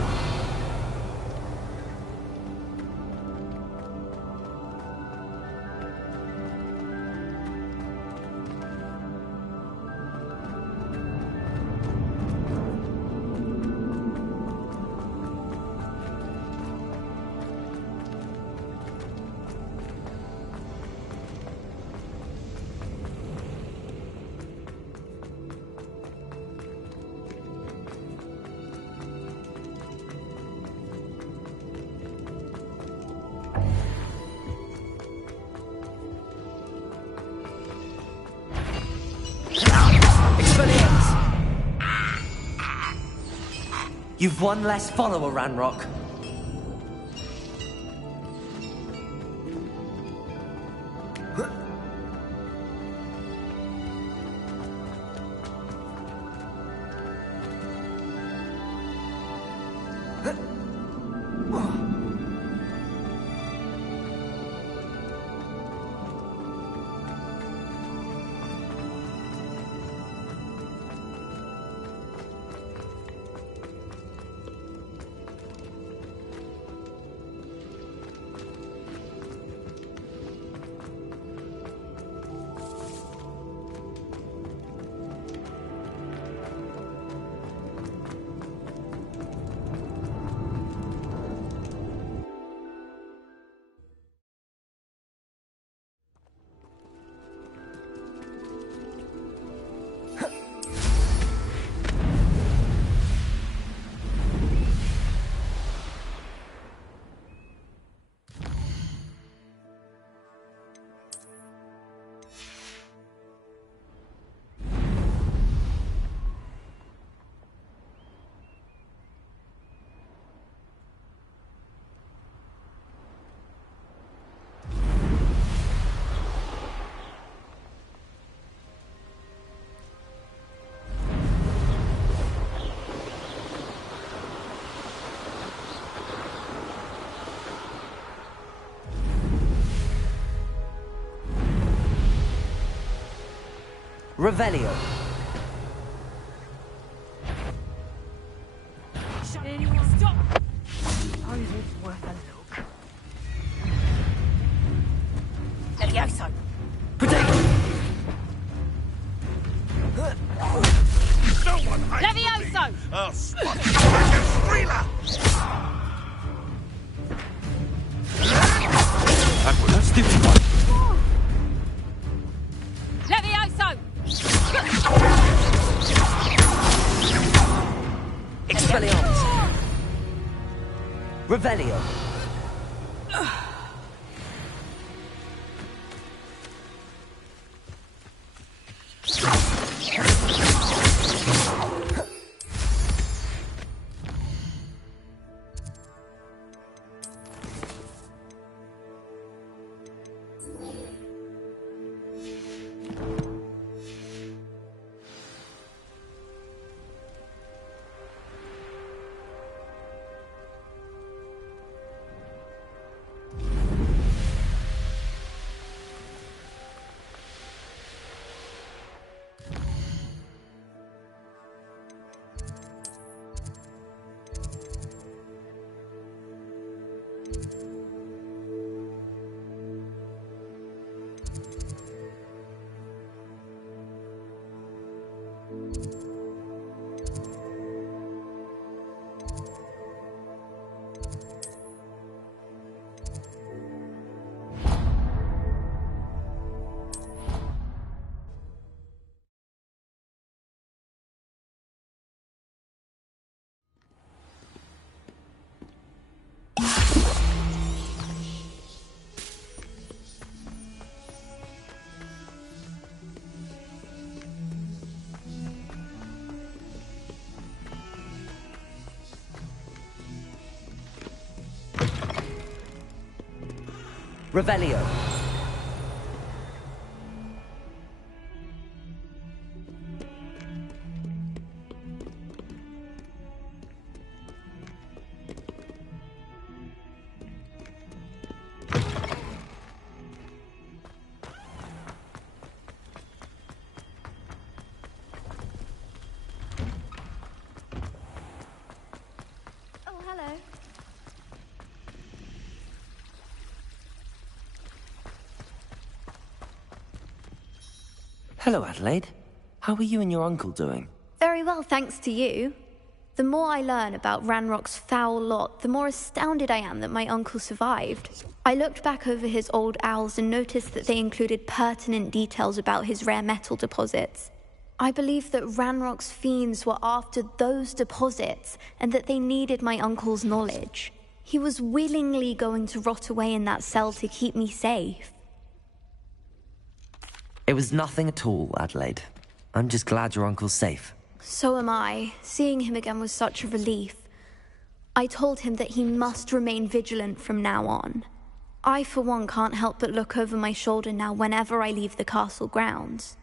You've one less follower, Ranrock. Revelio. Stop! Suppose it's worth a look. Levioso! No one hides Levioso! from me. I'll spot you like a streeler. That's difficult. Levioso! Expelliarmus. Revelio. Revelio. Oh, hello. Hello, Adelaide. How are you and your uncle doing? Very well, thanks to you. The more I learn about Ranrock's foul lot, the more astounded I am that my uncle survived. I looked back over his old owls and noticed that they included pertinent details about his rare metal deposits. I believe that Ranrock's fiends were after those deposits and that they needed my uncle's knowledge. He was willingly going to rot away in that cell to keep me safe. It was nothing at all, Adelaide. I'm just glad your uncle's safe. So am I. Seeing him again was such a relief. I told him that he must remain vigilant from now on. I, for one, can't help but look over my shoulder now whenever I leave the castle grounds.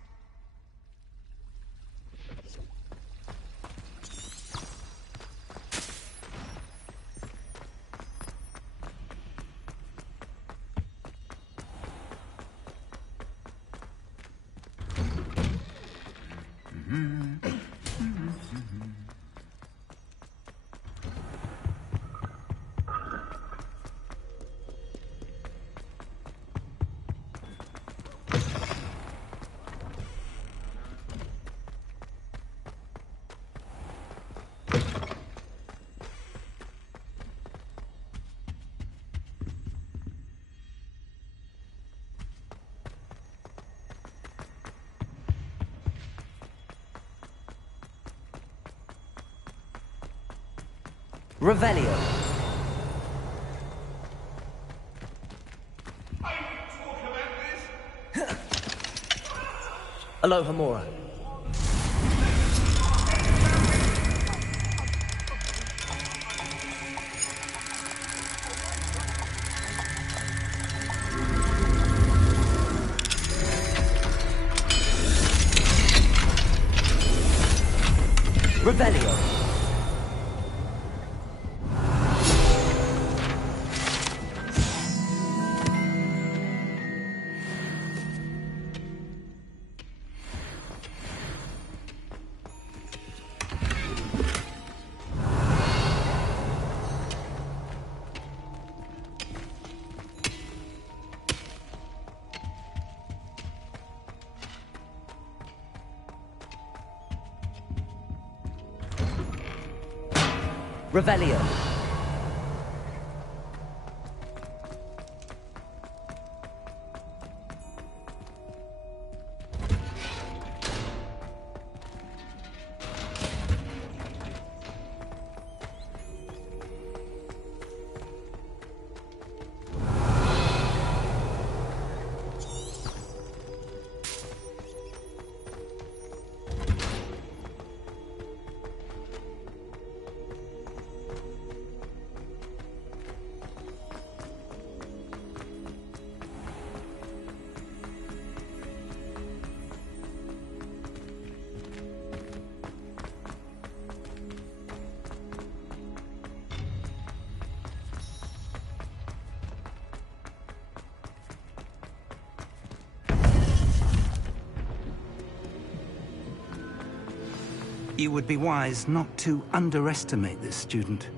Revelio. Aloha Mora. Revelio. Revelio. You would be wise not to underestimate this student.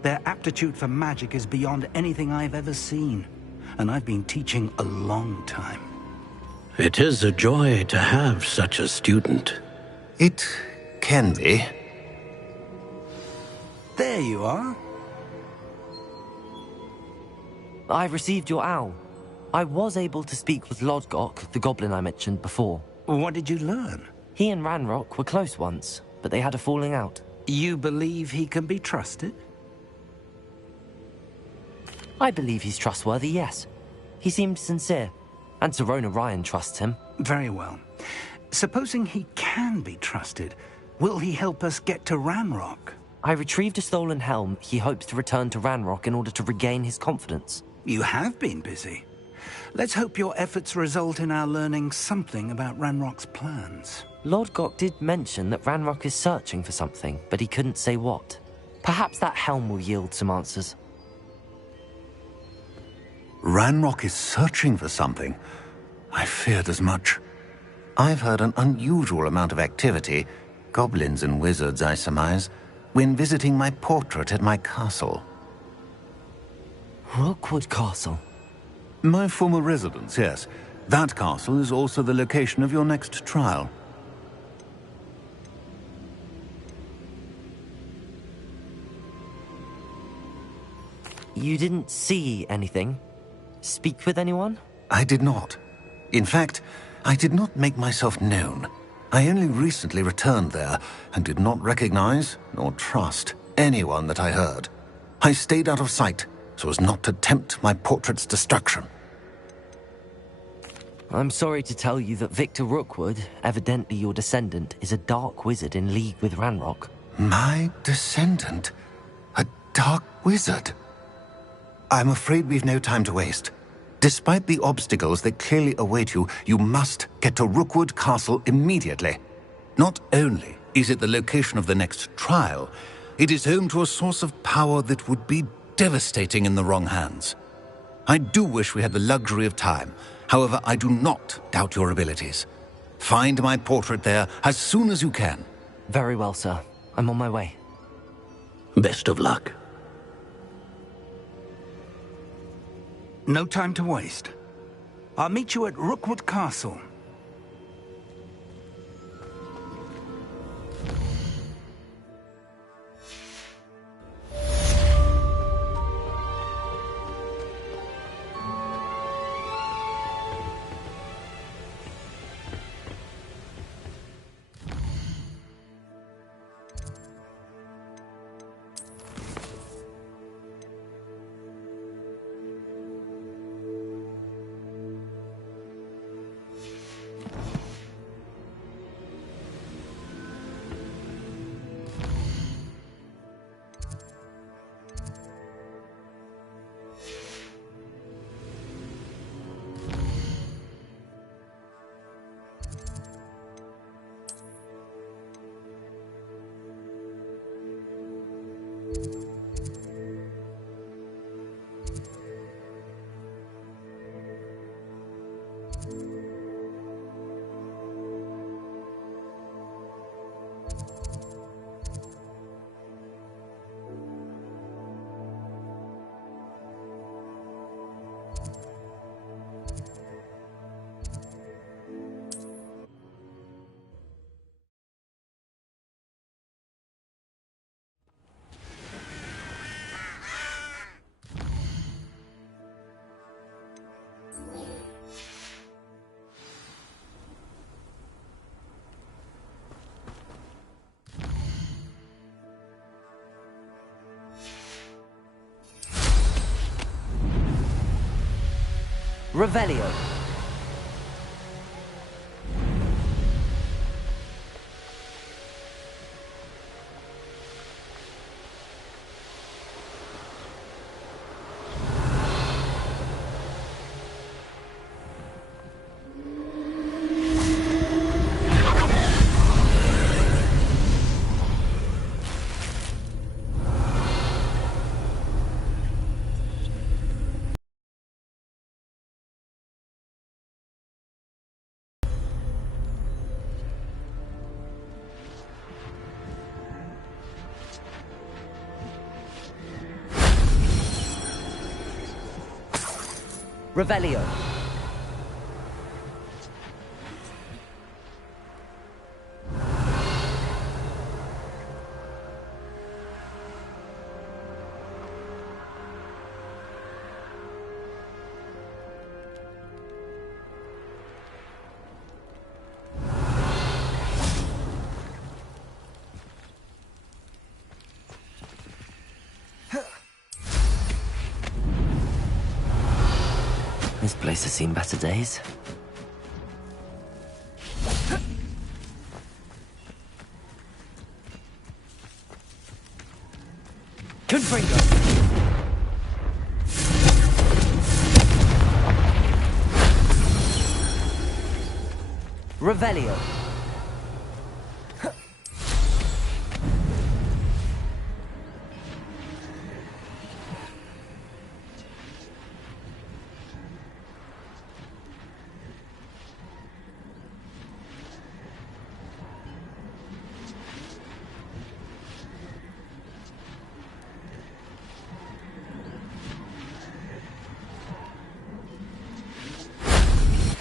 Their aptitude for magic is beyond anything I've ever seen, and I've been teaching a long time. It is a joy to have such a student. It can be. There you are. I received your owl. I was able to speak with Lodgok, the goblin I mentioned before. What did you learn? He and Ranrock were close once, but they had a falling out. You believe he can be trusted? I believe he's trustworthy, yes. He seemed sincere, and Serona Ryan trusts him. Very well. Supposing he can be trusted, will he help us get to Ranrock? I retrieved a stolen helm he hopes to return to Ranrock in order to regain his confidence. You have been busy. Let's hope your efforts result in our learning something about Ranrock's plans. Lodgok did mention that Ranrock is searching for something, but he couldn't say what. Perhaps that helm will yield some answers. Ranrock is searching for something. I feared as much. I've heard an unusual amount of activity, goblins and wizards, I surmise, when visiting my portrait at my castle. Rookwood Castle? My former residence, yes. That castle is also the location of your next trial. You didn't see anything? Speak with anyone? I did not. In fact, I did not make myself known. I only recently returned there and did not recognize nor trust anyone that I heard. I stayed out of sight so as not to tempt my portrait's destruction. I'm sorry to tell you that Victor Rookwood, evidently your descendant, is a dark wizard in league with Ranrock. My descendant? A dark wizard? I'm afraid we've no time to waste. Despite the obstacles that clearly await you, you must get to Rookwood Castle immediately. Not only is it the location of the next trial, it is home to a source of power that would be devastating in the wrong hands. I do wish we had the luxury of time. However, I do not doubt your abilities. Find my portrait there as soon as you can. Very well, sir. I'm on my way. Best of luck. No time to waste. I'll meet you at Rookwood Castle. Revelio. Revelio. This place has seen better days. Confringo! Revelio.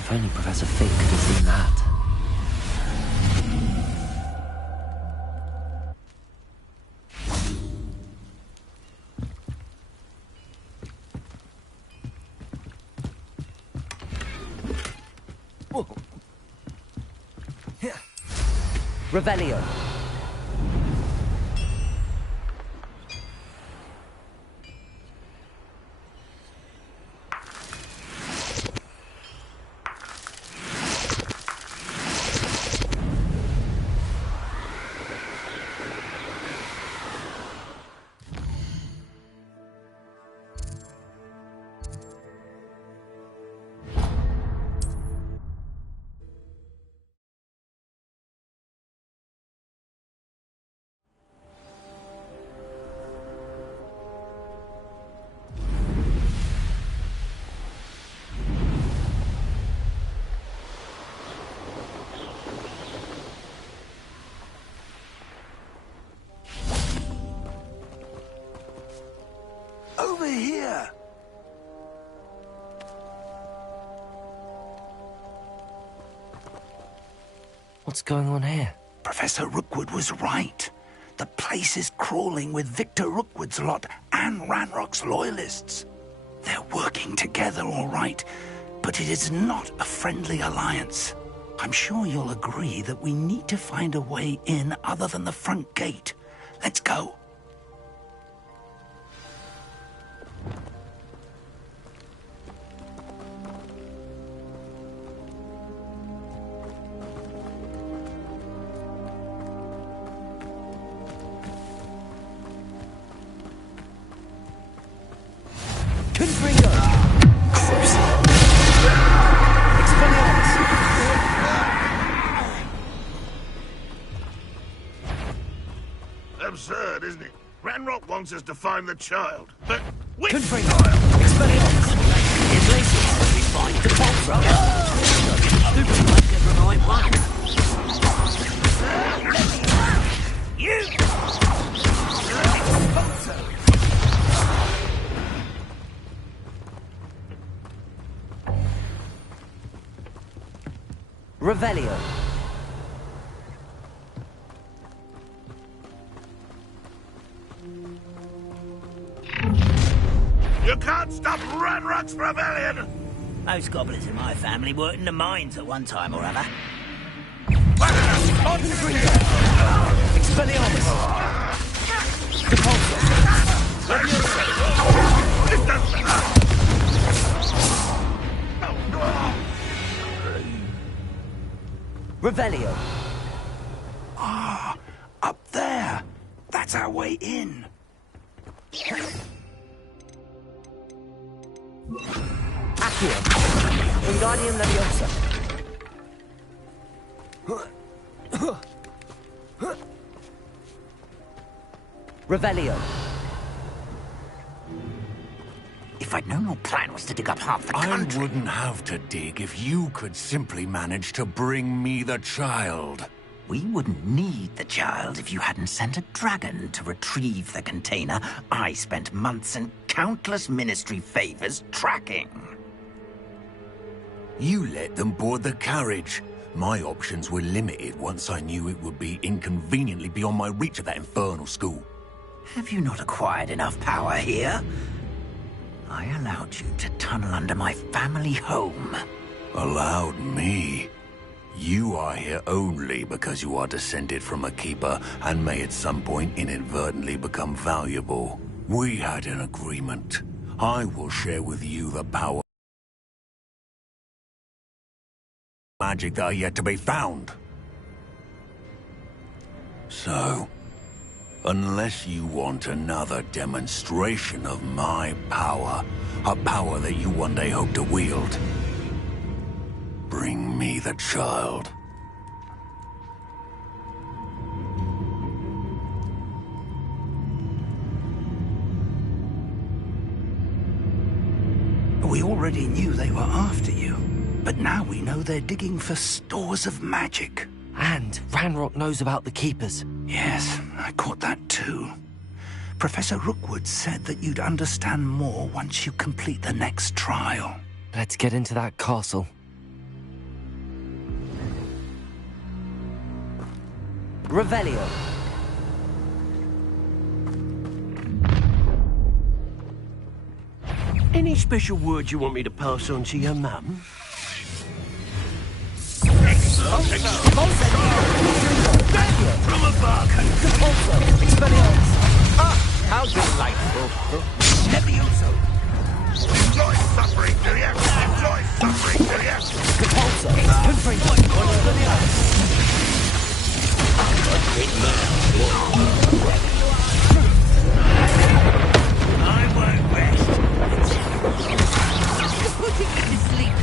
If only Professor Fig could have seen that. Revelio. Over here! What's going on here? Professor Rookwood was right. The place is crawling with Victor Rookwood's lot and Ranrock's loyalists. They're working together, all right, but it is not a friendly alliance. I'm sure you'll agree that we need to find a way in other than the front gate. Let's go. Absurd, isn't it? Ranrock wants us to find the child, but which Confringo. child? Expelliarmus. In places we find the bomb rubber. Stupid might get the right one. You! Revelio. You can't stop Ranrock's rebellion! Most goblins in my family worked in the mines at one time or other. Confringo. Expelliarmus. Depulso. Leviosa. Revelio. Ah, up there. That's our way in. Accio. Wingardium Leviosa. Revelio. If I'd known your plan was to dig up half the country... I wouldn't have to dig if you could simply manage to bring me the child. We wouldn't need the child if you hadn't sent a dragon to retrieve the container I spent months and countless ministry favors tracking. You let them board the carriage. My options were limited once I knew it would be inconveniently beyond my reach at that infernal school. Have you not acquired enough power here? I allowed you to tunnel under my family home. Allowed me? You are here only because you are descended from a keeper and may at some point inadvertently become valuable. We had an agreement. I will share with you the power magic that are yet to be found. So, unless you want another demonstration of my power, a power that you one day hope to wield, bring me the child. We already knew they were after you, but now we know they're digging for stores of magic. And Ranrock knows about the Keepers. Yes, I caught that too. Professor Rookwood said that you'd understand more once you complete the next trial. Let's get into that castle. Revelio. Any special words you want me to pass on to your mum? From above! Ah, how delightful! Levioso! Enjoy suffering, do you? Enjoy suffering, do you? I won't rest. Put it to sleep.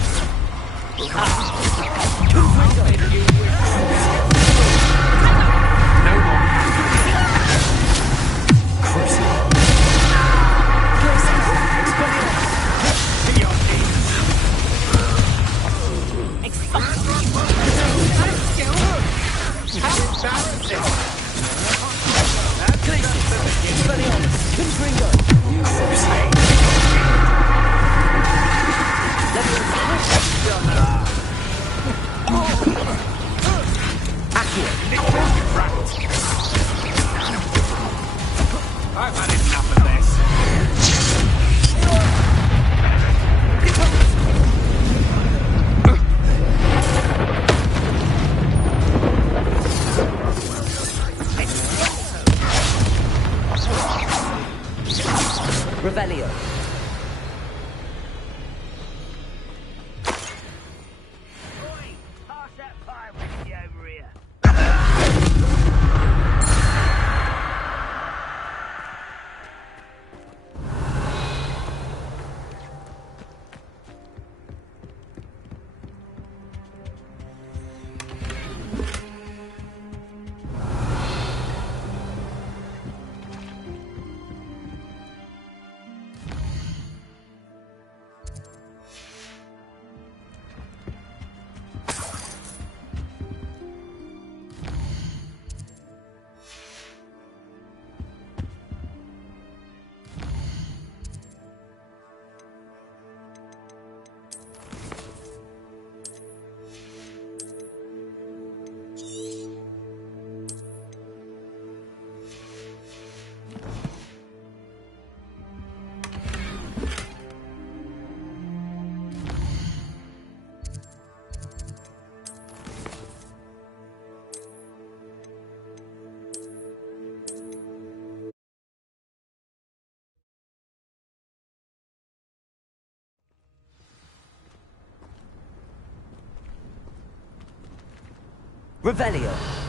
I've had enough of this. Revelio. Pass that fire whiskey over here. Revelio.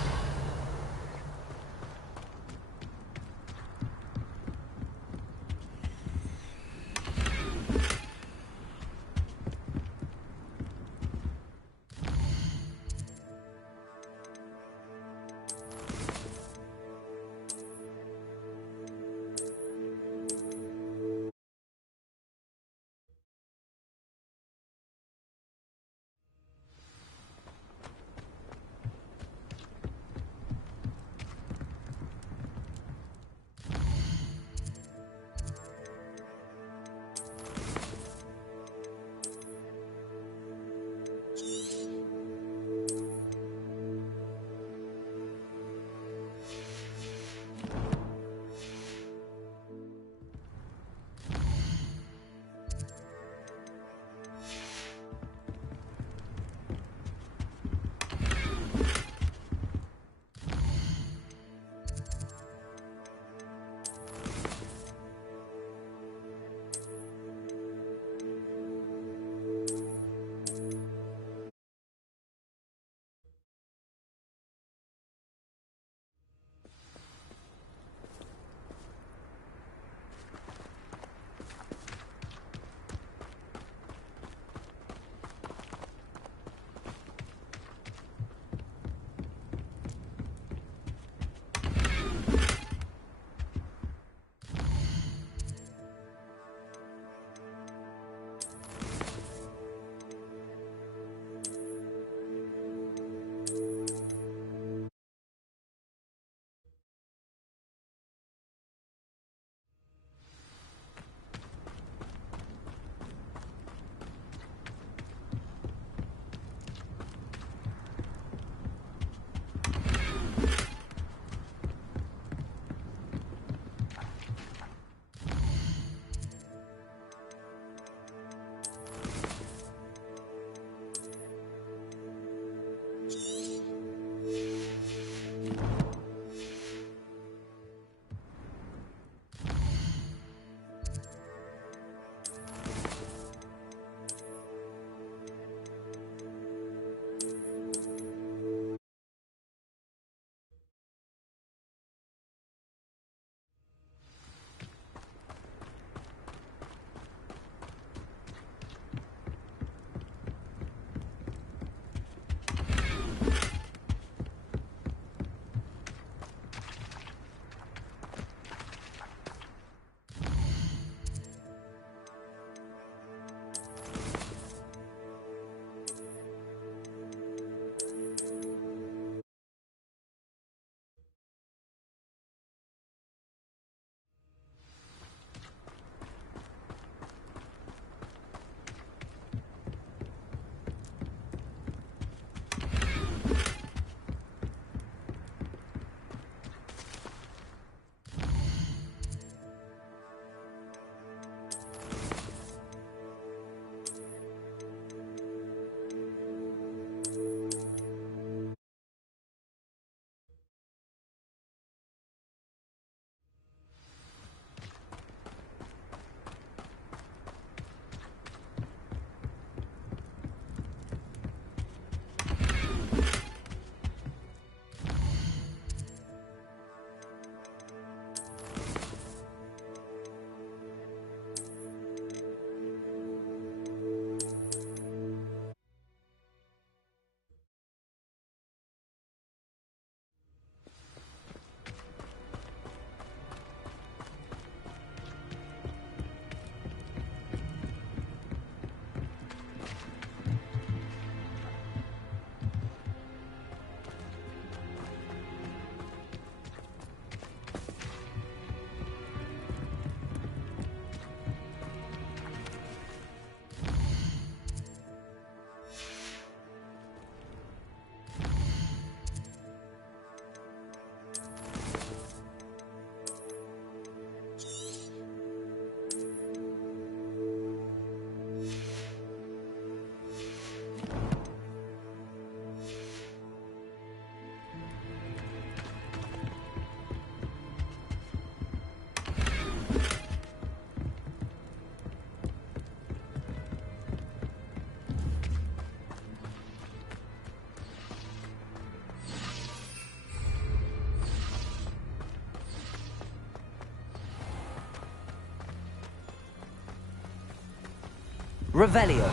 Revelio.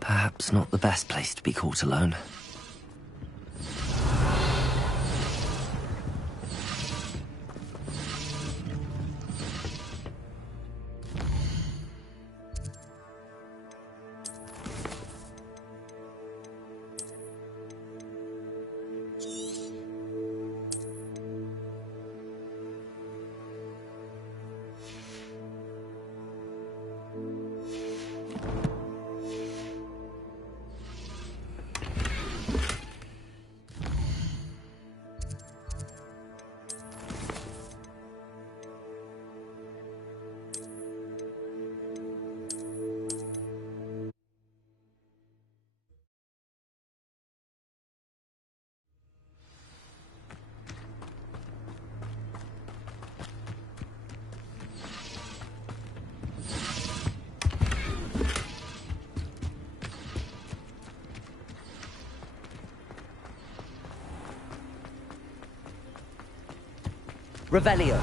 Perhaps not the best place to be caught alone. Revelio.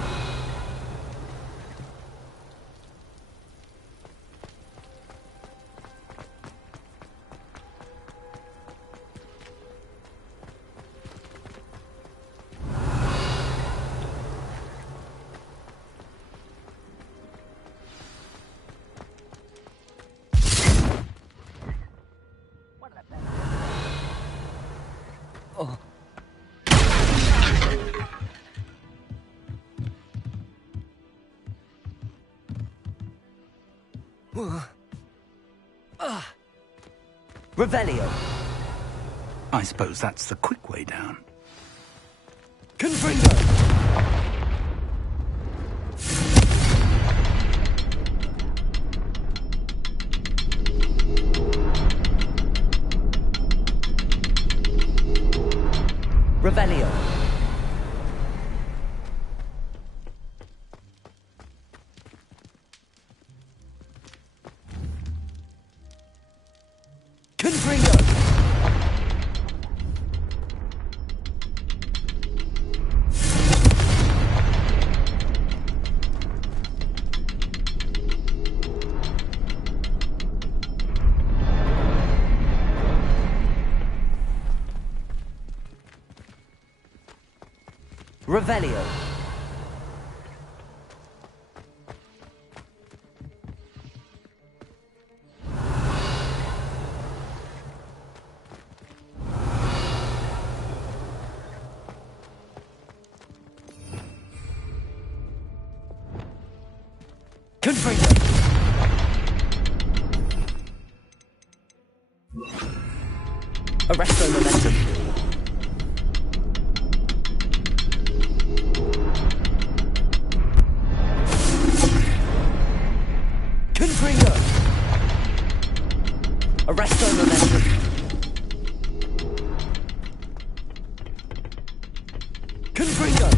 Oh. Revelio. I suppose that's the quick way down. Confringo! Revelio. Confringo! Revelio. Confringo! Arresto momentum. Confringo! Arresto momentum. Confringo!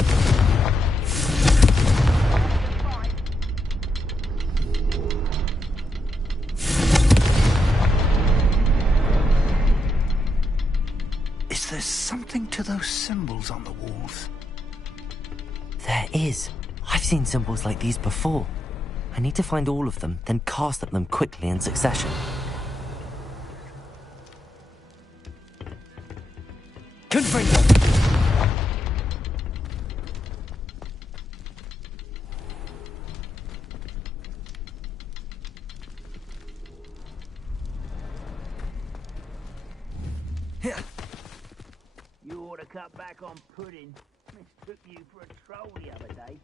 Is there something to those symbols on the walls? There is. I've seen symbols like these before. I need to find all of them, then cast at them quickly in succession. Confringo! You ought to cut back on pudding. Mistook you for a troll the other day.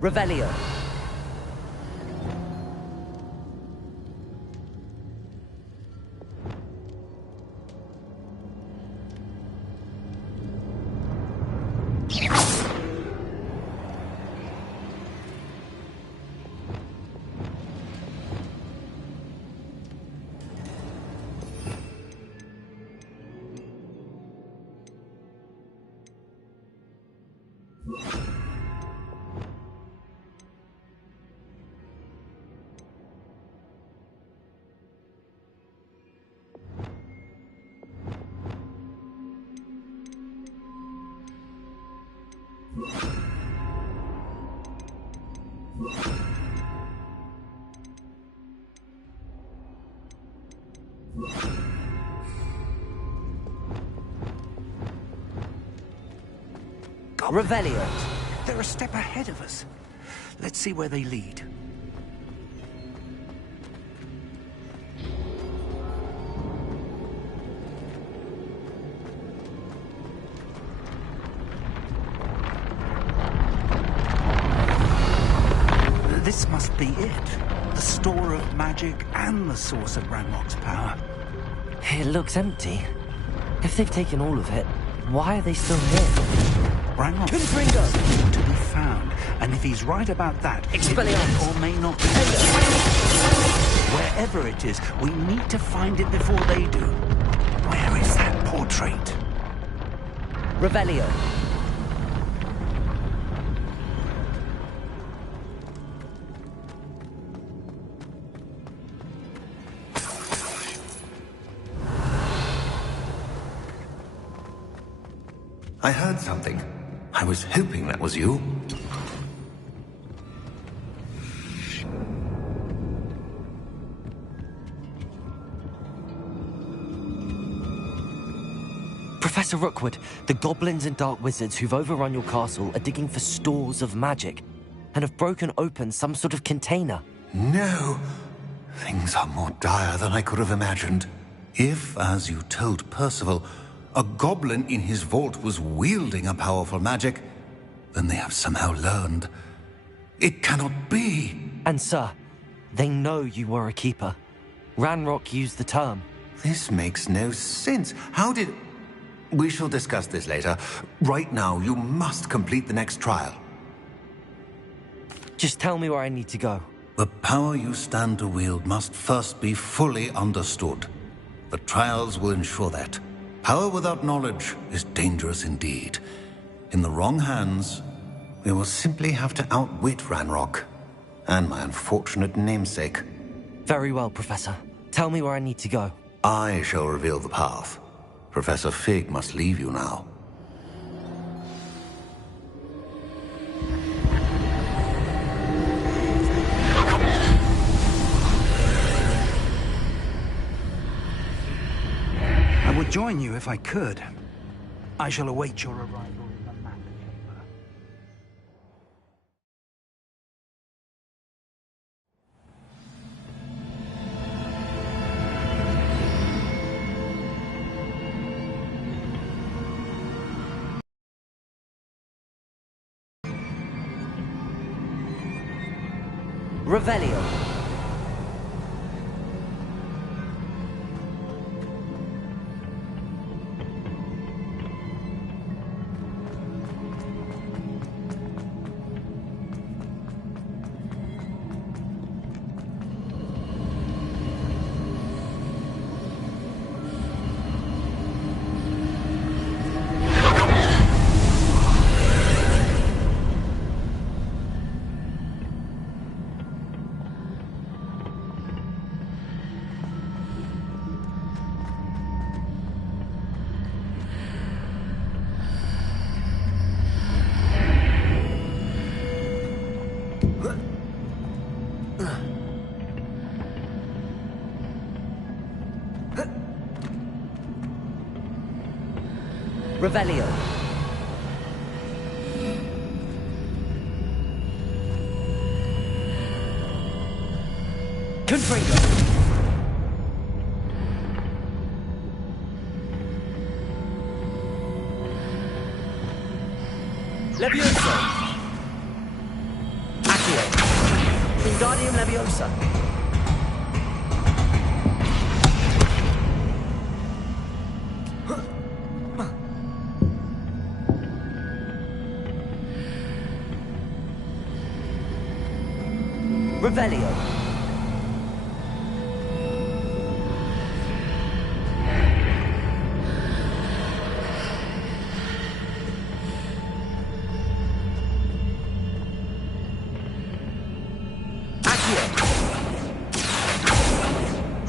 Revelio. Revelio. They're a step ahead of us. Let's see where they lead. This must be it. The store of magic and the source of Ranrock's power. It looks empty. If they've taken all of it, why are they still here? Ranrock's source to be found, and if he's right about that, Expelliarmus. it may or may not be. Wherever it is, we need to find it before they do. Where is that portrait? Revelio. I heard something. I was hoping that was you. Professor Rookwood, the goblins and dark wizards who've overrun your castle are digging for stores of magic and have broken open some sort of container. No. Things are more dire than I could have imagined. If, as you told Percival, a goblin in his vault was wielding a powerful magic, then they have somehow learned. It cannot be. And sir, they know you were a keeper. Ranrock used the term. This makes no sense. How did... We shall discuss this later. Right now, you must complete the next trial. Just tell me where I need to go. The power you stand to wield must first be fully understood. The trials will ensure that. Power without knowledge is dangerous indeed. In the wrong hands, we will simply have to outwit Ranrock and my unfortunate namesake. Very well, Professor. Tell me where I need to go. I shall reveal the path. Professor Fig must leave you now. I would join you if I could. I shall await your arrival in the map chamber. Revelio. Revelio. Confringo. Leviosa. Accio. Wingardium Leviosa. Revelio.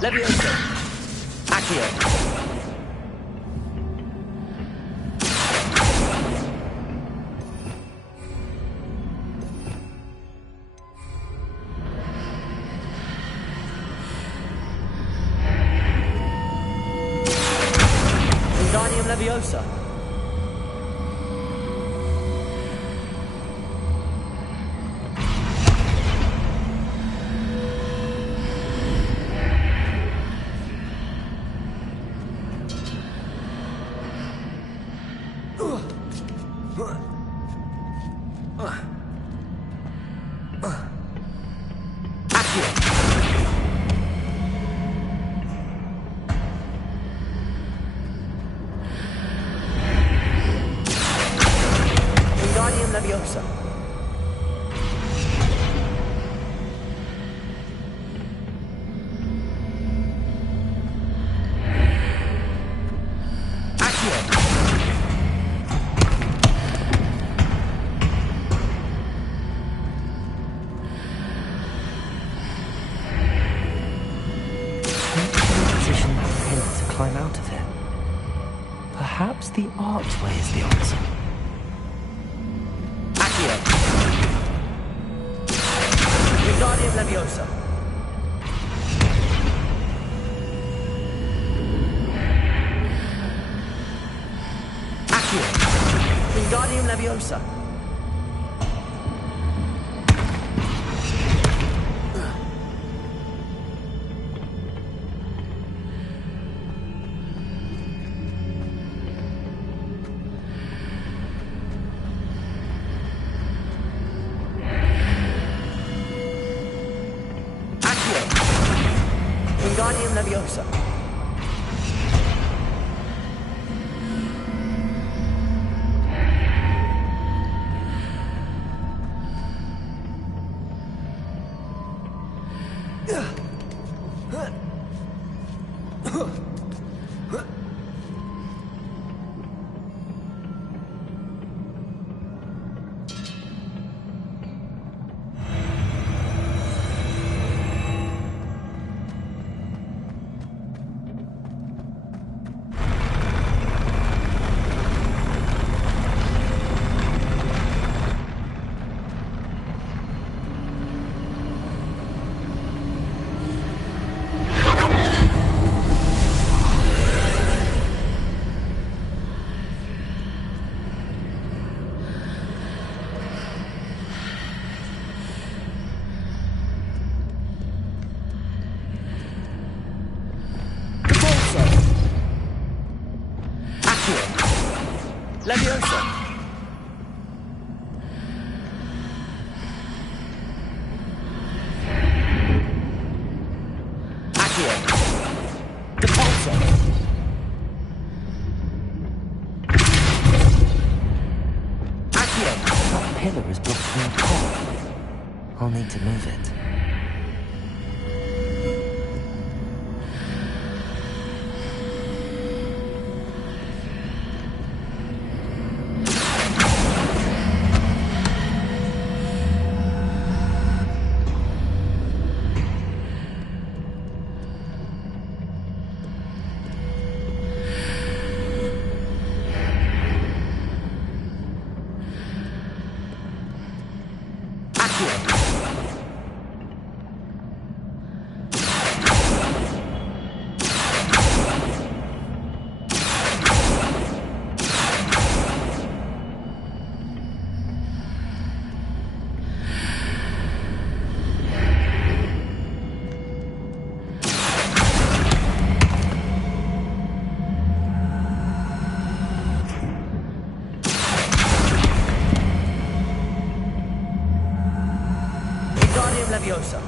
Leviosa! Accio! Wingardium Leviosa! Wingardium Leviosa. Position that pin to climb out of it. Perhaps the archway is the answer. Accio! Wingardium Leviosa. Accio! Wingardium Leviosa. Wingardium Leviosa. Leviosa! Accio! Repulsor! Accio! That pillar is blocked from the top. I'll need to move it. Leviosa.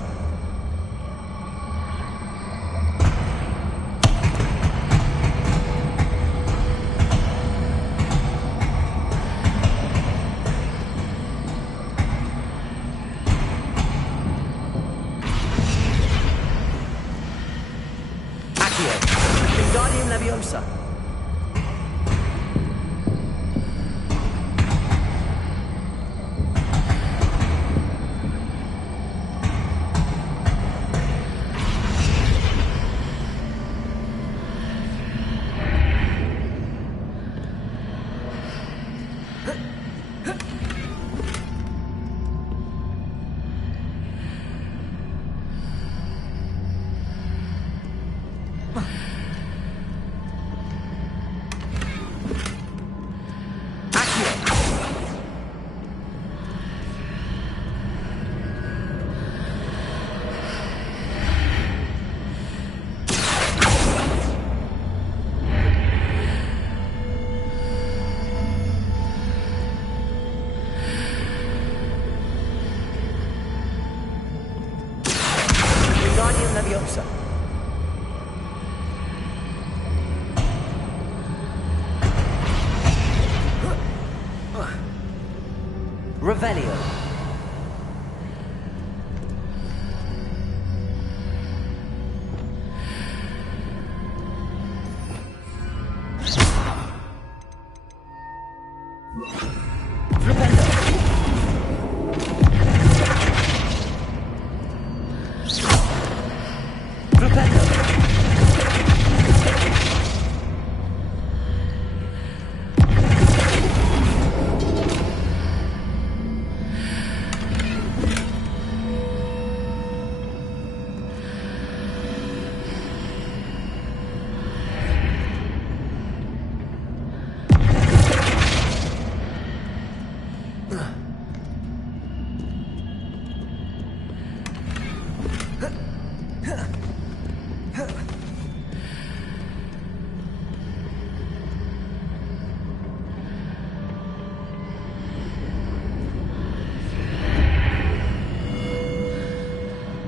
Accio. Wingardium Leviosa. Leviosa. Revelio.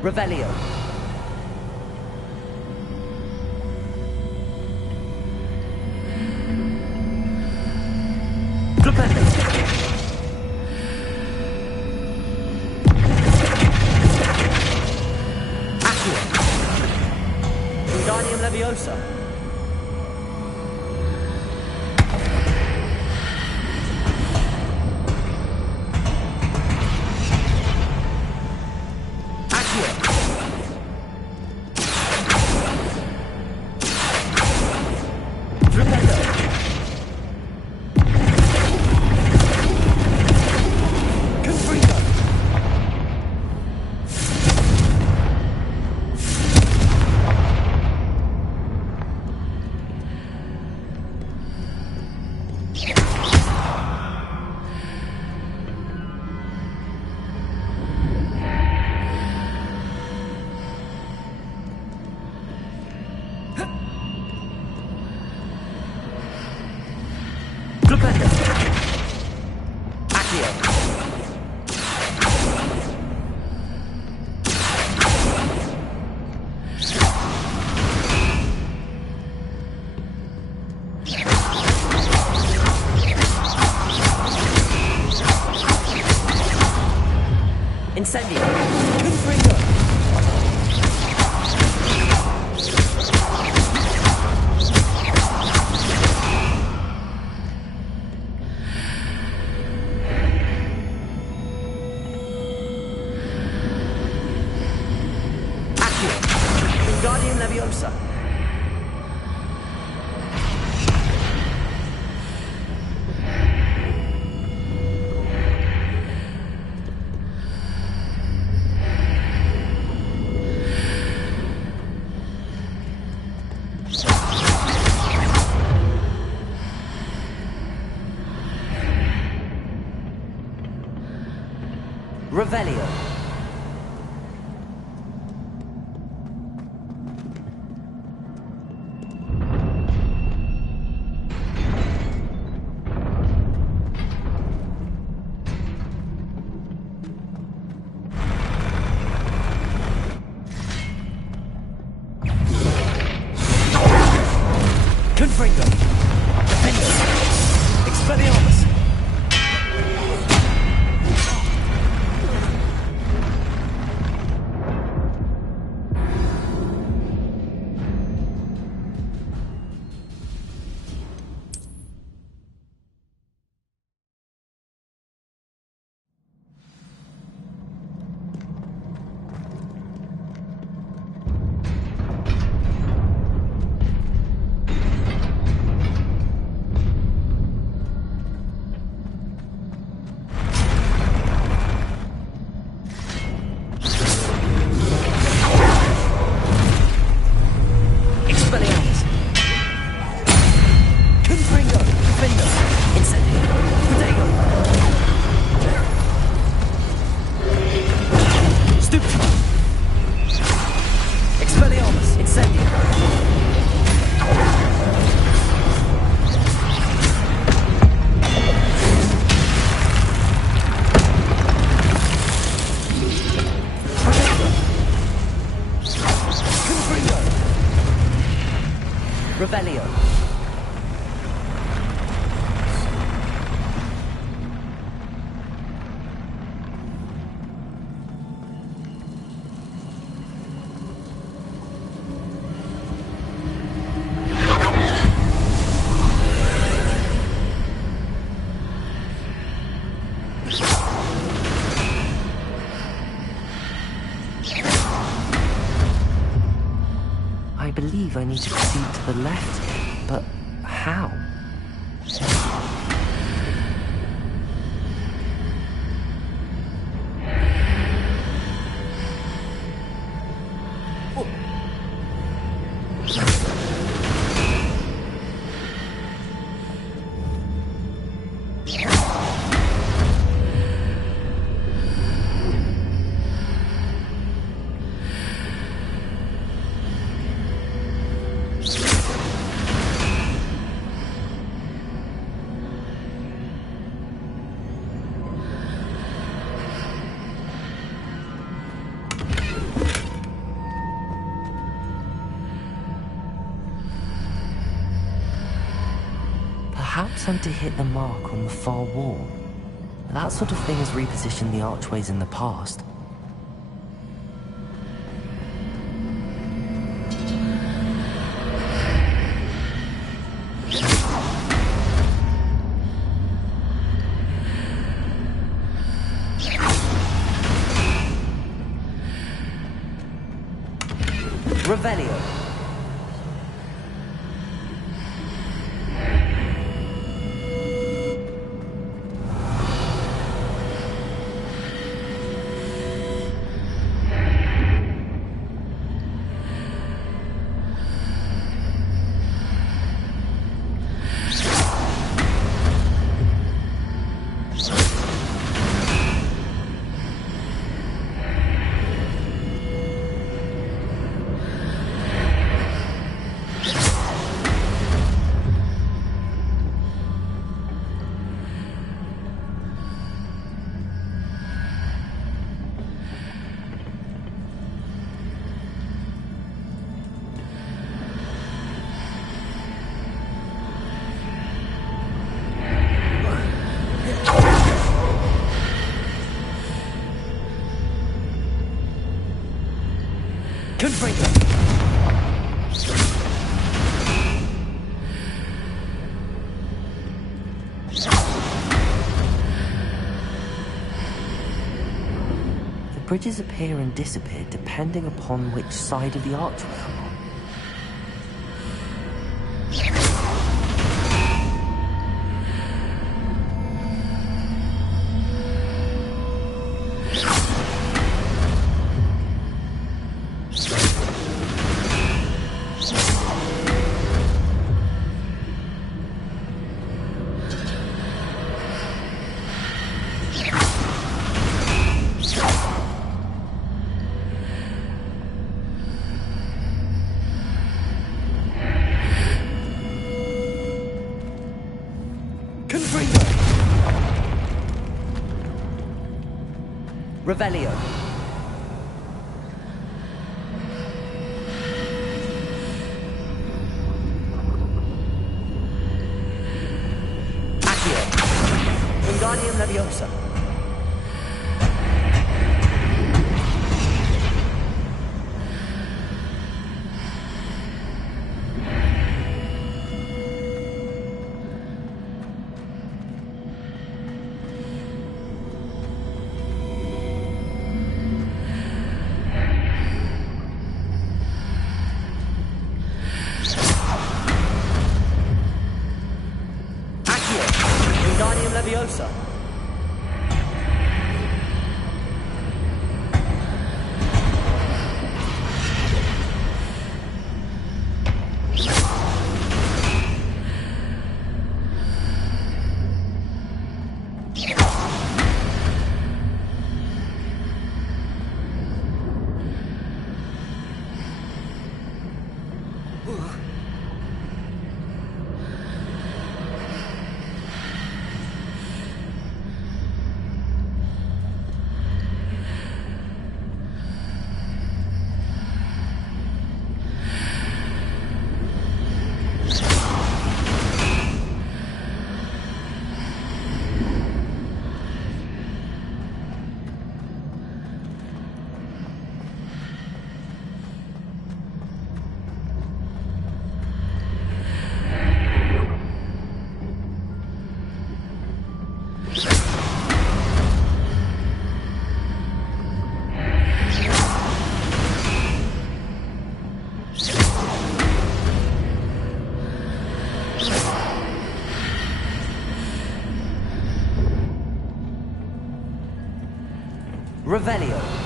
Revelio. Wingardium Leviosa. Incendio. Confringo. Wingardium Leviosa. Revelio. Confringo. Defenders. Expelliarmus. Revelio. I believe I need to proceed to the left, but how? Perhaps I'm to hit the mark on the far wall. That sort of thing has repositioned the archways in the past. Revelio. Confringo. The bridges appear and disappear depending upon which side of the archway I'm on. Revelio. Accio. Wingardium Leviosa. Leviosa. Revelio.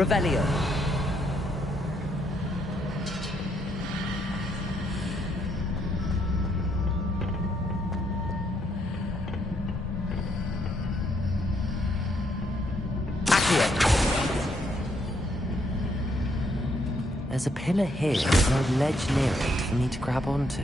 Revelio. There's a pillar here with no ledge near it for me to grab onto.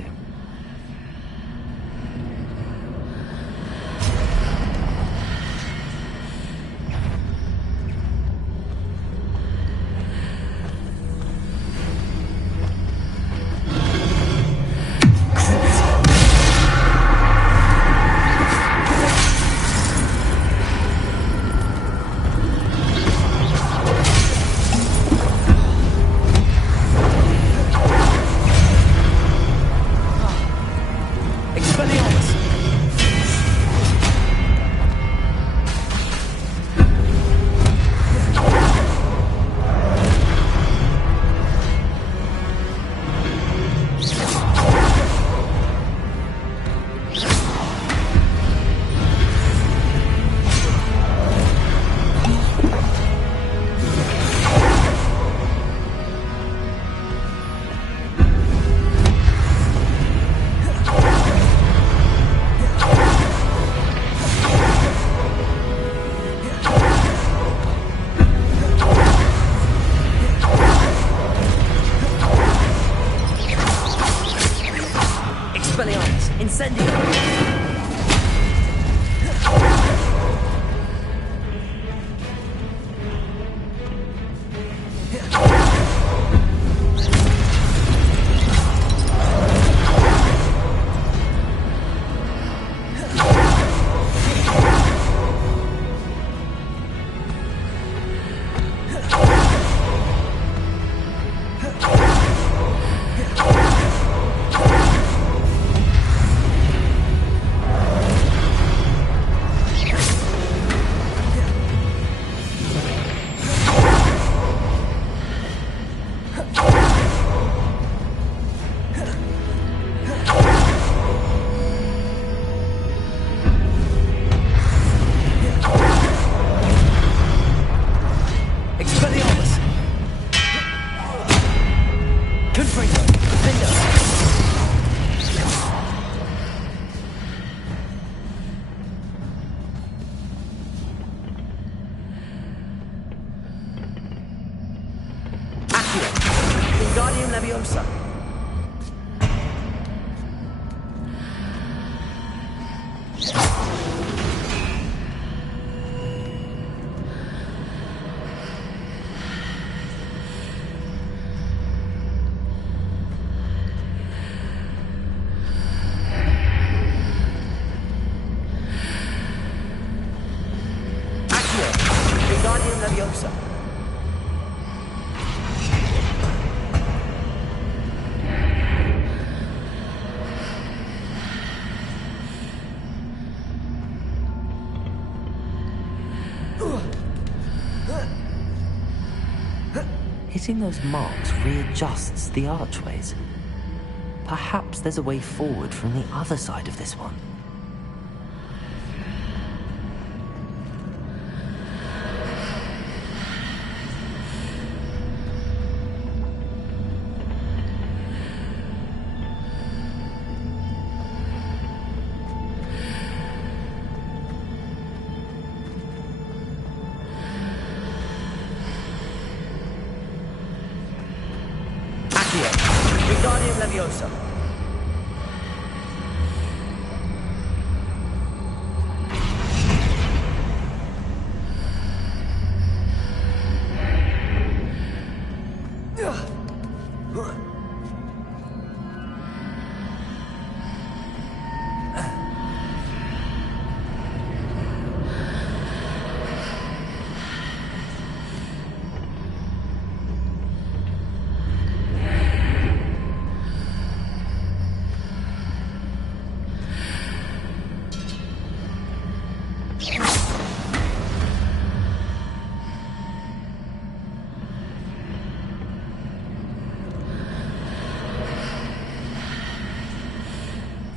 Hitting those marks readjusts the archways. Perhaps there's a way forward from the other side of this one. Wingardium Leviosa.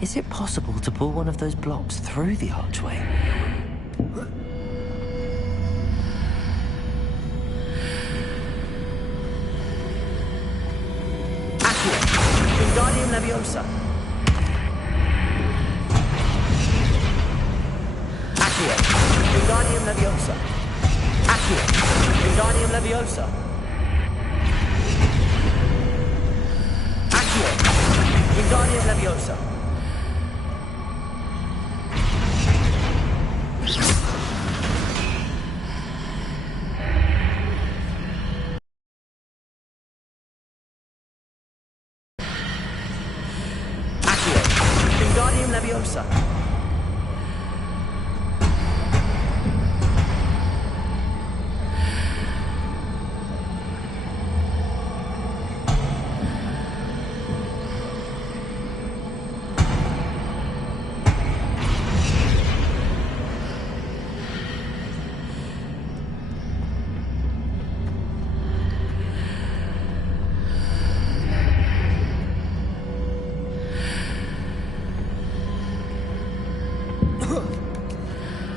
Is it possible to pull one of those blocks through the archway? Accio. Wingardium Leviosa. Accio. Wingardium Leviosa. Accio. Wingardium Leviosa. Accio. Wingardium Leviosa. Wingardium Leviosa.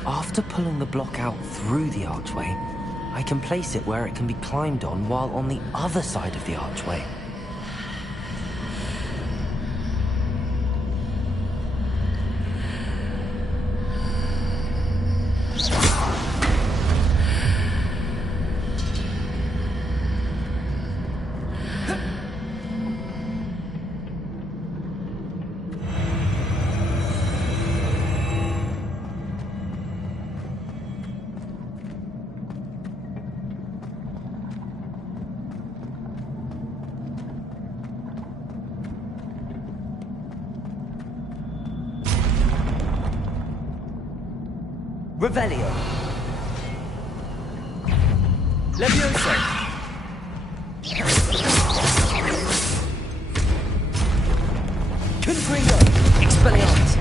After pulling the block out through the archway, I can place it where it can be climbed on while on the other side of the archway. Revelio. Leviosa. Confringo. Expelliarmus.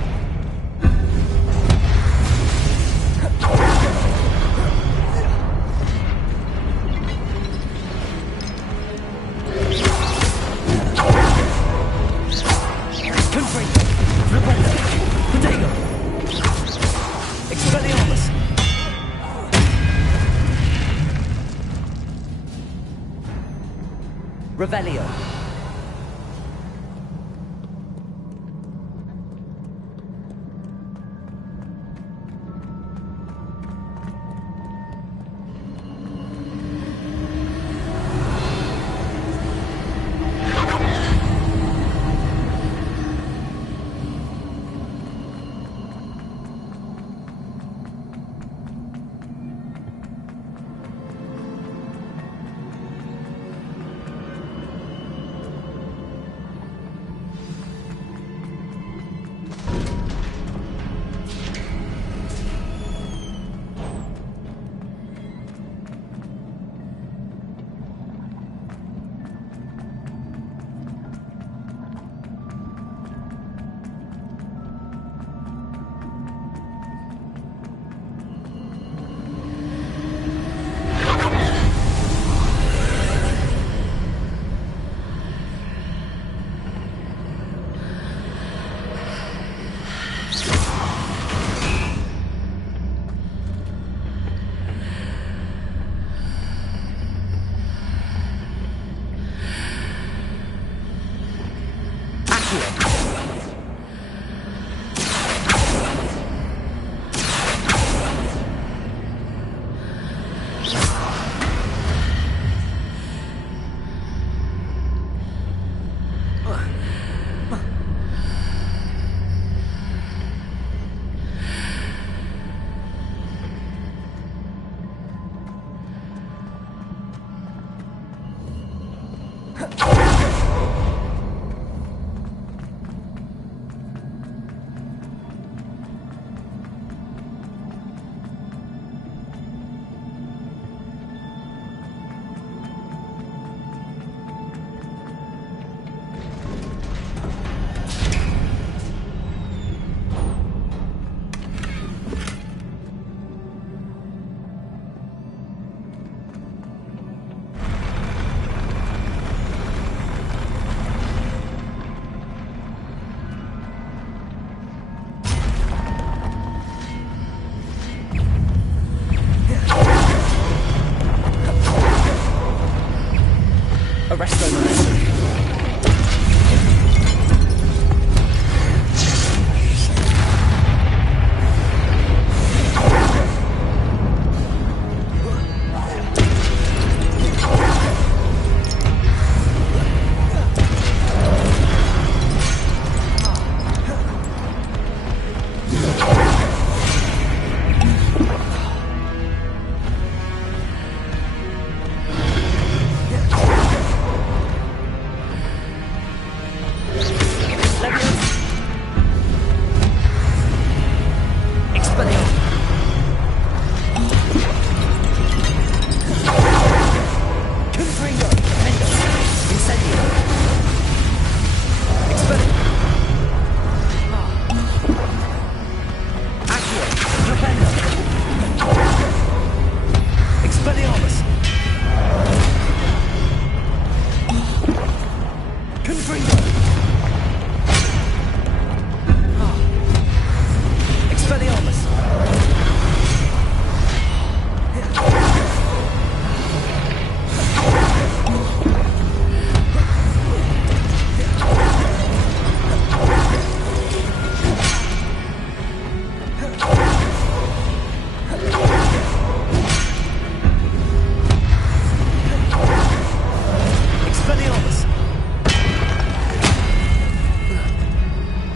Confringo. Revelio. Protego. Expelliarmus. Revelio.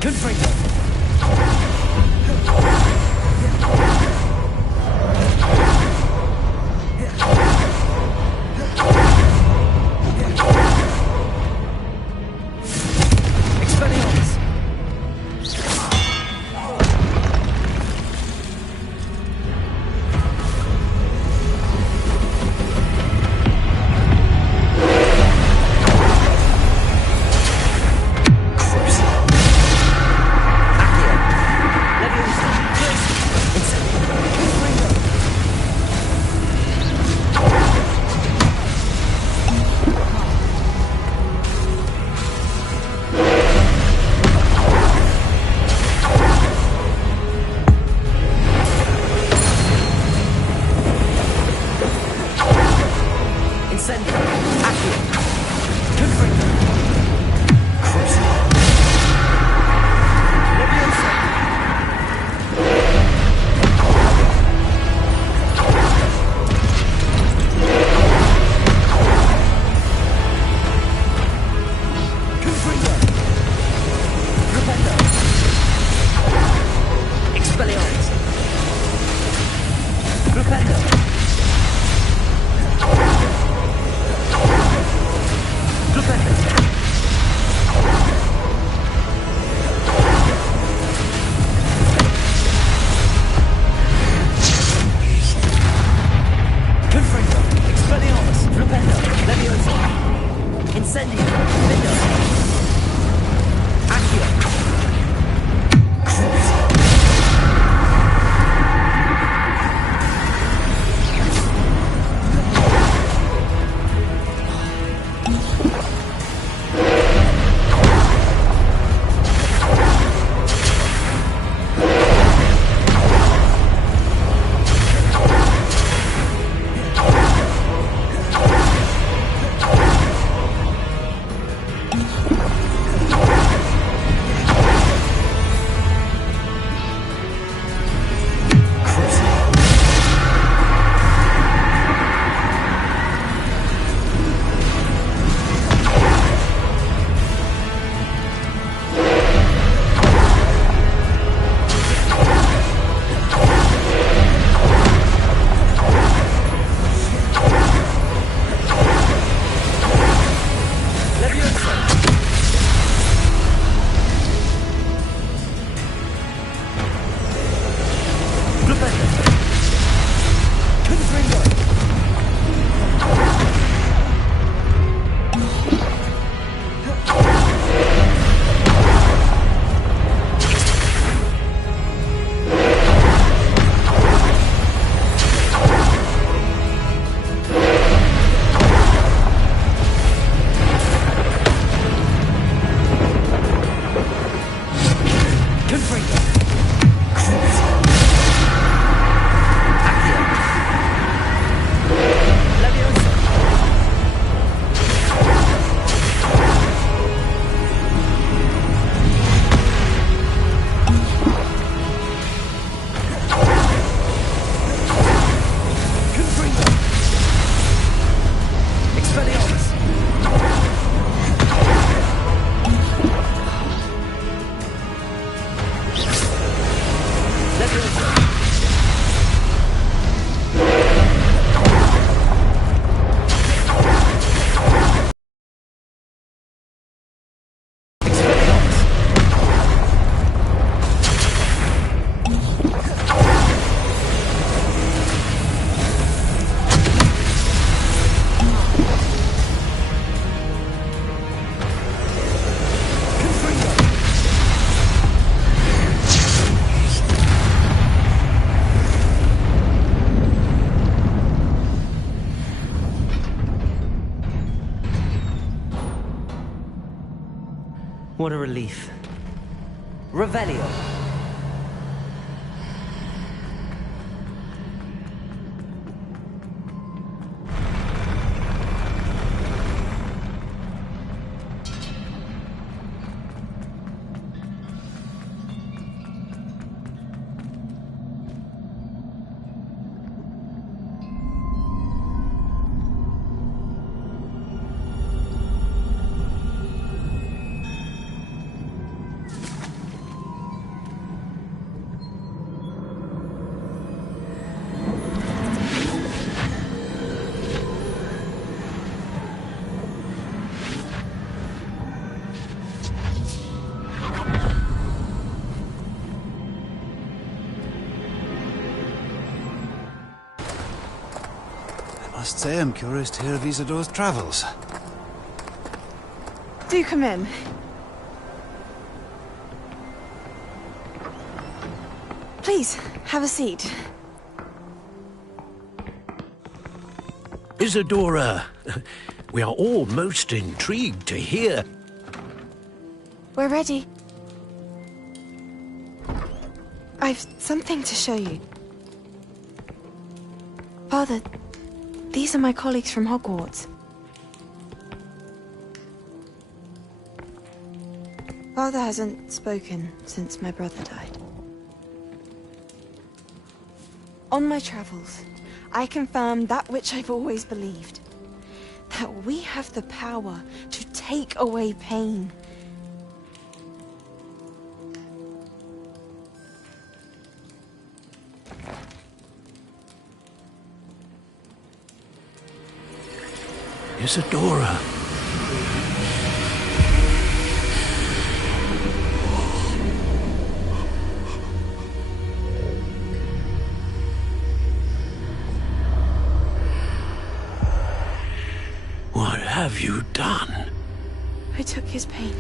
Confringo. Expelliarmus. What a relief. Revelio. Must say I'm curious to hear of Isidore's travels. Do come in. Please, have a seat. Isadora, we are all most intrigued to hear. We're ready. I've something to show you. Father, these are my colleagues from Hogwarts. Father hasn't spoken since my brother died. On my travels, I confirmed that which I've always believed. That we have the power to take away pain. Isadora. What have you done? I took his pain.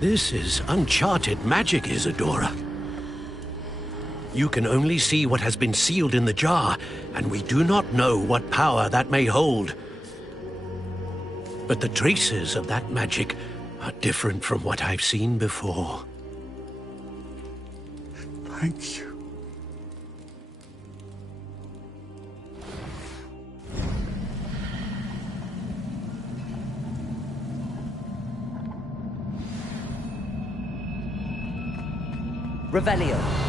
This is uncharted magic, Isadora. You can only see what has been sealed in the jar, and we do not know what power that may hold. But the traces of that magic are different from what I've seen before. Thank you. Revelio.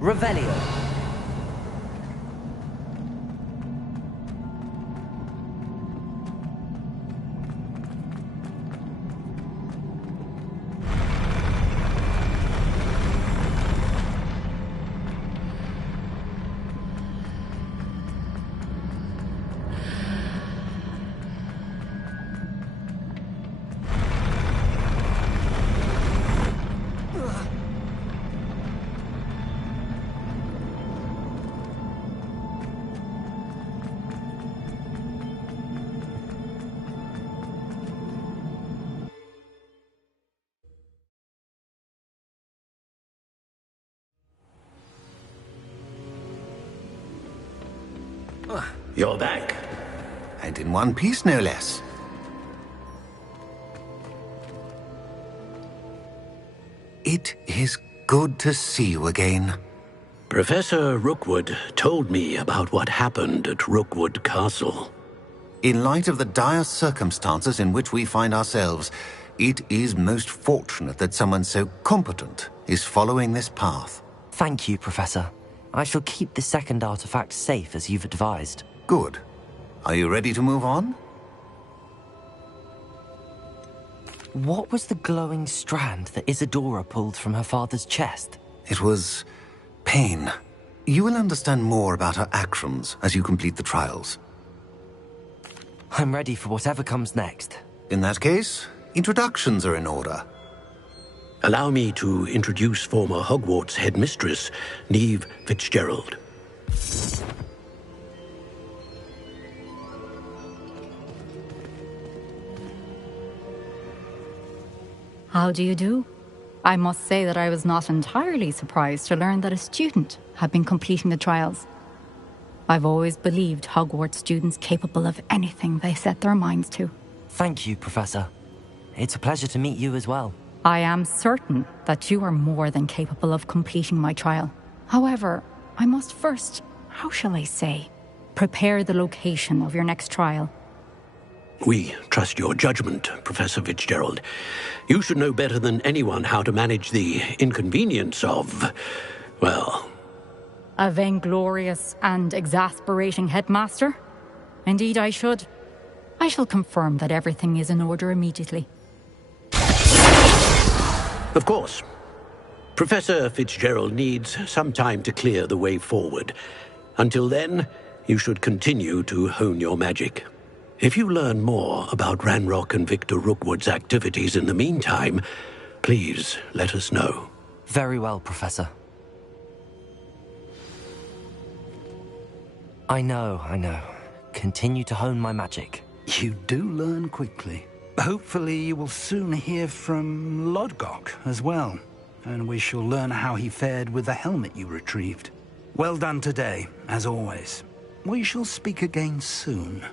Revelio. You're back. And in one piece, no less. It is good to see you again. Professor Rookwood told me about what happened at Rookwood Castle. In light of the dire circumstances in which we find ourselves, it is most fortunate that someone so competent is following this path. Thank you, Professor. I shall keep the second artifact safe as you've advised. Good. Are you ready to move on? What was the glowing strand that Isadora pulled from her father's chest? It was pain. You will understand more about her actions as you complete the trials. I'm ready for whatever comes next. In that case, introductions are in order. Allow me to introduce former Hogwarts headmistress, Neve Fitzgerald. How do you do? I must say that I was not entirely surprised to learn that a student had been completing the trials. I've always believed Hogwarts students capable of anything they set their minds to. Thank you, Professor. It's a pleasure to meet you as well. I am certain that you are more than capable of completing my trial, However, I must first, how shall I say, prepare the location of your next trial. We trust your judgment, Professor Fitzgerald. You should know better than anyone how to manage the inconvenience of, well... A vainglorious and exasperating headmaster? Indeed I should. I shall confirm that everything is in order immediately. Of course. Professor Fitzgerald needs some time to clear the way forward. Until then, you should continue to hone your magic. If you learn more about Ranrock and Victor Rookwood's activities in the meantime, please let us know. Very well, Professor. I know. Continue to hone my magic. You do learn quickly. Hopefully you will soon hear from Lodgok as well, and we shall learn how he fared with the helmet you retrieved. Well done today, as always. We shall speak again soon.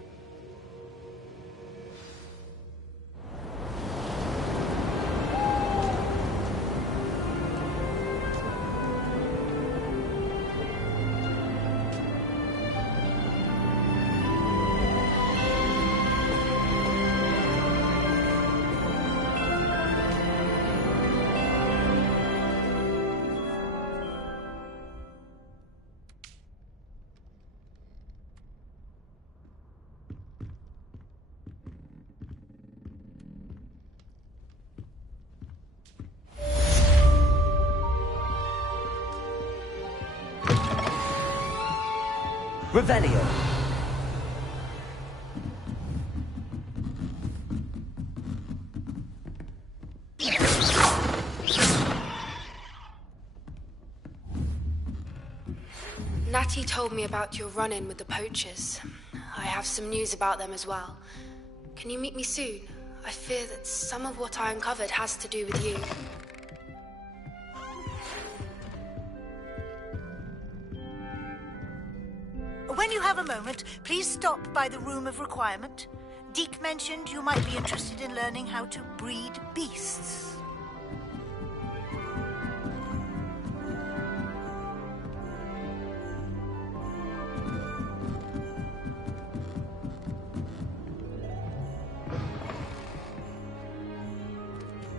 Revelio. Natty told me about your run-in with the poachers. I have some news about them as well. Can you meet me soon? I fear that some of what I uncovered has to do with you. When you have a moment, please stop by the Room of Requirement. Deke mentioned you might be interested in learning how to breed beasts.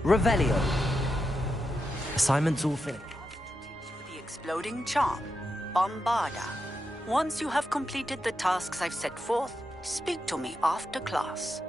Revelio. Assignment's all finished. The exploding charm, Bombarda. Once you have completed the tasks I've set forth, speak to me after class.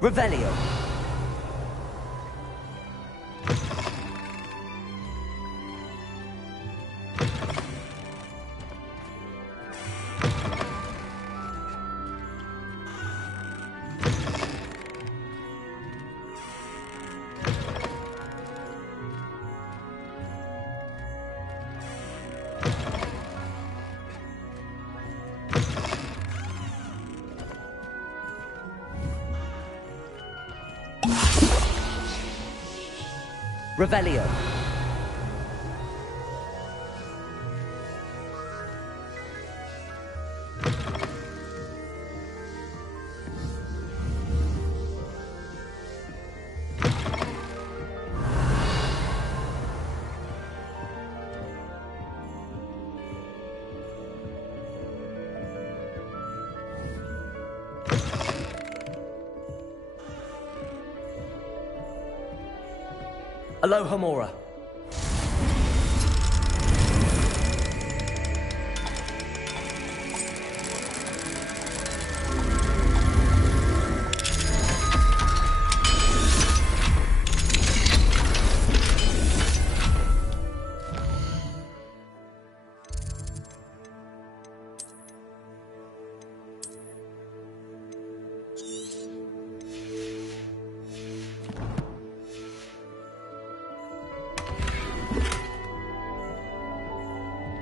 Revelio. Revelio. Aloha Mora.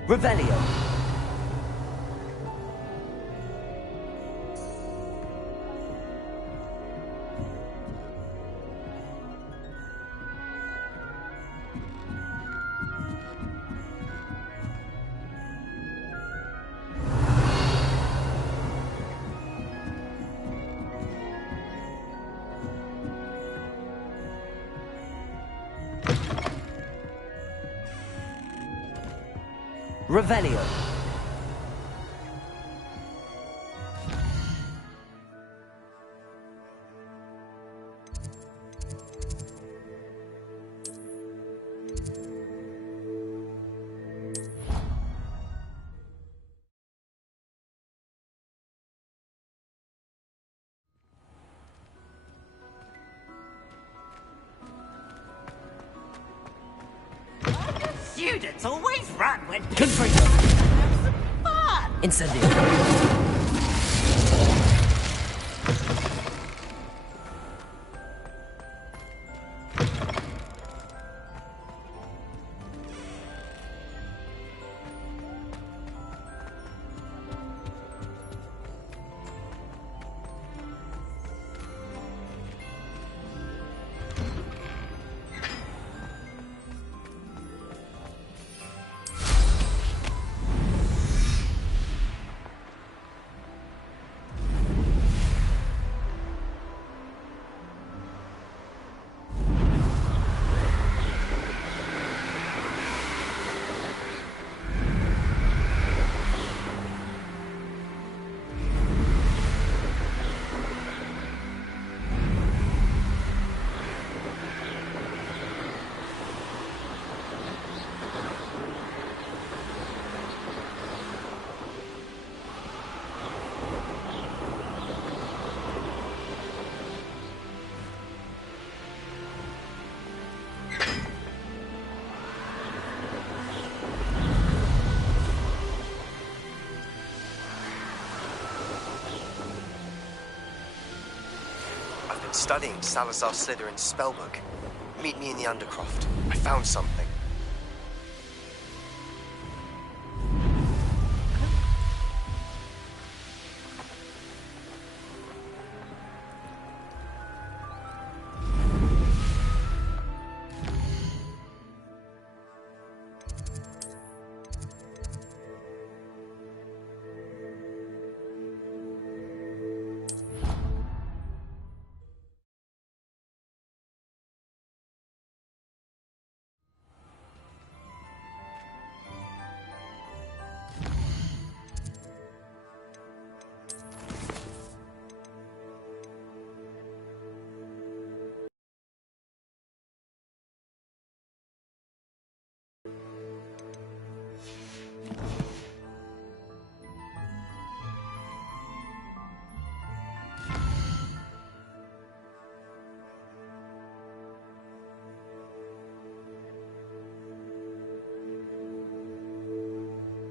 Revelio. Revelio. Students always run when... Confringo. Fun! Incendio. Studying Salazar Slytherin's spellbook. Meet me in the Undercroft. I found something.